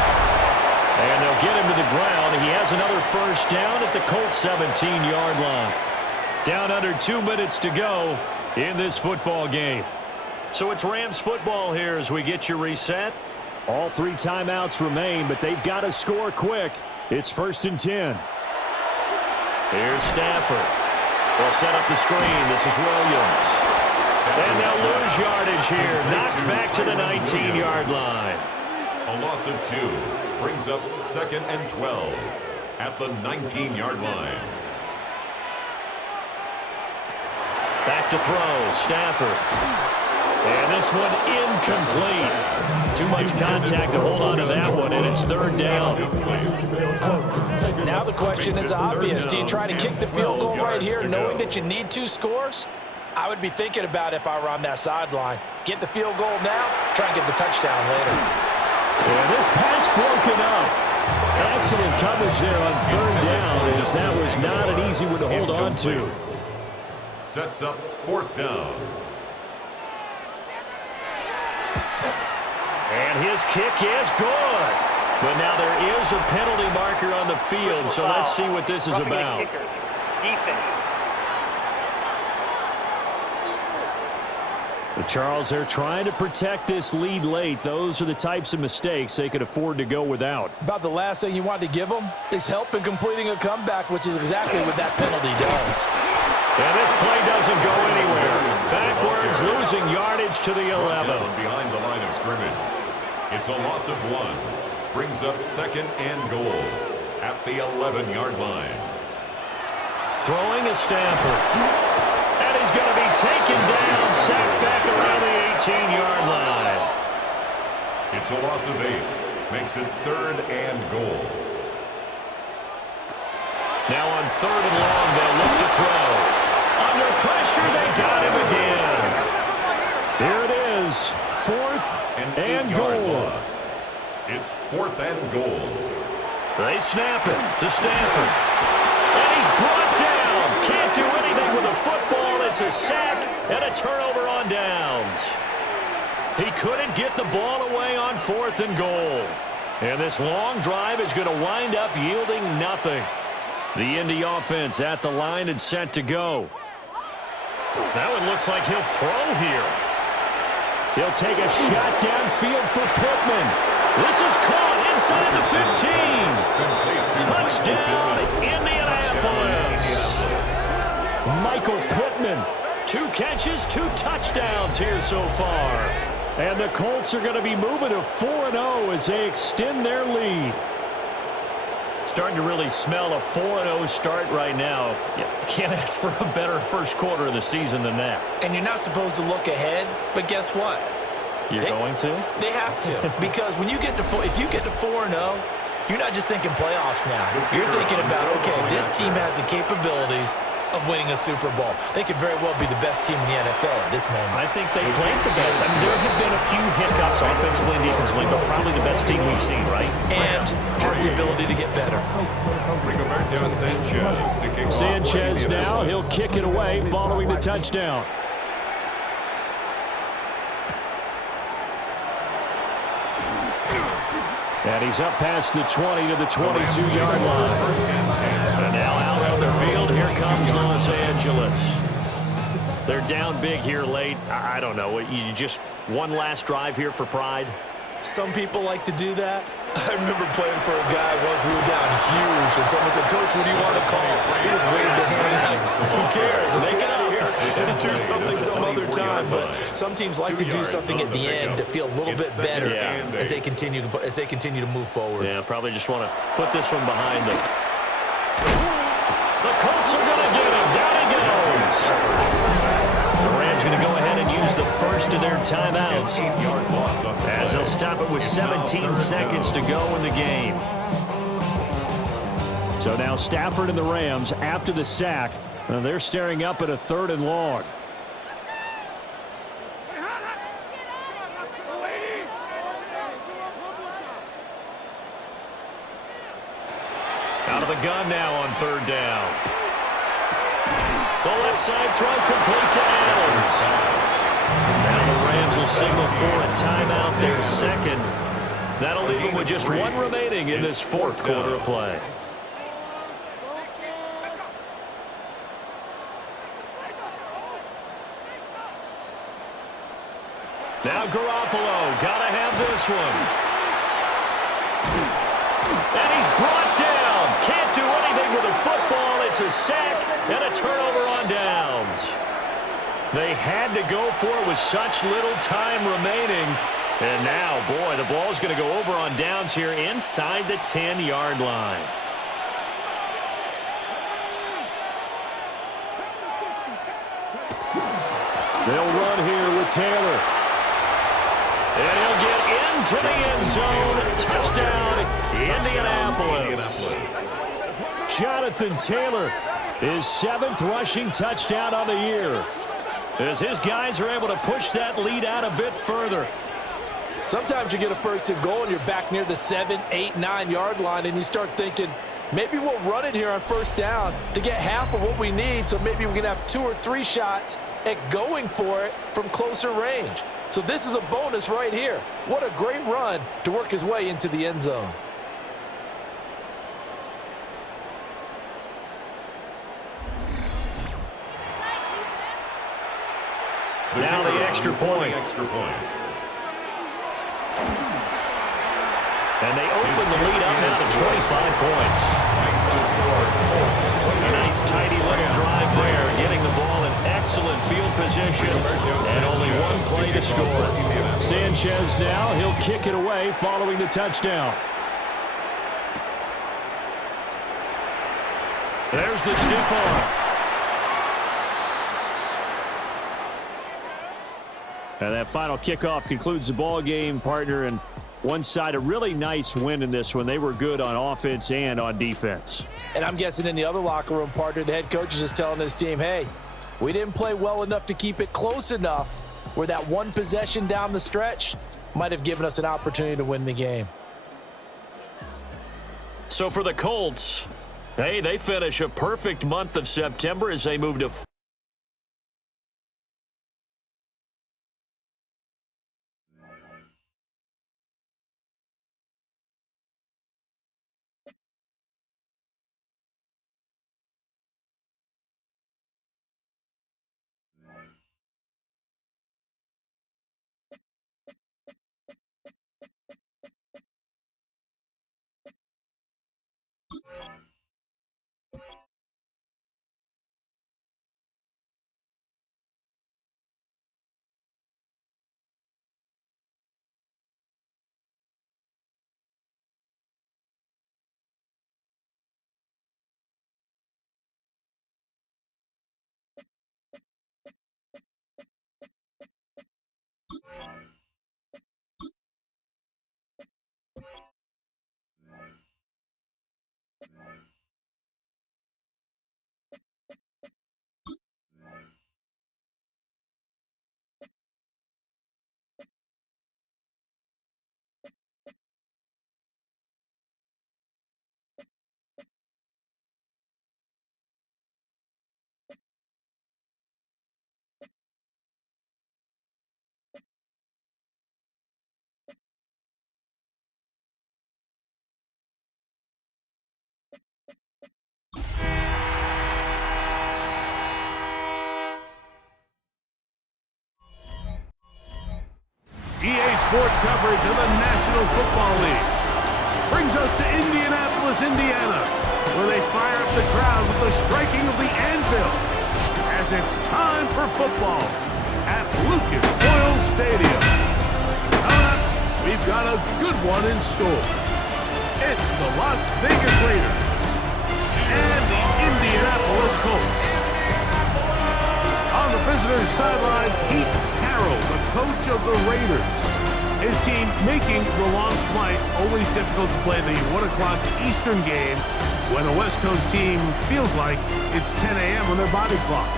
And they'll get him to the ground. He has another first down at the Colts' 17-yard line. Down under 2 minutes to go in this football game. So it's Rams football here as we get you reset. All 3 timeouts remain, but they've got to score quick. It's 1st and 10. Here's Stafford. They'll set up the screen. This is Williams. And they'll lose yardage here. Knocked back to the 19-yard line. A loss of 2 brings up 2nd and 12 at the 19-yard line. Back to throw. Stafford. And this one incomplete. Too much contact to hold on to that one, and it's 3rd down. Now the question is obvious. Do you try to kick the field goal right here knowing that you need 2 scores? I would be thinking about if I were on that sideline. Get the field goal now, try and get the touchdown later. And this pass broken up. Excellent coverage there on 3rd down, as that was not an easy one to hold on to. Sets up 4th down. And his kick is good. But now there is a penalty marker on the field, so let's see what this is about. Charles, they're trying to protect this lead late. Those are the types of mistakes they could afford to go without. About the last thing you want to give them is help in completing a comeback, which is exactly what that penalty does. And this play doesn't go anywhere. Backwards, losing yardage to the 11. Behind the line of scrimmage. It's a loss of 1. Brings up 2nd and goal at the 11-yard line. Throwing is Stafford. And he's going to be taken down, sacked back around the 18-yard line. It's a loss of 8. Makes it 3rd and goal. Now on 3rd and long, they'll look to throw. Under pressure, they got him again. Here it is, 4th and goal. It's 4th and goal. They snap it to Stafford. And he's brought down. Can't do anything with the football. It's a sack and a turnover on downs. He couldn't get the ball away on 4th and goal. And this long drive is going to wind up yielding nothing. The Indy offense at the line and set to go. That one looks like he'll throw here. He'll take a shot downfield for Pittman. This is caught inside the 15. Touchdown, Indianapolis. Michael Pittman, 2 catches, 2 touchdowns here so far. And the Colts are going to be moving to 4-0 as they extend their lead. Starting to really smell a 4-0 start right now. You can't ask for a better first quarter of the season than that. And you're not supposed to look ahead, but guess what? You're going to? They have to, because when you get to if you get to 4-0, you're not just thinking playoffs now. You're thinking about, okay, this team has the capabilities of winning a Super Bowl. They could very well be the best team in the NFL at this moment. I think they played the best. I mean, there have been a few hiccups offensively and defensively, but probably the best team we've seen, right? And has the ability to get better. Sanchez now, he'll kick it away following the touchdown. And he's up past the 20 to the 22-yard line. And now out on the field, here comes Los Angeles. They're down big here late. I don't know. You just one last drive here for pride? Some people like to do that. I remember playing for a guy once. We were down huge, and someone said, "Coach, what do you want to call?" He just waved a hand like, "Who cares? Let's get out of here and do something some other time." But some teams like to do something at the end to feel a little bit better as they continue to move forward. Yeah, probably just want to put this one behind them. The Colts are going to get him. Down he goes. The Rams going to go ahead and use the first of their timeouts, as they'll stop it with 17 seconds to go in the game. So now Stafford and the Rams, after the sack, they're staring up at a 3rd and long. Out of the gun now on 3rd down. The left side throw complete to Adams. Now the Rams will signal for a timeout, their second. That'll leave them with just one remaining in this 4th quarter of play. Now Garoppolo, gotta have this one. And he's brought down. Can't do anything with the football. It's a sack and a turnover on downs. They had to go for it with such little time remaining. And now, boy, the ball's going to go over on downs here inside the 10-yard line. They'll run here with Taylor. And he'll get into the end zone. Touchdown, Indianapolis. Jonathan Taylor, his 7th rushing touchdown on the year, as his guys are able to push that lead out a bit further. Sometimes you get a 1st and goal and you're back near the 7, 8, 9-yard line, and you start thinking, maybe we'll run it here on 1st down to get half of what we need, so maybe we can have 2 or 3 shots at going for it from closer range. So this is a bonus right here. What a great run to work his way into the end zone. Now the extra point. And they open the lead up now to 25 points. A nice tidy little drive there, getting the ball in excellent field position, and only one play to score. Sanchez now, he'll kick it away following the touchdown. There's the stiff arm. And that final kickoff concludes the ball game, partner, and one side a really nice win in this one. They were good on offense and on defense. And I'm guessing in the other locker room, partner, the head coach is just telling his team, hey, we didn't play well enough to keep it close enough where that one possession down the stretch might have given us an opportunity to win the game. So for the Colts, hey, they finish a perfect month of September as they move to EA Sports coverage of the National Football League brings us to Indianapolis, Indiana, where they fire up the crowd with the striking of the anvil as it's time for football at Lucas Oil Stadium. Coming up, we've got a good one in store. It's the Las Vegas Raiders and the Indianapolis Colts. On the visitors' sideline, Pete Carroll, the coach of the Raiders. His team making the long flight, always difficult to play the 1 o'clock Eastern game when a West Coast team feels like it's 10 a.m. on their body clock.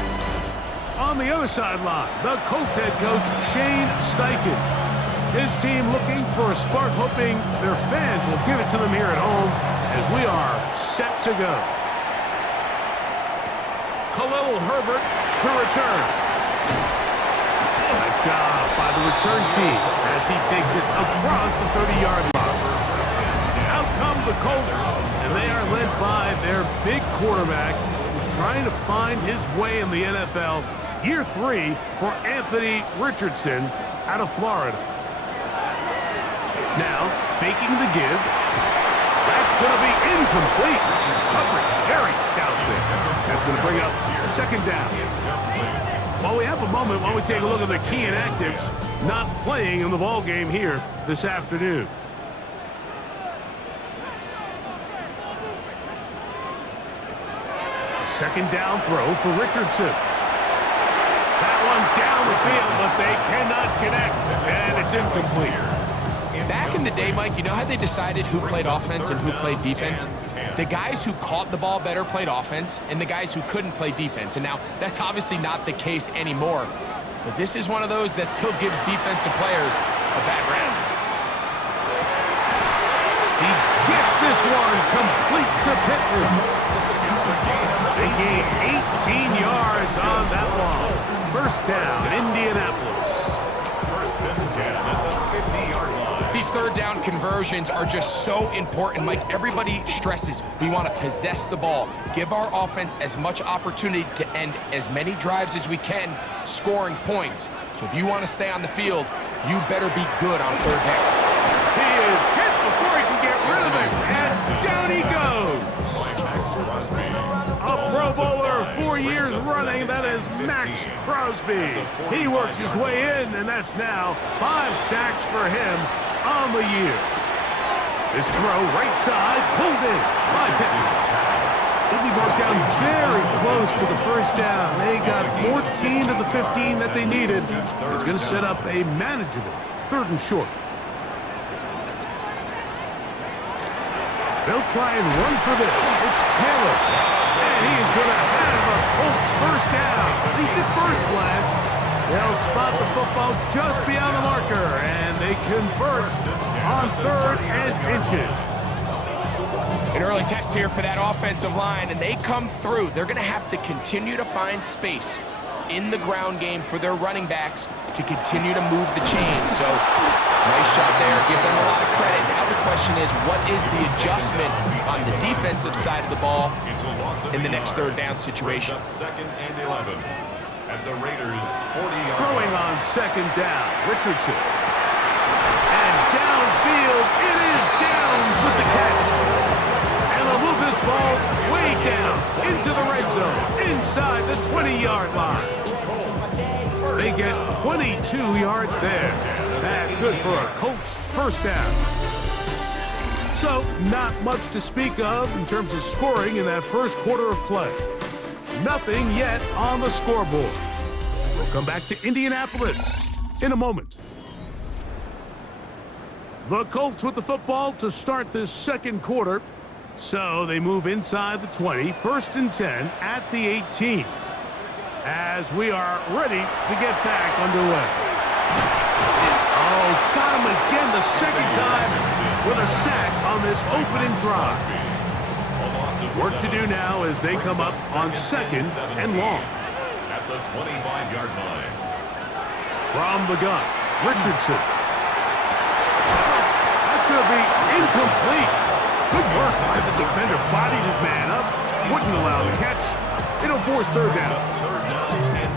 On the other sideline, the Colts head coach, Shane Steichen. His team looking for a spark, hoping their fans will give it to them here at home as we are set to go. Khalil Herbert to return. Nice job by the return team as he takes it across the 30-yard line. Out come the Colts, and they are led by their big quarterback who's trying to find his way in the NFL. Year 3 for Anthony Richardson out of Florida. Now, faking the give. That's going to be incomplete. Coverage very stout there. That's going to bring up second down. Well, we have a moment while we take a look at the key inactives not playing in the ball game here this afternoon. A second down throw for Richardson. That one down the field, but they cannot connect, and it's incomplete. Back in the day, Mike, you know how they decided who played offense and who played defense? The guys who caught the ball better played offense, and the guys who couldn't play defense. And now, that's obviously not the case anymore. But this is one of those that still gives defensive players a bad rap. He gets this one complete to Pittman. They gain 18 yards on that one. First down, Indianapolis. First and 10 at the 50-yard line. These third down conversions are just so important, Mike. Everybody stresses we want to possess the ball, give our offense as much opportunity to end as many drives as we can, scoring points. So if you want to stay on the field, you better be good on third down. He is hit before he can get rid of it, and down he goes. A Pro Bowler 4 years running, that is Max Crosby. He works his way in, and that's now 5 sacks for him on the year. His throw right side, pulled in by Pittman. They'll be brought down very close to the first down. They got 14 of the 15 that they needed. It's going to set up a manageable 3rd and short. They'll try and run for this. It's Taylor. And he is going to have a Colts first down. At least at first glance, they'll spot the football just beyond the marker, and they convert on 3rd and inches. An early test here for that offensive line, and they come through. They're going to have to continue to find space in the ground game for their running backs to continue to move the chain. So, nice job there. Give them a lot of credit. Now the question is, what is the adjustment on the defensive side of the ball in the next third down situation? Second and 11 at the Raiders' 40-yard line. Throwing on second down, Richardson. And downfield, it is Downs with the catch. And they'll move this ball way down into the red zone, inside the 20-yard line. They get 22 yards there. That's good for a Colts first down. So, not much to speak of in terms of scoring in that first quarter of play. Nothing yet on the scoreboard. We'll come back to Indianapolis in a moment. The Colts with the football to start this second quarter. So they move inside the 20, 1st and 10 at the 18. As we are ready to get back underway. Oh, got him again the second time with a sack on this opening drive. Work to do now as they come up on 2nd and long. At the 25-yard line. From the gun, Richardson. That's going to be incomplete. Good work by the defender. Bodied his man up. Wouldn't allow the catch. It'll force third down.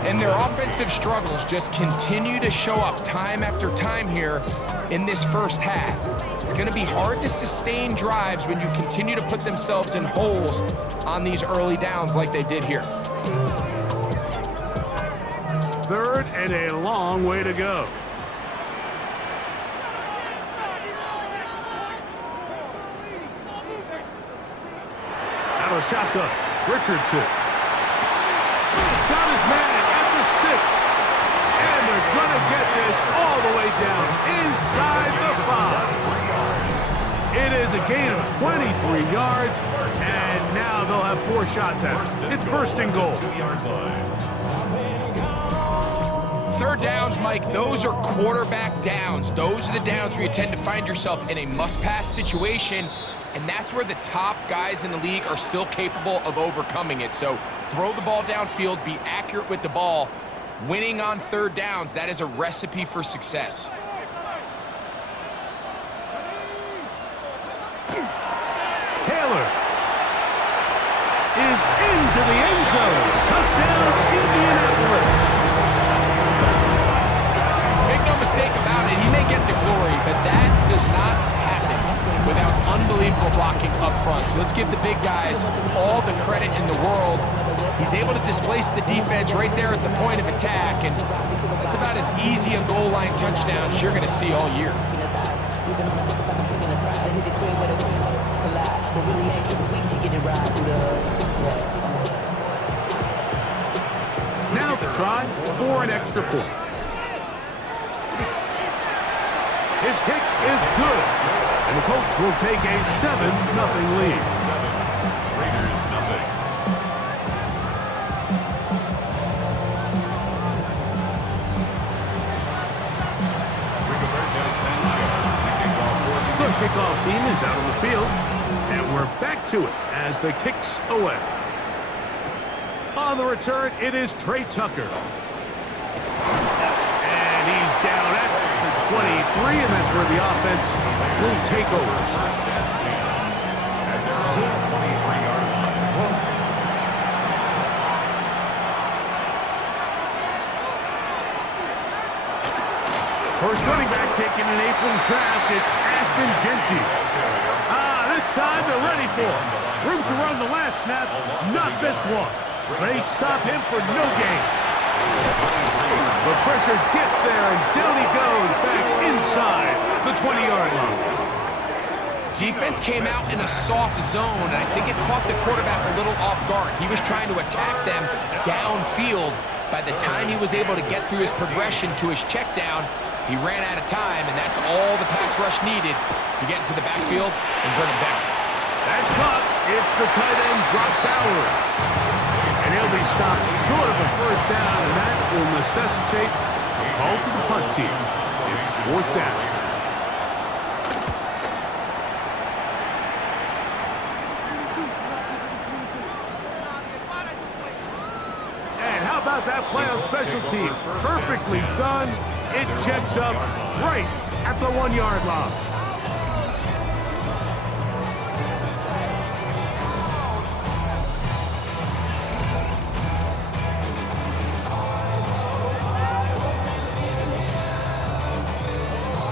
And their offensive struggles just continue to show up time after time here in this first half. It's going to be hard to sustain drives when you continue to put themselves in holes on these early downs like they did here. Third and a long way to go. Out of shotgun, Richardson. Got his man at the 6. And they're going to get this all the way down inside the 5. It is a gain of 23 yards, and now they'll have 4 shots at it. It's first and goal. Third downs, Mike, those are quarterback downs. Those are the downs where you tend to find yourself in a must-pass situation, and that's where the top guys in the league are still capable of overcoming it. So throw the ball downfield, be accurate with the ball. Winning on third downs, that is a recipe for success. Taylor is into the end zone. Touchdown, Indianapolis. Make no mistake about it, he may get the glory, but that does not happen without unbelievable blocking up front. So let's give the big guys all the credit in the world. He's able to displace the defense right there at the point of attack, and that's about as easy a goal line touchdown as you're going to see all year. Now the try for an extra point. His kick is good, and the Colts will take a 7-0 lead. Raiders nothing. The kickoff team is out on the field, and we're back to it as the kick's away. On the return, it is Trey Tucker. And he's down at the 23, and that's where the offense will take over. At their 23-yard line. First running back taken in April's draft, it's Ashton Genty. This time they're ready for him. Room to run the last snap, not this one. They stop him for no gain. The pressure gets there, and down he goes back inside the 20-yard line. Defense came out in a soft zone, and I think it caught the quarterback a little off guard. He was trying to attack them downfield. By the time he was able to get through his progression to his check down, he ran out of time, and that's all the pass rush needed to get into the backfield and bring him down. That's caught. It's the tight end, Brock Bowers. And he'll be stopped short of a first down, and that will necessitate a call to the punt team. It's fourth down. And how about that play on special teams? Perfectly done. It checks up right at the 1-yard line.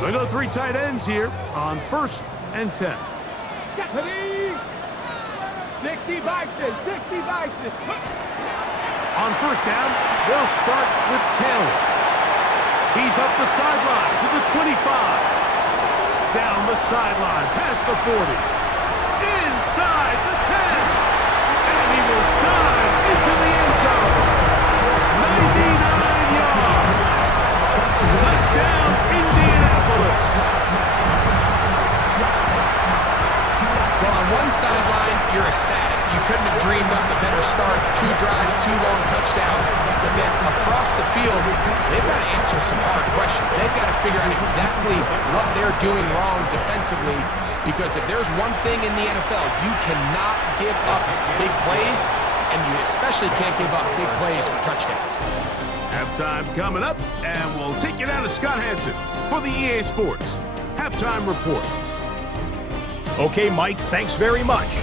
They go 3 tight ends here on 1st and 10. 60 boxes, 60 boxes. On first down, they'll start with Taylor. He's up the sideline to the 25. Down the sideline, past the 40. Inside the 10. And he will dive into the end zone. 99 yards. Touchdown, Indianapolis. Well, on one sideline, you're ecstatic. You couldn't have dreamed up a better start. 2 drives, 2 long touchdowns. But then across the field, they've got to answer some hard questions. They've got to figure out exactly what they're doing wrong defensively. Because if there's one thing in the NFL, you cannot give up big plays, and you especially can't give up big plays for touchdowns. Halftime coming up, and we'll take you down to Scott Hansen for the EA Sports Halftime Report. Okay, Mike, thanks very much.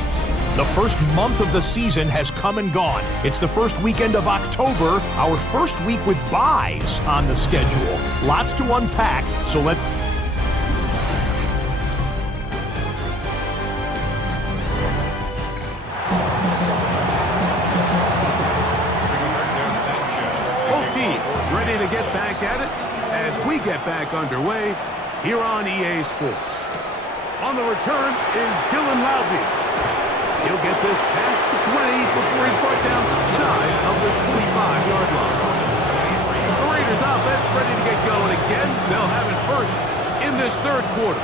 The first month of the season has come and gone. It's the first weekend of October, our first week with byes on the schedule. Lots to unpack, so let's... Both teams ready to get back at it as we get back underway here on EA Sports. On the return is Dylan Loudby. He'll get this past the 20 before he's brought down shy of the 25-yard line. The Raiders offense ready to get going again. They'll have it first in this third quarter.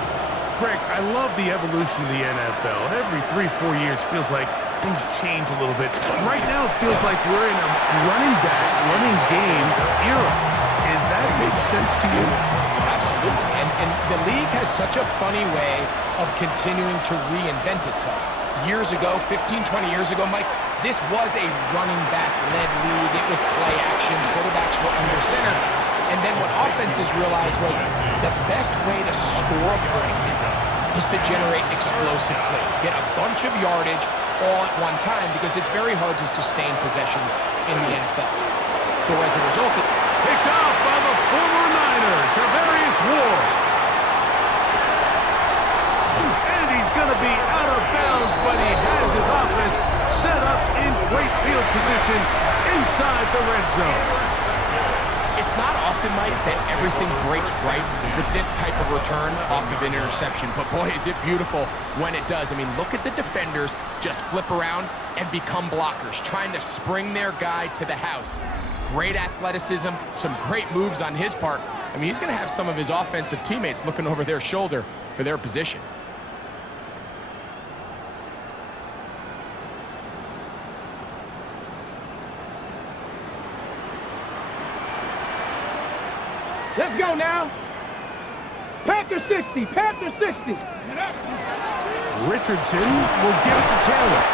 Greg, I love the evolution of the NFL. Every 3-4 years feels like things change a little bit. Right now it feels like we're in a running back, running game era. Does that make sense to you? Absolutely. And the league has such a funny way of continuing to reinvent itself. Years ago, 15, 20 years ago, Mike, this was a running back-led league. It was play action. Quarterbacks were under center. And then what offenses realized was the best way to score points is to generate explosive plays. Get a bunch of yardage all at one time because it's very hard to sustain possessions in the NFL. So as a result, picked off by the former Niner, Tarvarius Ward. And he's going to be out of bounds, but he has his offense set up in great field position inside the red zone. It's not often, Mike, that everything breaks right for this type of return off of an interception. But boy, is it beautiful when it does. I mean, look at the defenders just flip around and become blockers, trying to spring their guy to the house. Great athleticism, some great moves on his part. I mean, he's going to have some of his offensive teammates looking over their shoulder for their position. Let's go now. Panther 60, Panther 60. Richardson will give it to Taylor.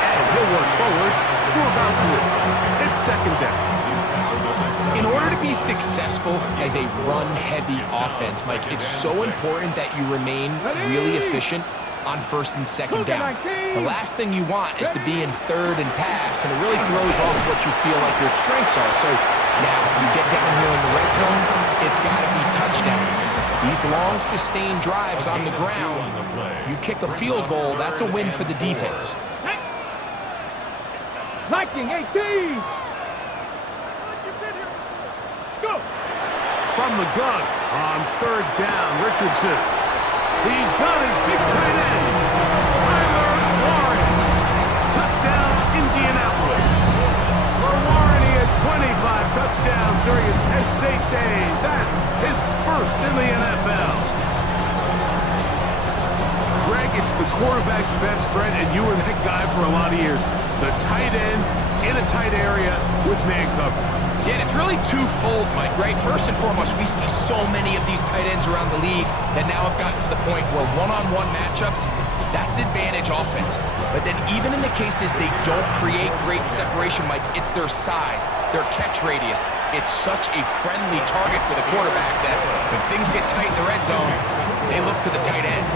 And he'll work forward for about 3. It's second down. In order to be successful as a run-heavy offense, Mike, it's so important that you remain really efficient on first and second down. The last thing you want is to be in third and pass, and it really throws off what you feel like your strengths are. So now you get down here in the red zone, it's got to be touchdowns. These long sustained drives on the ground, you kick a field goal, that's a win for the defense. Viking 18. Let's go. From the gun on third down, Richardson. He's got his big tight end, Warren. Touchdown, Indianapolis. For Warren, he had 25 touchdowns during his Penn State days. That is first in the NFL. Greg, it's the quarterback's best friend, and you were that guy for a lot of years. The tight end in a tight area with man coverage. Yeah, and it's really twofold, Mike, right? First and foremost, we see so many of these tight ends around the league that now have gotten to the point where one-on-one matchups, that's advantage offense. But then even in the cases they don't create great separation, Mike, it's their size, their catch radius. It's such a friendly target for the quarterback that when things get tight in the red zone, they look to the tight end.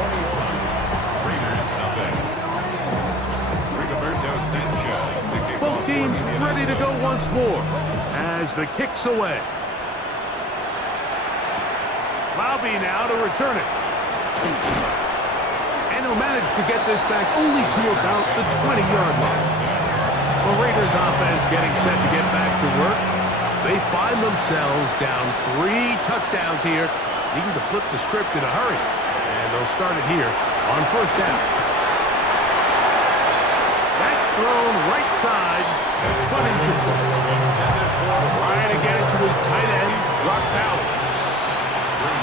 Both teams ready to go once more as the kick's away. Loudby now to return it. And he'll manage to get this back only to about the 20-yard line. The Raiders offense getting set to get back to work. They find themselves down 3 touchdowns here, needing to flip the script in a hurry. And they'll start it here on first down. That's thrown right side. Funny. Trying to get it to his tight end, Rock Bowers.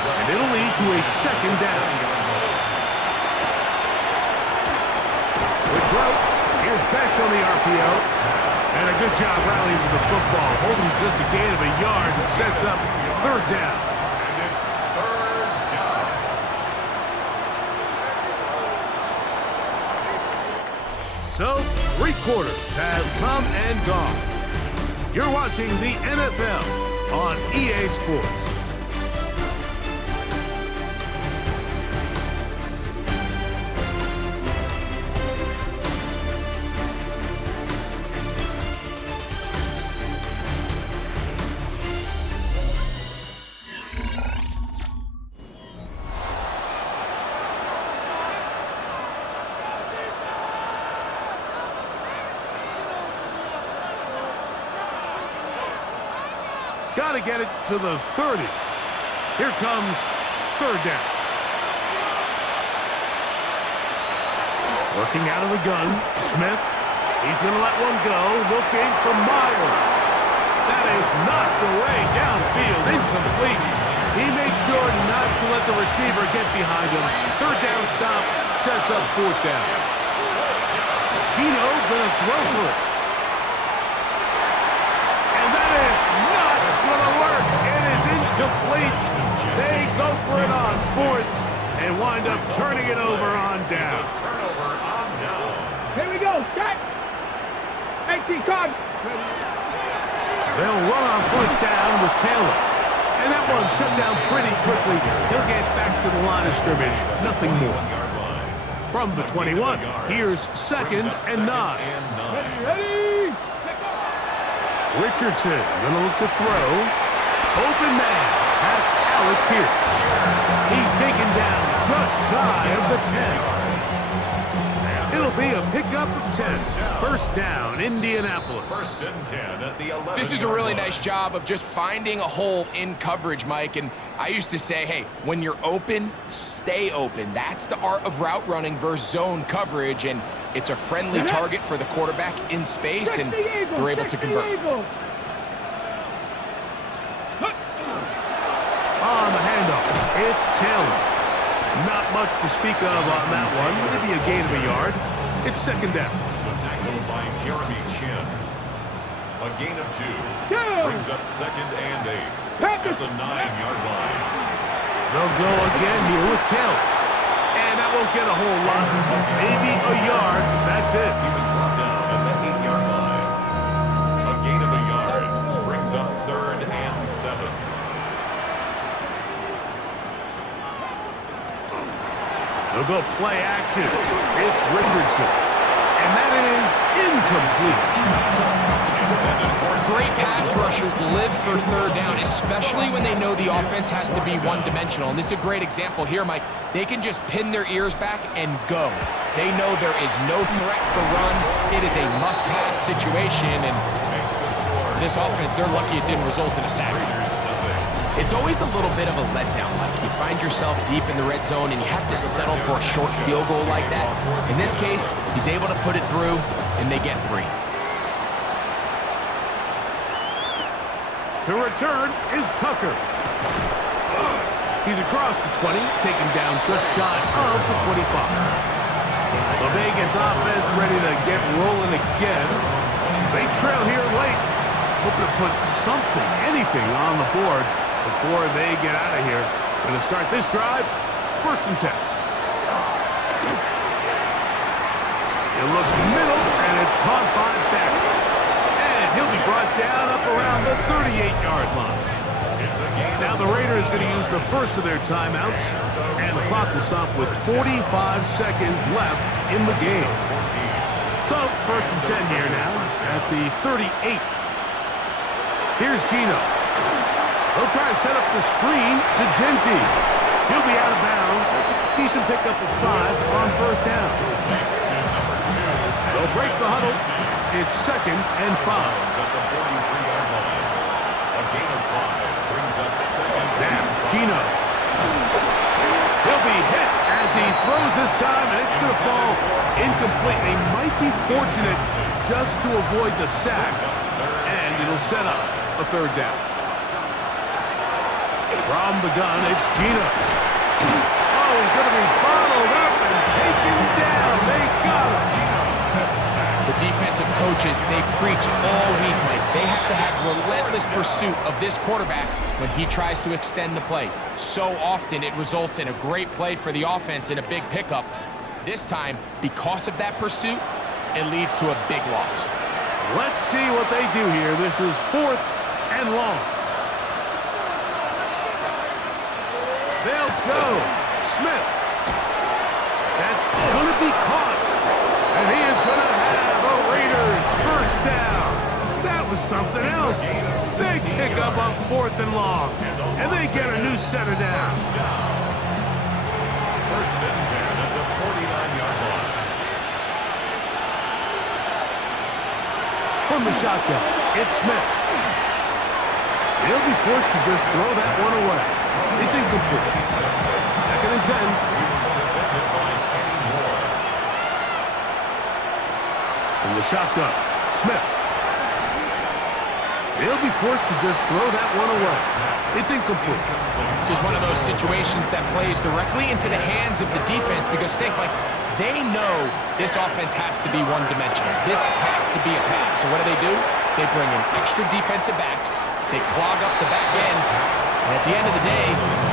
And it'll lead to a second down. With rope, here's Besh on the RPO. And a good job rallying to the football, holding just a gain of a yard and sets up third down. And it's third down. So, 3 quarters have come and gone. You're watching the NFL on EA Sports. Got to get it to the 30. Here comes third down. Working out of the gun, Smith. He's going to let one go, looking for Myers. That is knocked away downfield, incomplete. He made sure not to let the receiver get behind him. Third down stop sets up fourth down. Gino going to throw for it. And that is not going to work. It is incomplete. They go for it on fourth and wind up turning it over on down. Here we go, set. 18 cards. They'll run on first down with Taylor. And that one shut down pretty quickly. He'll get back to the line of scrimmage. Nothing more. From the 21, here's second and 9. Ready. Richardson gonna look to throw. Open man. That's Alec Pierce. He's taken down just shy of the 10. It'll be a pickup of 10. First down, Indianapolis. First and 10 at the 11. This is a really nice job of just finding a hole in coverage, Mike. And I used to say, hey, when you're open, stay open. That's the art of route running versus zone coverage. And it's a friendly target for the quarterback in space, and they're able to convert. On the handoff, it's Taylor. Not much to speak of on that one. Maybe a gain of a yard. It's second down. Tackled by Jeremy Chin. A gain of 2. Brings up second and 8 at the 9-yard line. They'll go again here with Taylor. And that won't get a whole lot. Maybe a yard. That's it. He was brought down at the 8-yard line. A gain of a yard. Brings up third and 7. They'll go play action. It's Richardson. And that is incomplete. Great pass rushers live for third down, especially when they know the offense has to be one-dimensional. And this is a great example here, Mike. They can just pin their ears back and go. They know there is no threat for run. It is a must-pass situation, and this offense, they're lucky it didn't result in a sack. It's always a little bit of a letdown. Like, you find yourself deep in the red zone and you have to settle for a short field goal like that. In this case, he's able to put it through, and they get 3. To return is Tucker. He's across the 20, taken down just shy of the 25. The Vegas offense ready to get rolling again. They trail here late. Hoping to put something, anything on the board before they get out of here. Going to start this drive, first and 10. It looks middle, and it's caught by Beck. And he'll be brought down up around the 38-yard line. Now the Raiders going to use the first of their timeouts, and the clock will stop with 45 seconds left in the game. So, first and 10 here now at the 38. Here's Gino. He'll try to set up the screen to Genty. He'll be out of bounds. That's a decent pickup of 5 on first down. They'll break the huddle. It's second and 5. At the 43-yard line. A gain of 5 brings up second. Now, Gino. He'll be hit as he throws this time, and it's going to fall incomplete. They might be fortunate just to avoid the sack, and it'll set up a third down. From the gun, it's Gino. Oh, he's going to be bottled up and taken down. They got him. The defensive coaches, they preach all week, Mike. They have to have relentless pursuit of this quarterback when he tries to extend the play. So often it results in a great play for the offense and a big pickup. This time, because of that pursuit, it leads to a big loss. Let's see what they do here. This is fourth and long. They'll go. Smith. That's going to be caught. And he is going to have a Raiders first down. That was something else. Big pickup on fourth and long. And they get a new set of downs. First and 10 at the 49-yard line. From the shotgun, it's Smith. They'll be forced to just throw that one away. It's incomplete. 2nd and 10. From the shotgun, Smith. They'll be forced to just throw that one away. It's incomplete. This is one of those situations that plays directly into the hands of the defense because think, like, they know this offense has to be one-dimensional. This has to be a pass. So what do? They bring in extra defensive backs. They clog up the back end. And at the end of the day,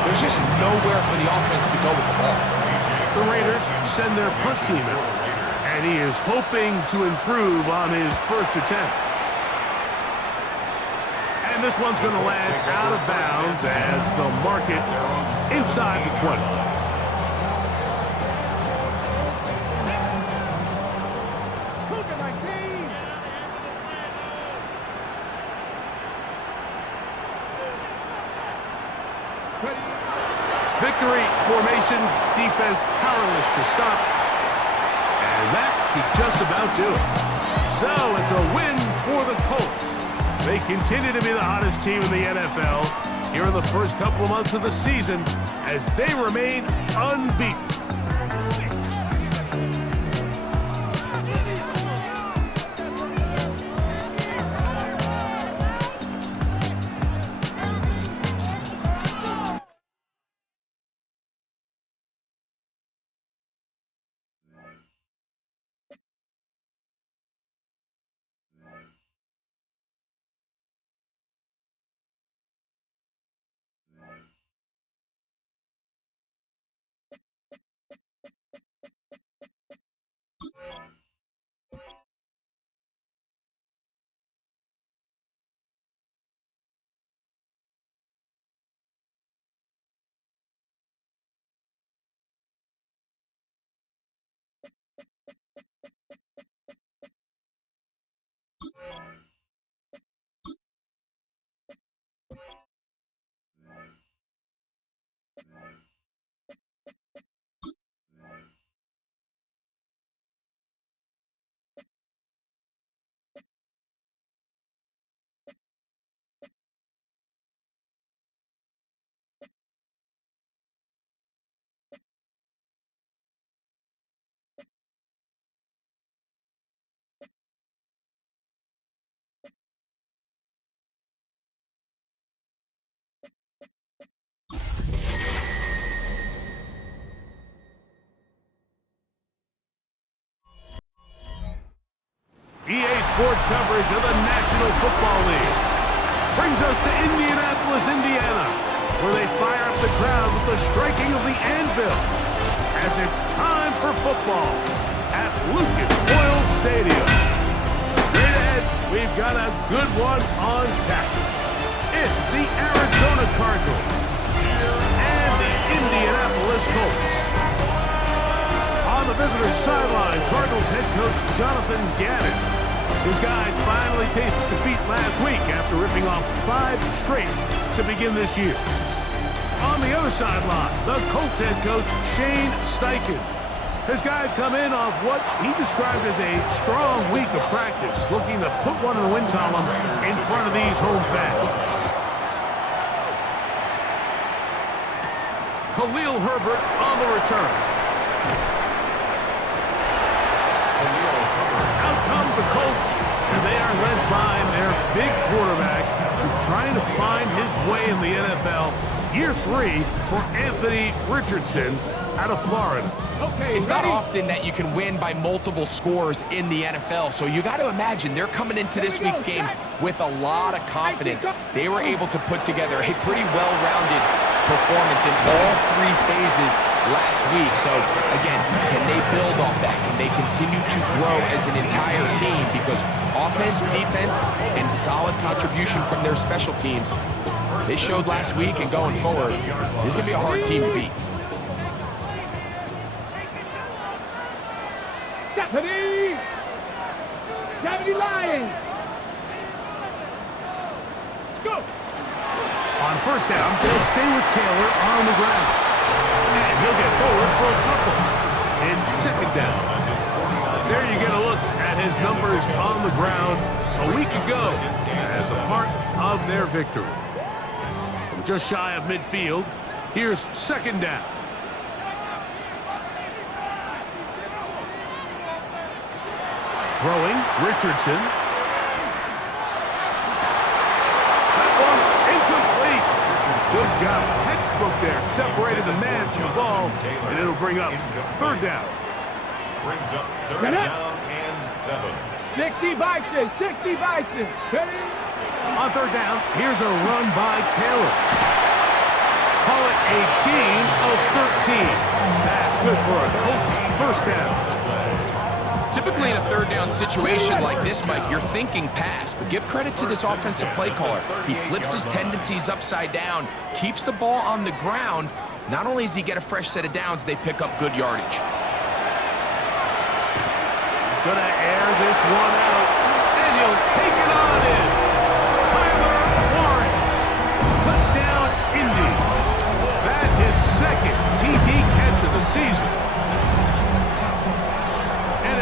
there's just nowhere for the offense to go with the ball. The Raiders send their punt team out, and he is hoping to improve on his first attempt. And this one's going to land out of bounds as the market inside the 20. Victory formation, defense powerless to stop. And that should just about do it. So it's a win for the Colts. They continue to be the hottest team in the NFL here in the first couple of months of the season as they remain unbeaten. EA Sports coverage of the National Football League brings us to Indianapolis, Indiana, where they fire up the crowd with the striking of the anvil as it's time for football at Lucas Oil Stadium. Straight ahead, we've got a good one on tap. It's the Arizona Cardinals and the Indianapolis Colts. On the visitor's sideline, Cardinals head coach Jonathan Gannon. His guys finally tasted defeat last week after ripping off 5 straight to begin this year. On the other sideline, the Colts head coach Shane Steichen. His guys come in off what he described as a strong week of practice, looking to put one in the win column in front of these home fans. Khalil Herbert on the return. The Colts, and they are led by their big quarterback who's trying to find his way in the NFL. Year 3 for Anthony Richardson out of Florida. Okay, it's not often that you can win by multiple scores in the NFL, so you got to imagine they're coming into this week's game with a lot of confidence. They were able to put together a pretty well-rounded performance in all 3 phases last week. So, again, can they build off that? Can they continue to grow as an entire team? Because offense, defense, and solid contribution from their special teams, they showed last week, and going forward, this is going to be a hard team to beat. Deputy! Deputy Lions! Go! On first down, they'll stay with Taylor on the ground. And he'll get forward for a couple. In second down. There you get a look at his numbers on the ground a week ago as a part of their victory. just shy of midfield. Here's second down. Throwing, Richardson. That one incomplete. Good job. Textbook there. Separated the man from the ball, and it'll bring up third down. Brings up third down and 7. 60 Bison, 60 Bison. Ready? On third down, here's a run by Taylor. Call it a gain of 13. That's good for a Colts first down. Typically in a third down situation like this, Mike, you're thinking pass, but give credit to this offensive play caller. He flips his tendencies upside down, keeps the ball on the ground. Not only does he get a fresh set of downs, they pick up good yardage. He's going to air this one out, and he'll take it on in. Tyler Warren. Touchdown, Indy. That is second TD catch of the season.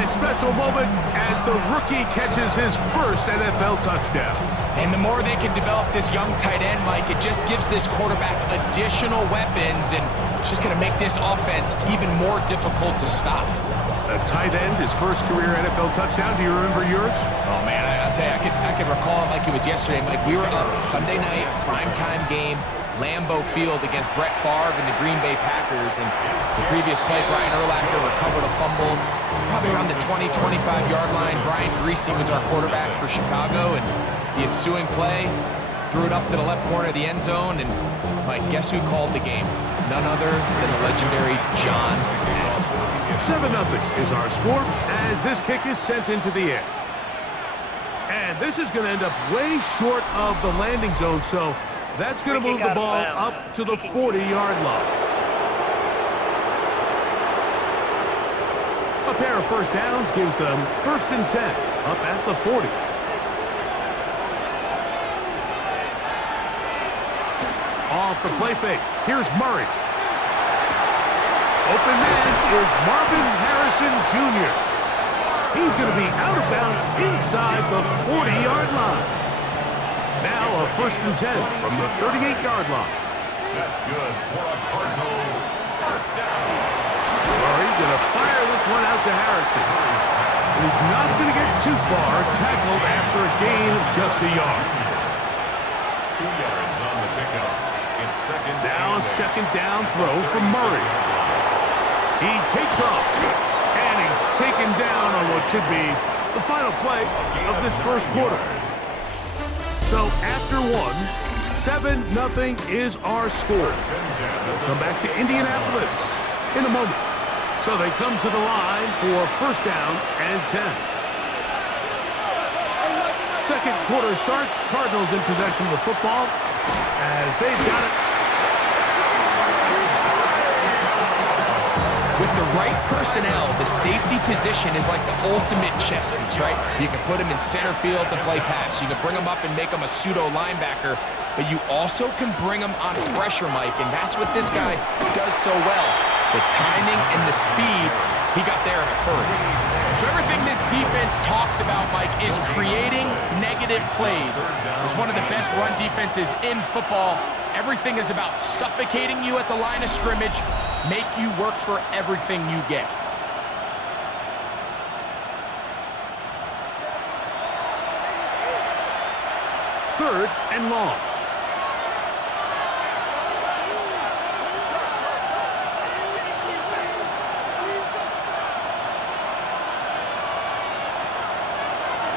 A special moment as the rookie catches his first NFL touchdown. And the more they can develop this young tight end, Mike, it just gives this quarterback additional weapons, and it's just going to make this offense even more difficult to stop. A tight end, his first career NFL touchdown. Do you remember yours? Oh, man, I'll tell you, I could recall it like it was yesterday, Mike. We were up Sunday night, primetime game, Lambeau Field against Brett Favre and the Green Bay Packers, and the previous play, Brian Urlacher recovered a fumble probably around the 20-25-yard line. Brian Greasy was our quarterback for Chicago, and the ensuing play threw it up to the left corner of the end zone, and Mike, guess who called the game? None other than the legendary John Madden. 7-0 is our score as this kick is sent into the air. And this is going to end up way short of the landing zone, so that's going to move the ball up to the 40-yard line. A pair of first downs gives them 1st and 10 up at the 40. Off the play fake. Here's Murray. Open man is Marvin Harrison Jr. He's going to be out of bounds inside the 40-yard line. Now a 1st and 10 from the 38-yard line. That's good for a Cardinals first down. Murray going to fire this one out to Harrison. He's not going to get too far, tackled after a gain of just a yard. 2 yards on the pickup. It's second down. Now a second down throw from Murray. He takes off, and he's taken down on what should be the final play of this first quarter. So after one, 7-0 is our score. We'll come back to Indianapolis in a moment. So they come to the line for first down and 10. Second quarter starts. Cardinals in possession of the football as they've got it. With the right personnel, the safety position is like the ultimate chess piece, right? You can put him in center field to play pass. You can bring him up and make him a pseudo linebacker, but you also can bring him on pressure, Mike, and that's what this guy does so well. The timing and the speed, he got there in a hurry. So everything this defense talks about, Mike, is creating negative plays. It's one of the best run defenses in football. Everything is about suffocating you at the line of scrimmage, make you work for everything you get. Third and long.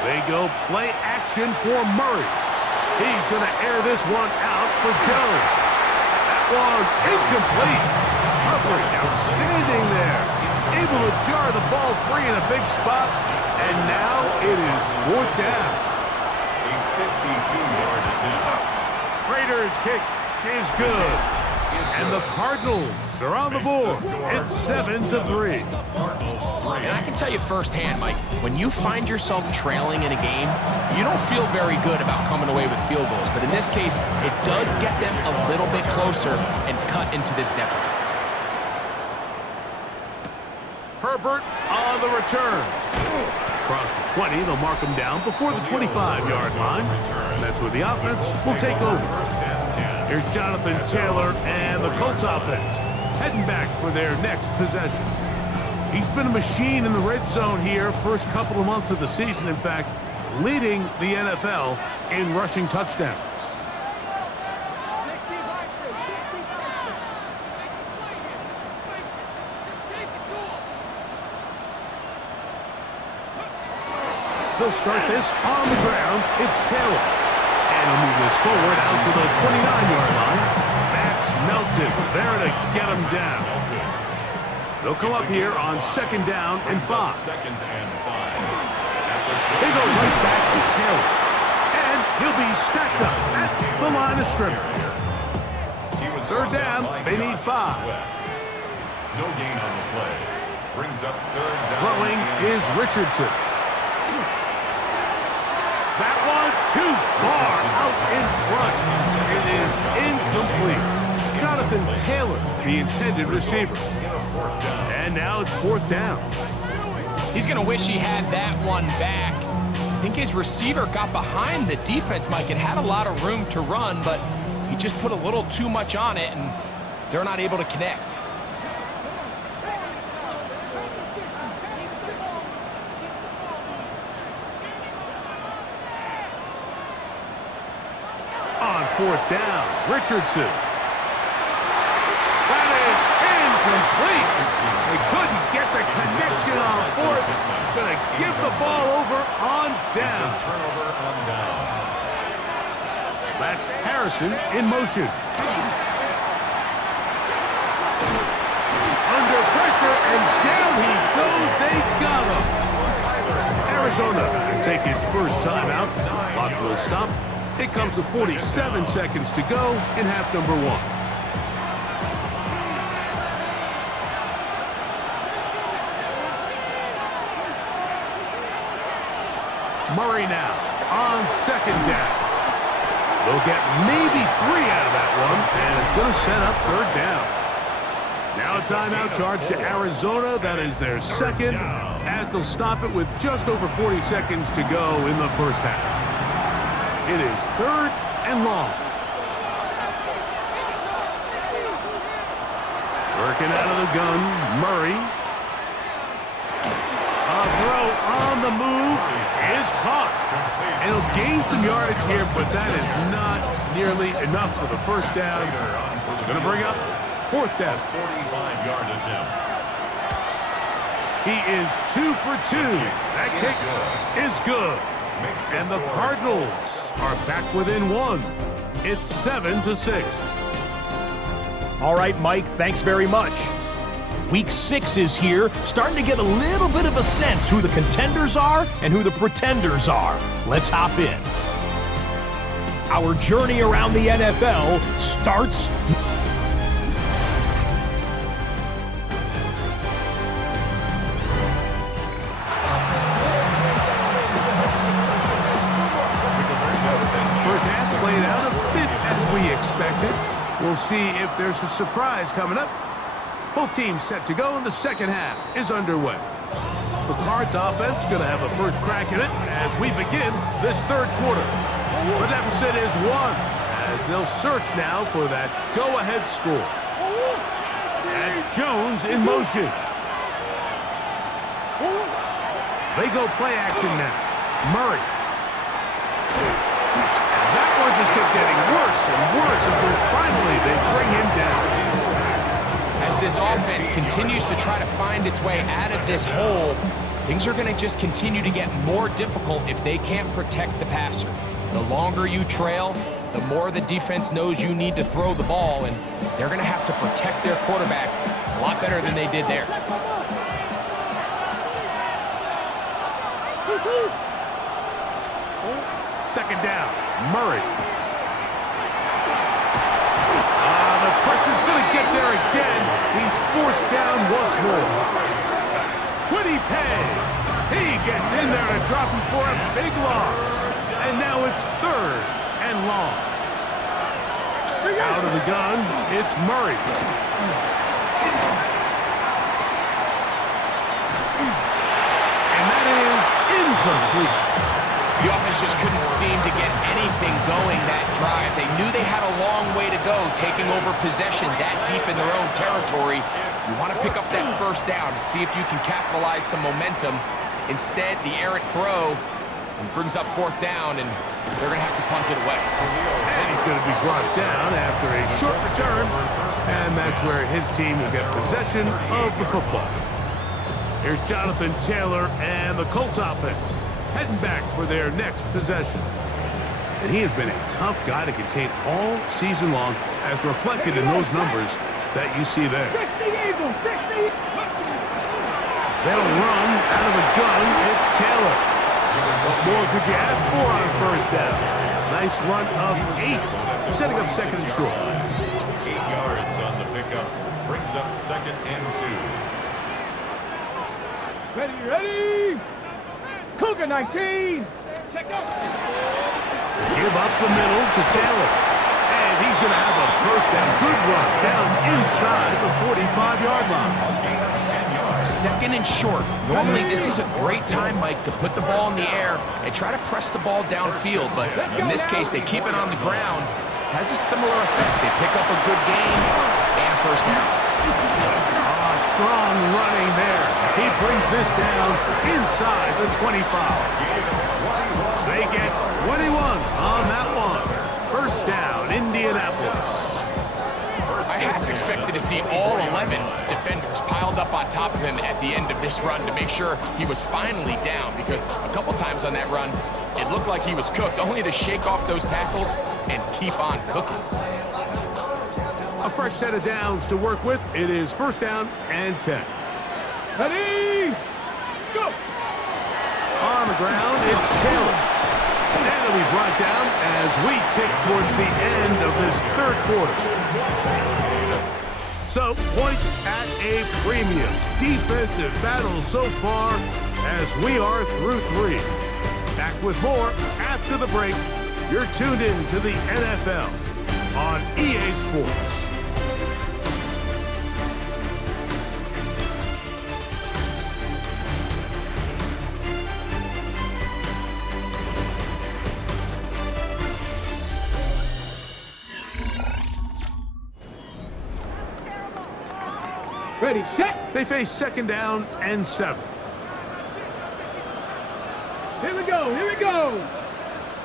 They go play action for Murray. He's going to air this one out for Jones. That one incomplete. Humphrey outstanding there. Able to jar the ball free in a big spot. And now it is 4th down. A 52-yard attempt. Raiders kick is good. And the Cardinals are on the board. It's 7-3. And I can tell you firsthand, Mike, when you find yourself trailing in a game, you don't feel very good about coming away with field goals. But in this case, it does get them a little bit closer and cut into this deficit. Herbert on the return. Across the 20, they'll mark him down before the 25-yard line. And that's where the offense will take over. First and 10. Here's Jonathan Taylor and the Colts offense heading back for their next possession. He's been a machine in the red zone here first couple of months of the season. In fact, leading the NFL in rushing touchdowns. They'll start this on the ground. It's Taylor. And he'll move this forward out to the 29-yard line. Max Melton there to get him down. They'll come up here on 2nd down and 5. They go right back to Taylor. And he'll be stacked up at the line of scrimmage. 3rd down, they need 5. No gain on the play. Brings up 3rd down. Throwing is Richardson. That one too far out in front. It is incomplete. Jonathan Taylor, the intended receiver. And now it's 4th down. He's going to wish he had that one back. I think his receiver got behind the defense, Mike, and had a lot of room to run, but he just put a little too much on it, and they're not able to connect. On 4th down, Richardson. That is incomplete. They couldn't get the connection on 4th. Going to give the ball over on down. Turnover on down. That's Harrison in motion. Under pressure, and down he goes. They got him. Arizona can take its first timeout. Clock will stop. It comes with 47 seconds to go in half number 1. Murray now on 2nd down. They'll get maybe 3 out of that one, and it's going to set up 3rd down. Now a timeout charge to Arizona. That is their 2nd, as they'll stop it with just over 40 seconds to go in the first half. It is 3rd and long. Working out of the gun, Murray. A throw on the move is caught. And he'll gain some yardage here, but that is not nearly enough for the first down. It's going to bring up 4th down. 45-yard attempt. He is 2 for 2. That kick is good. And the Cardinals are back within 1. It's 7-6. All right, Mike, thanks very much. Week 6 is here, starting to get a little bit of a sense who the contenders are and who the pretenders are. Let's hop in. Our journey around the NFL starts expected. We'll see if there's a surprise coming up. Both teams set to go, and the second half is underway. The Cards offense going to have a first crack at it as we begin this 3rd quarter. The deficit is 1 as they'll search now for that go-ahead score. And Jones in motion. They go play action now. Murray. That one just kept getting worse and worse until finally they bring him down. As this offense continues to try to find its way out of this hole, things are going to just continue to get more difficult if they can't protect the passer. The longer you trail, the more the defense knows you need to throw the ball, and they're going to have to protect their quarterback a lot better than they did there. Second down, Murray. The pressure's going to get there again. He's forced down once more. Quiddy Pay. He gets in there to drop him for a big loss. And now it's 3rd and long. Out of the gun, it's Murray. And that is incomplete. The offense Vikings just couldn't seem to get anything going that drive. They knew they had a long way to go, taking over possession that deep in their own territory. You want to pick up that first down and see if you can capitalize some momentum. Instead, the errant throw brings up fourth down, and they're going to have to punt it away. And he's going to be brought down after a short return, and that's where his team will get possession of the football. Here's Jonathan Taylor and the Colts offense heading back for their next possession. And he has been a tough guy to contain all season long, as reflected in those numbers that you see there. 60 Eagles, 60. They'll run out of the gun. It's Taylor. What more could you ask for on first down? Nice run of 8, setting up second and short. 8 yards on the pickup. Brings up second and 2. Ready. Cougar 19. Check out. Give up the middle to Taylor. And he's going to have a first down. Good run down inside the 45-yard line. Second and short. Normally, this is a great time, Mike, to put the ball in the air and try to press the ball downfield. But in this case, they keep it on the ground. Has a similar effect. They pick up a good gain and a first down. Strong running there. He brings this down inside the 25. They get 21 on that one. First down, Indianapolis. I half expected to see all 11 defenders piled up on top of him at the end of this run to make sure he was finally down, because a couple times on that run, it looked like he was cooked, only to shake off those tackles and keep on cooking. A fresh set of downs to work with. It is first down and 10. Ready. Let's go. On the ground, it's Taylor. And it'll be brought down as we tick towards the end of this third quarter. So, points at a premium. Defensive battle so far as we are through 3. Back with more after the break. You're tuned in to the NFL on EA Sports. Ready, set. They face second down and 7. Here we go.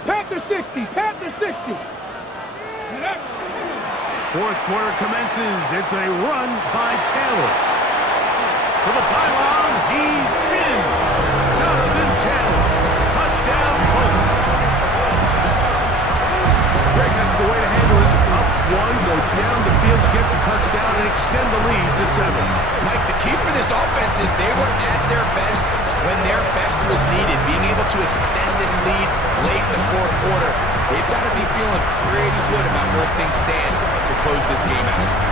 Panther 60, Panther 60. Fourth quarter commences. It's a run by Taylor. To the pylon, he's in. Jonathan Taylor. Touchdown, Colts. Greg, that's the way to handle it. Up 1, go down the field, get the touchdown, and extend the lead to 7. Mike, the key for this offense is they were at their best when their best was needed. Being able to extend this lead late in the fourth quarter, they've got to be feeling pretty good about where things stand to close this game out.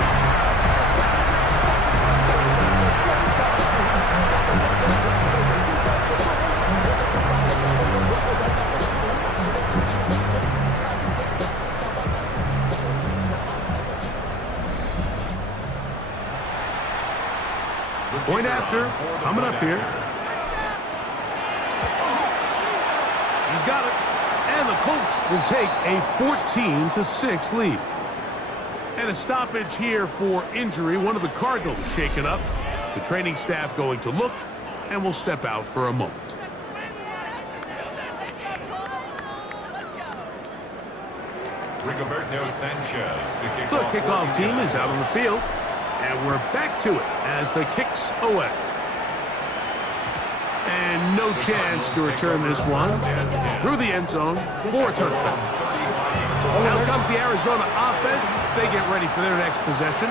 Point after, coming up here. He's got it. And the Colts will take a 14-6 lead. And a stoppage here for injury. One of the Cardinals shaken up. The training staff going to look and will step out for a moment. Rigoberto Sanchez to kick The off. kickoff team is out on the field. And we're back to it as the kick's away. And no chance to return this one through the end zone for a touchdown. Now comes the Arizona offense. They get ready for their next possession.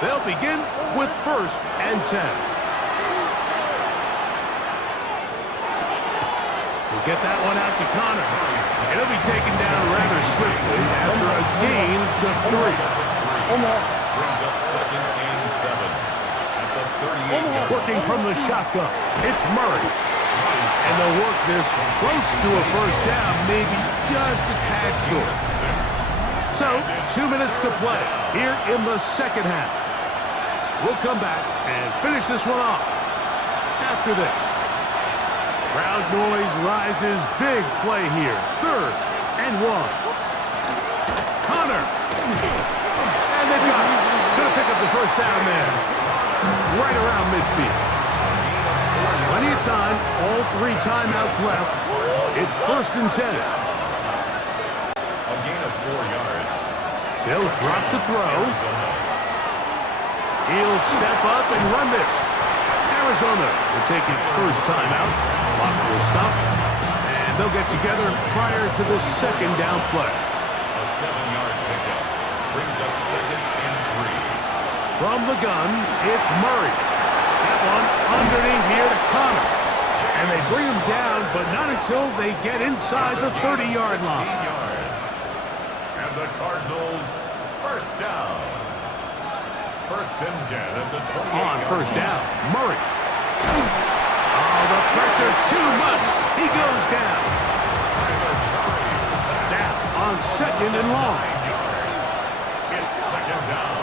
They'll begin with first and 10. We'll get that one out to Connor. And he'll be taken down rather swiftly after a gain of just 3. Brings up second and 7 at the 38. Working from the shotgun, it's Murray. And they'll work this close to a first down, maybe just a tad short. So, 2 minutes to play here in the second half. We'll come back and finish this one off after this. Crowd noise rises. Big play here. 3rd and 1. Connor. And they've got it. Going to pick up the first down there. Right around midfield. Plenty of time. All 3 timeouts left. It's 1st and 10. A gain of 4 yards. They'll drop to throw. He'll step up and run this. Arizona will take its first timeout. Clock will stop. And they'll get together prior to the 2nd down play. A 7-yard pickup brings up 2nd and 3. From the gun, it's Murray. That one underneath here to Connor. And they bring him down, but not until they get inside the 30-yard line. Yards. And the Cardinals first down. 1st and 10 at the 28. On first down, Murray. Oh, the pressure too much. He goes down. Now on 2nd and long. It's 2nd down.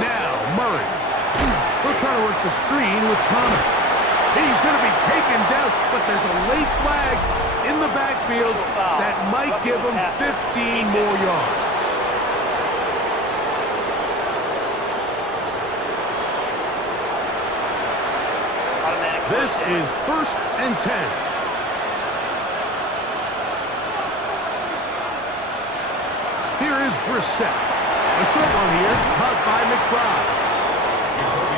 Now Murray. They'll try to work the screen with Connor. He's going to be taken down, but there's a late flag in the backfield that might give him 15 more yards. This is 1st and 10. Here is Brissett. A short one here, caught by McBride.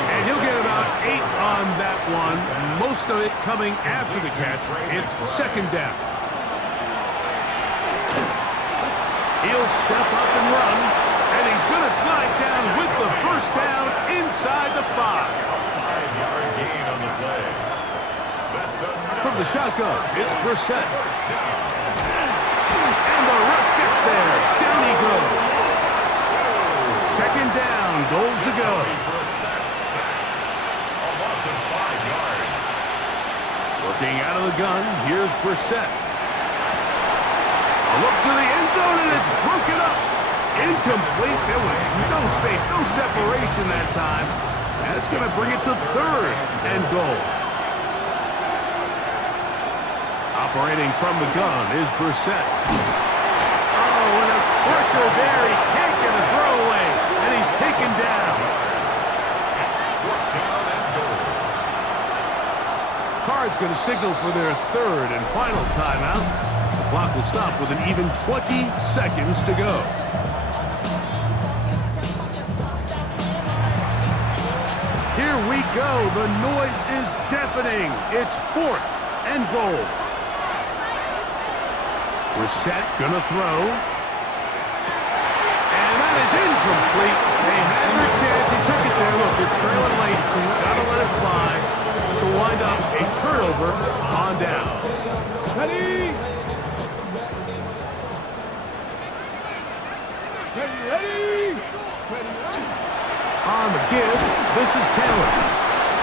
And he'll get about 8 on that one. Most of it coming after the catch. It's 2nd down. He'll step up and run. And he's going to slide down with the first down inside the 5. 5-yard gain on the play. From the shotgun, it's Brissett. And the rush gets there. Down he goes. 2nd down, goals to go. A loss of 5 yards. Looking out of the gun, here's Brissett. A look to the end zone, and it's broken up. Incomplete. There was no space, no separation that time. That's going to bring it to 3rd and goal. Operating from the gun is Brissett. Oh, and a pressure there. He can't get a throwaway, and he's taken down. It's 4th down and goal. Cards going to signal for their 3rd and final timeout. The clock will stop with an even 20 seconds to go. Here we go. The noise is deafening. It's 4th and goal. Brissett gonna throw. And that is incomplete. They had their chance. He took it there. Look, it's trailing late. Gotta let it fly. So wind up a turnover on downs. Ready? Ready? On the give, this is Taylor.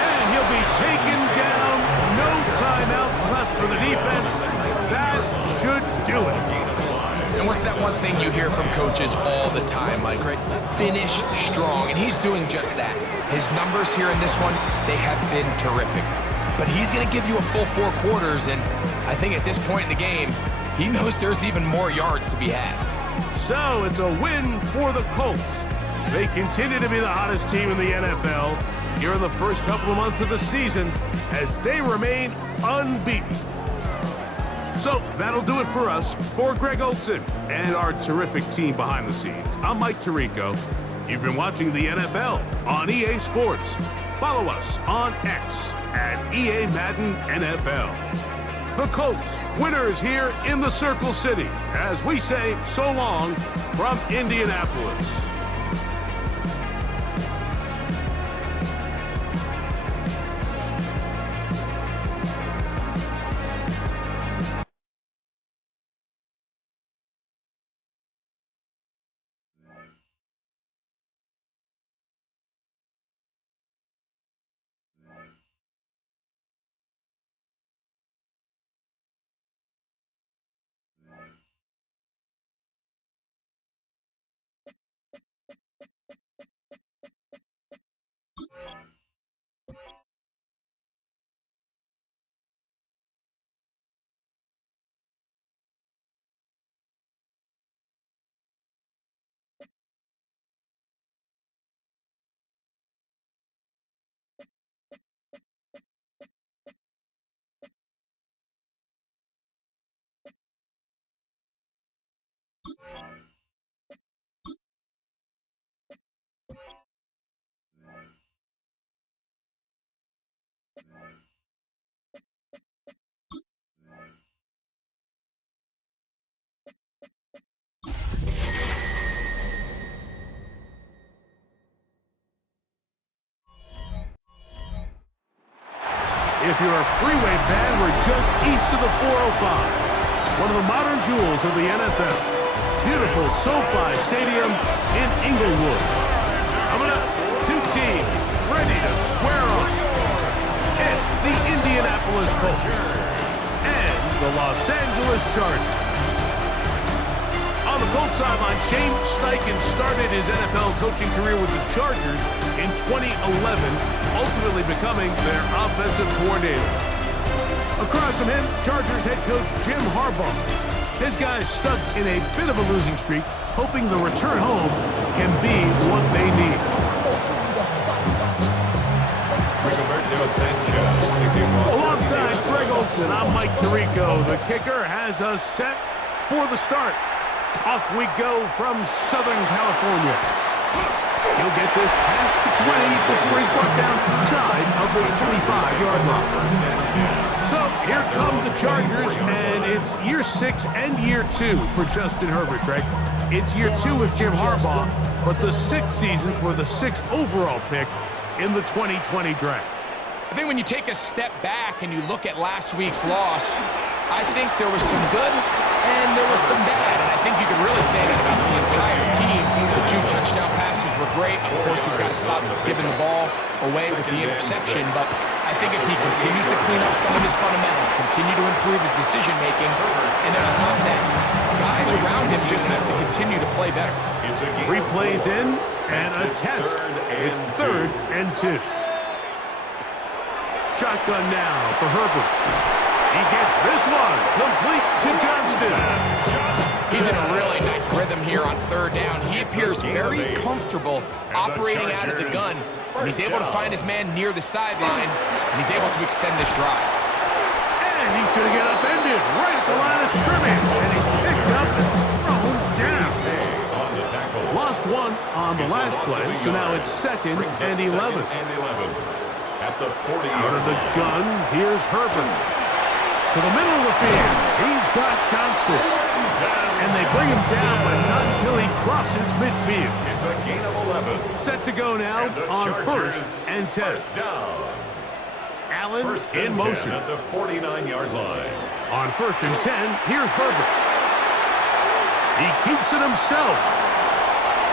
And he'll be taken down. No timeouts left for the defense. That should do it. And what's that one thing you hear from coaches all the time, Mike, right? Finish strong, and he's doing just that. His numbers here in this one, they have been terrific. But he's going to give you a full 4 quarters, and I think at this point in the game, he knows there's even more yards to be had. So it's a win for the Colts. They continue to be the hottest team in the NFL here in the first couple of months of the season as they remain unbeaten. So that'll do it for us. For Greg Olson and our terrific team behind the scenes, I'm Mike Tirico. You've been watching the NFL on EA Sports. Follow us on X at EA Madden NFL. The Colts, winners here in the Circle City, as we say so long from Indianapolis. If you're a freeway fan, we're just east of the 405. One of the modern jewels of the NFL. Beautiful SoFi Stadium in Inglewood. Coming up, two teams ready to square off. It's the Indianapolis Colts and the Los Angeles Chargers. On the Colts sideline, Shane Steichen started his NFL coaching career with the Chargers in 2011, ultimately becoming their offensive coordinator. Across from him, Chargers head coach Jim Harbaugh. His guys stuck in a bit of a losing streak, hoping the return home can be what they need. Alongside Greg Olsen, I'm Mike Tirico. The kicker has us set for the start. Off we go from Southern California. He'll get this past the 20 before he's brought down shy of the 25-yard line. So here come the Chargers, and it's year 6 and year 2 for Justin Herbert, Greg. It's year 2 with Jim Harbaugh, but the 6th season for the 6th overall pick in the 2020 draft. I think when you take a step back and you look at last week's loss, I think there was some good and there was some bad. And I think you could really say that about the entire team. The 2 touchdown passes were great. Of course, he's got to stop giving the ball away with the interception. But I think if he continues to clean up some of his fundamentals, continue to improve his decision-making, and then on top of that, guys around him just have to continue to play better. 3 plays in and a test. It's 3rd and 2. Shotgun now for Herbert. He gets this one complete to Johnston. He's in a really nice rhythm here on 3rd down. He appears very comfortable operating out of the gun, and he's able to find his man near the sideline, and he's able to extend this drive. And he's going to get upended right at the line of scrimmage, and he's picked up and thrown down. Lost 1 on the last play, so now it's 2nd and 11. At the 40 out of the gun, here's Herbert. To the middle of the field, he's got Johnston. And they bring him down, but not until he crosses midfield. It's a gain of 11. Set to go now on 1st and 10. First down. Allen in 10 motion. at the 49-yard line. On 1st and 10, here's Herbert. He keeps it himself.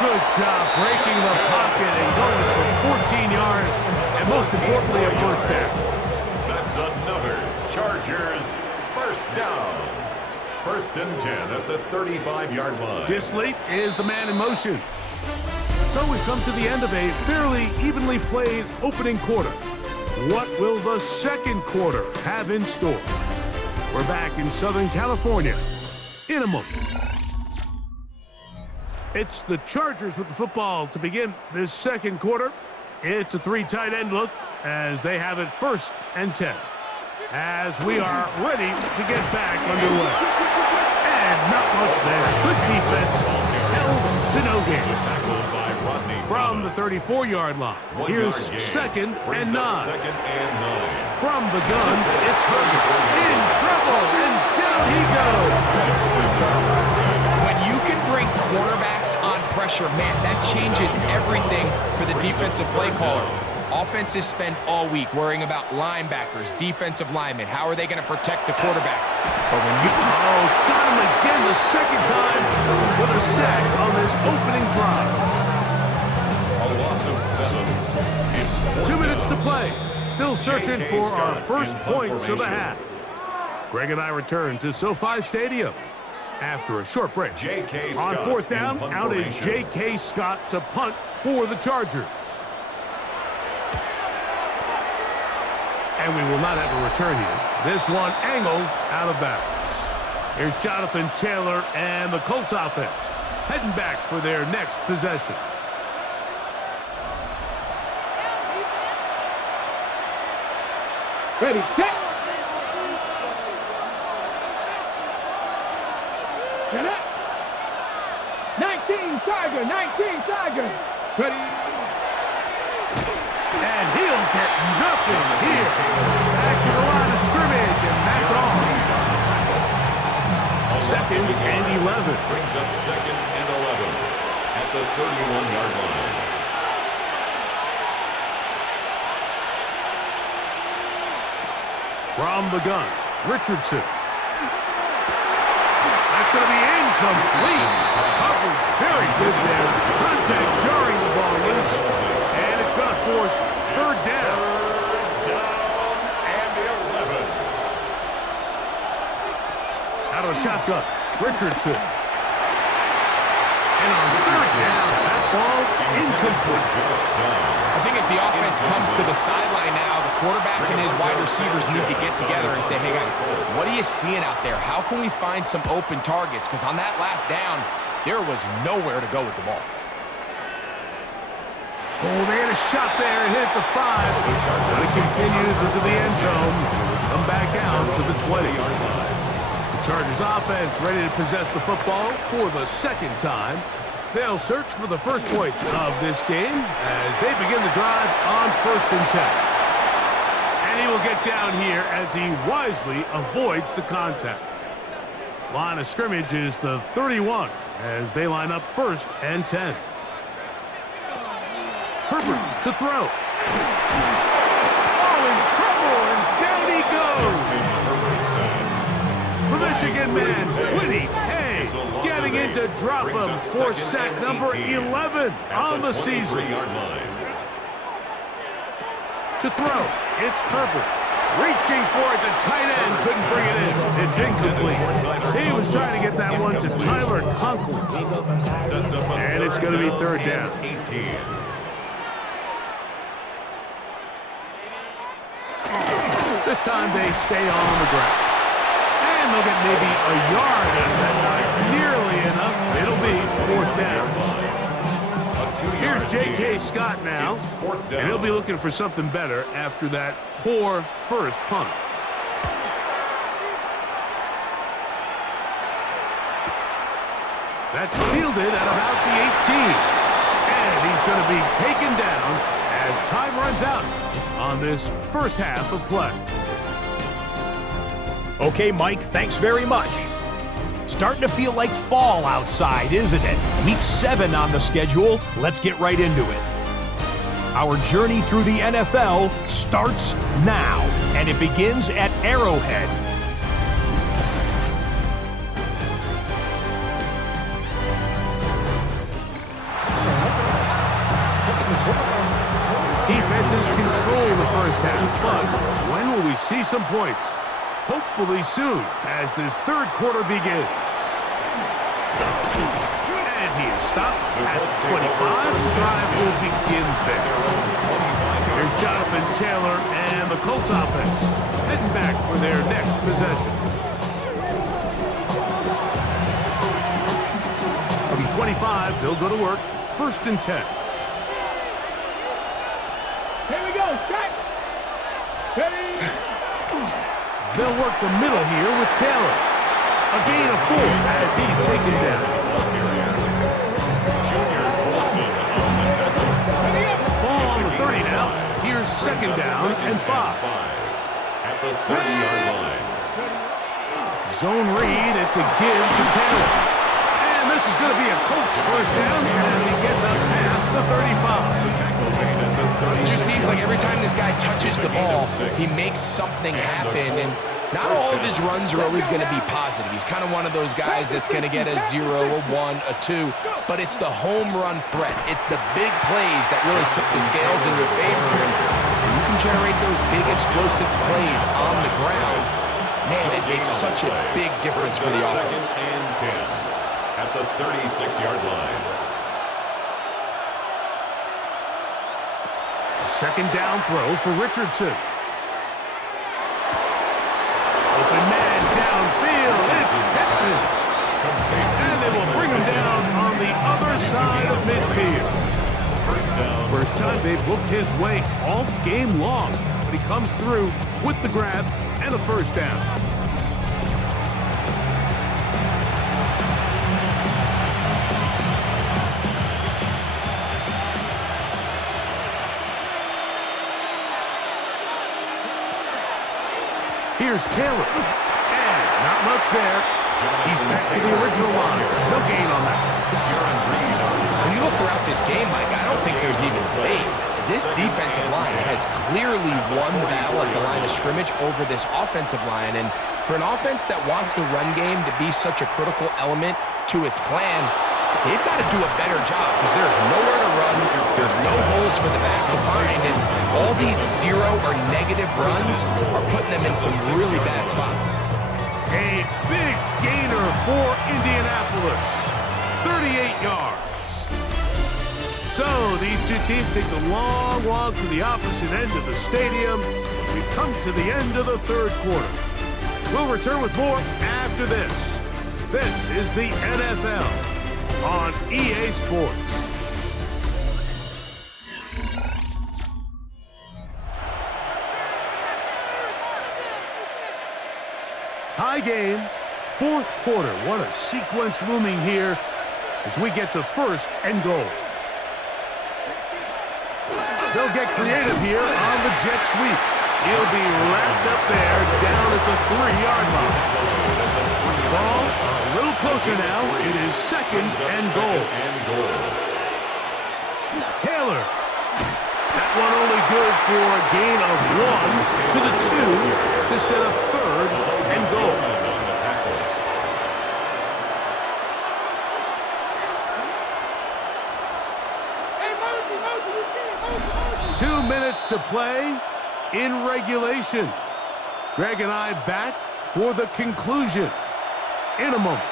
Good job breaking the pocket and going for 14 yards, and most importantly, a first down. That's another Chargers first down. 1st and 10 at the 35-yard line. Disley is the man in motion. So we've come to the end of a fairly evenly played opening quarter. What will the second quarter have in store? We're back in Southern California in a moment. It's the Chargers with the football to begin this second quarter. It's a 3 tight end look as they have it 1st and 10. As we are ready to get back underway. And not much there. Good defense. Held to no gain. From the 34-yard line, here's 2nd and 9. From the gun, it's Herbert. In trouble, and down he goes. When you can bring cornerbacks on pressure, man, that changes everything for the defensive play caller. Offenses spend all week worrying about linebackers, defensive linemen. How are they going to protect the quarterback? But when you... Oh, got him again the 2nd time with a sack on this opening drive. A loss of 7. It's 2 minutes to play. Still searching for our first points of the half. Greg and I return to SoFi Stadium after a short break. On 4th down, out is J.K. Scott to punt for the Chargers. And we will not have a return here. This one angled out of bounds. Here's Jonathan Taylor and the Colts offense heading back for their next possession. Ready, set. Get up. 19 Charger, 19 Charger. Ready. And he'll get nothing here. Back to the line of scrimmage, and that's all. 2nd and 11. Brings up 2nd and 11 at the 31-yard line. From the gun, Richardson. That's going to be incomplete. Covered very good there. Contact jarring the ball loose. And it's going to force third down. And 11. Out of the shotgun, Richardson. And on third down, that ball incomplete. I think as the offense comes to the sideline now, the quarterback and his wide receivers need to get together and say, hey guys, what are you seeing out there? How can we find some open targets? Because on that last down, there was nowhere to go with the ball. Oh, they had a shot there and hit the 5. But it continues into the end zone. Come back out to the 20. The Chargers offense ready to possess the football for the second time. They'll search for the first points of this game as they begin the drive on 1st and 10. And he will get down here as he wisely avoids the contact. Line of scrimmage is the 31 as they line up 1st and 10. Herbert to throw. Oh, in trouble, and down he goes. The Michigan man, Whitney Hayes, getting in to drop him for sack number 11 on the season. To throw, it's Herbert. Reaching for it, the tight end couldn't bring it in. It's incomplete. He was trying to get that one to Tyler Conklin. And it's going to be third down. This time they stay on the ground. And they'll get maybe a yard out of that. Not nearly enough. It'll be 4th down. Here's J.K. Scott now. And he'll be looking for something better after that poor first punt. That's fielded at about the 18. And he's going to be taken down as time runs out on this first half of play. Okay, Mike, thanks very much. Starting to feel like fall outside, isn't it? Week 7 on the schedule. Let's get right into it. Our journey through the NFL starts now, and it begins at Arrowhead. Defenses control the first half, but when will we see some points? Hopefully soon, as this third quarter begins. And he is stopped at 25. The drive will begin there. Here's Jonathan Taylor and the Colts offense heading back for their next possession. From 25, they'll go to work. 1st and 10. Here we go, set. Ready. They'll work the middle here with Taylor. A gain of 4 as he's taken down. Ball on the 30 now. Here's 2nd down and 5. At the 30-yard line. Zone read. It's a give to Taylor. And this is going to be a Colts first down as he gets up past the 35. It just seems like every time this guy touches the ball, he makes something happen, and not all of his runs are always going to be positive. He's kind of one of those guys that's going to get a 0, a 1, a 2, but it's the home run threat. It's the big plays that really tip the scales in your favor, and when you can generate those big explosive plays on the ground, man, it makes such a big difference for the offense. 2nd and 10 at the 36-yard line. Second down throw for Richardson. Open man downfield. It's Pittman. And they will bring him down on the other side of midfield. First time they've looked his way all game long, but he comes through with the grab and a first down. Here's Taylor. And not much there. He's back to the original line. No gain on that. When you look throughout this game, Mike, I don't think there's even debate. This defensive line has clearly won the battle at the line of scrimmage over this offensive line. And for an offense that wants the run game to be such a critical element to its plan, they've got to do a better job because there's nowhere to run. There's no holes for the back to find. And all these zero or negative runs are putting them in some really bad spots. A big gainer for Indianapolis. 38 yards. So these two teams take the long walk to the opposite end of the stadium. We've come to the end of the third quarter. We'll return with more after this. This is the NFL on EA Sports. Tie game, fourth quarter. What a sequence looming here as we get to first and goal. They'll get creative here on the jet sweep. He'll be wrapped up there down at the 3-yard line. Ball a little closer now. It is second and goal. Taylor. That one only good for a gain of 1 to the 2 to set up third and goal. 2 minutes to play in regulation. Greg and I back for the conclusion in a moment.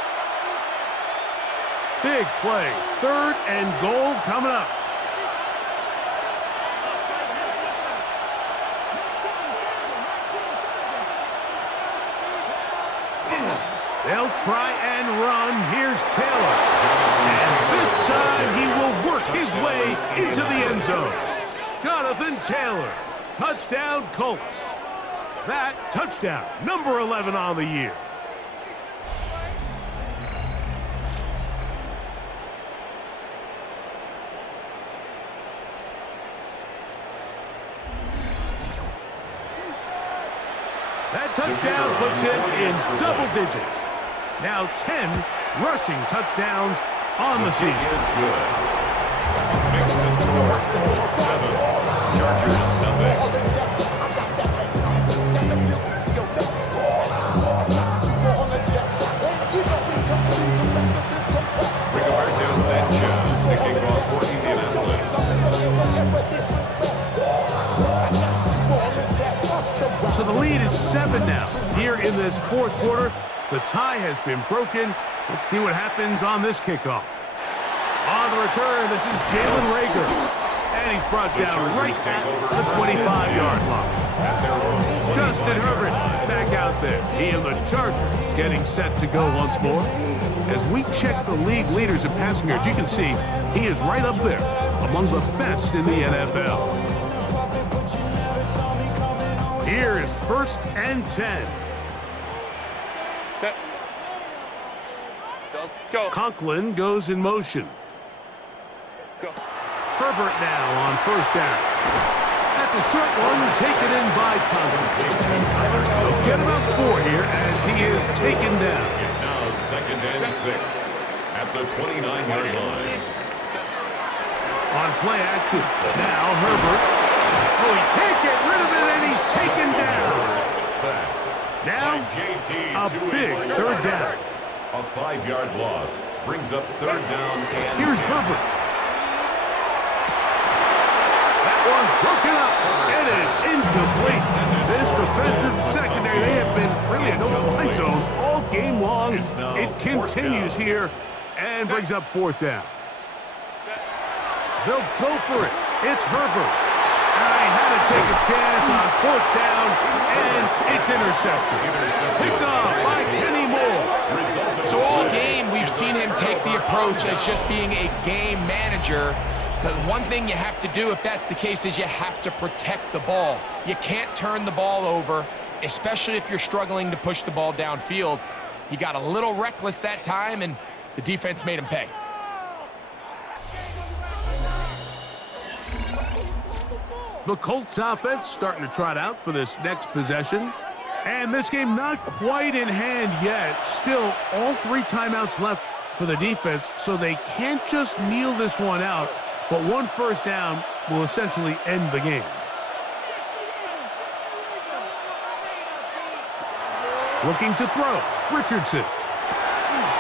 Big play. Third and goal coming up. They'll try and run. Here's Taylor. And this time he will work his way into the end zone. Jonathan Taylor. Touchdown Colts. That touchdown, number 11 on the year. That touchdown puts him in double digits. Now 10 rushing touchdowns on the season. Makes the score 7. Chargers nothing. Rigoberto Sanchez kicking off for Indianapolis. So the lead is 7 now. Here in this fourth quarter, the tie has been broken. Let's see what happens on this kickoff. On the return, this is Jalen Reagor. And he's brought down right at the 25-yard line. Justin Herbert back out there. He and the Chargers getting set to go once more. As we check the league leaders in passing yards, you can see he is right up there among the best in the NFL. Here is first and 10. Set. Let's go. Conklin goes in motion. Go. Herbert now on first down. That's a short one taken in by Conklin. They'll get about 4 here as he is taken down. It's now second and 6 at the 29-yard line. On play action. Now Herbert. Oh, he can't get rid of it, and he's taken down. Now, a big third down. A 5-yard loss brings up third down. And here's Herbert. That one broken up. It is incomplete. This defensive secondary, they have been really a no-fly zone all game long. It continues here and brings up fourth down. They'll go for it. It's Herbert. I had to take a chance on fourth down, and it's intercepted. Picked off by Kenny Moore. So all game, we've seen him take the approach as just being a game manager. But one thing you have to do if that's the case is you have to protect the ball. You can't turn the ball over, especially if you're struggling to push the ball downfield. He got a little reckless that time, and the defense made him pay. The Colts offense starting to trot out for this next possession. And this game not quite in hand yet. Still, all 3 timeouts left for the defense, so they can't just kneel this one out. but one first down will essentially end the game. Looking to throw, Richardson.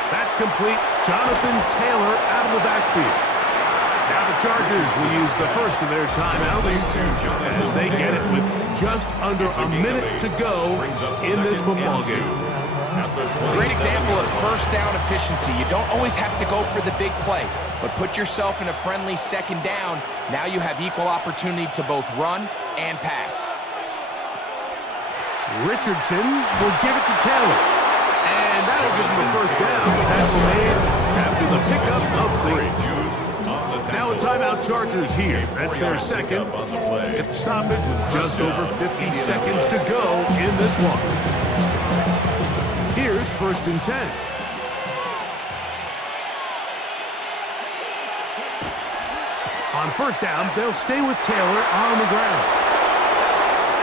That's complete. Jonathan Taylor out of the backfield. Now the Chargers will use the first of their timeouts as they get it with just under a minute to go in this football game. Great example of first down efficiency. You don't always have to go for the big play, but put yourself in a friendly second down. Now you have equal opportunity to both run and pass. Richardson will give it to Taylor. And that'll give him a first down. Tackle made after the pickup of 3. Now a timeout Chargers here. That's their second. At the stoppage with just over 50 seconds to go in this one. Here's 1st and 10. On first down, they'll stay with Taylor on the ground.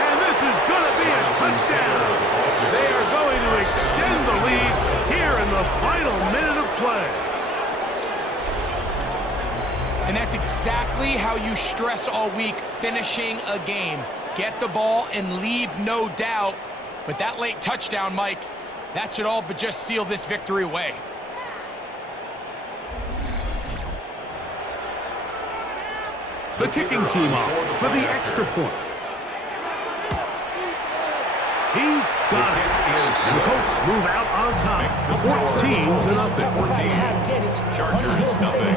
And this is going to be a touchdown. They are going to extend the lead here in the final minute of play. And that's exactly how you stress all week, finishing a game. Get the ball and leave no doubt. But that late touchdown, Mike, that should all but just seal this victory away. The kicking team off for the extra point. He's got it. And the Colts move out on top, 14-0. Chargers, nothing.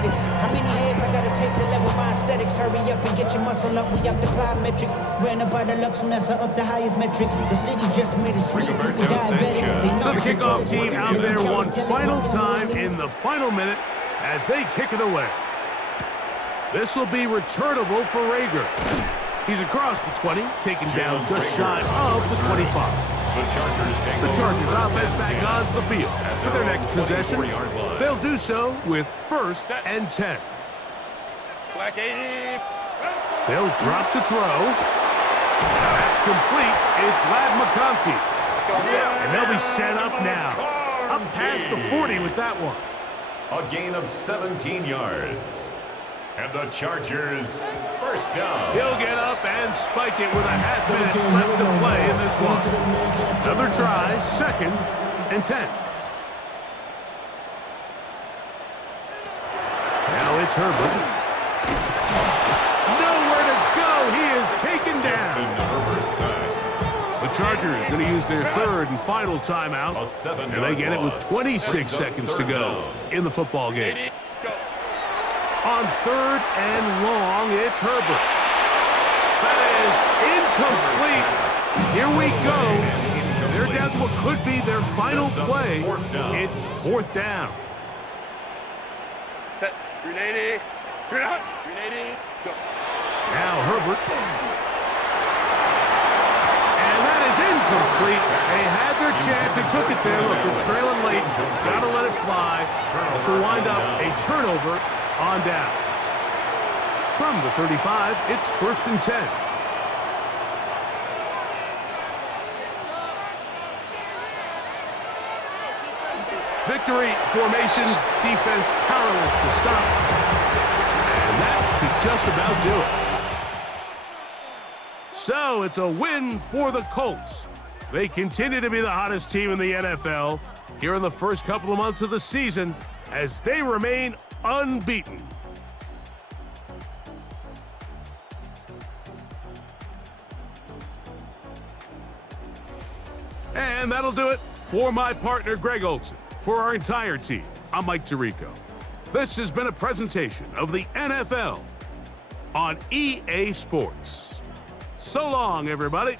How many years I gotta take to level my aesthetics? Hurry up and get your muscle up. We up the plyometric. Ran about the Lux Nessa up the highest metric. The city just made it sweet. The diabetic. So the kickoff team out there one final time in the final minute as they kick it away. This will be returnable for Rager. He's across the 20, taken down just shy of the 25. The Chargers offense back onto the field for their next possession. They'll do so with 1st and 10. They'll drop to throw. That's complete. It's Ladd McConkey. And they'll be set up now. Up past the 40 with that one. A gain of 17 yards. And the Chargers, first down. He'll get up and spike it with a half minute left to play in this one. Another try, 2nd and 10. Now it's Herbert. Nowhere to go. He is taken down. The Chargers going to use their 3rd and final timeout. And they get it with 26 seconds to go in the football game. On 3rd and long, it's Herbert. That is incomplete. Here we go. They're down to what could be their final play. It's 4th down. Set. 380. 380. Go. Now Herbert. And that is incomplete. They had their chance. They took it there. Look, they're trailing late. Got to let it fly. This will wind up a turnover on downs. From the 35, it's 1st and 10. Victory formation, defense powerless to stop. And that should just about do it. So it's a win for the Colts. They continue to be the hottest team in the NFL here in the first couple of months of the season as they remain unbeaten. And that'll do it for my partner, Greg Olson. For our entire team, I'm Mike Tirico. This has been a presentation of the NFL on EA Sports. So long, everybody.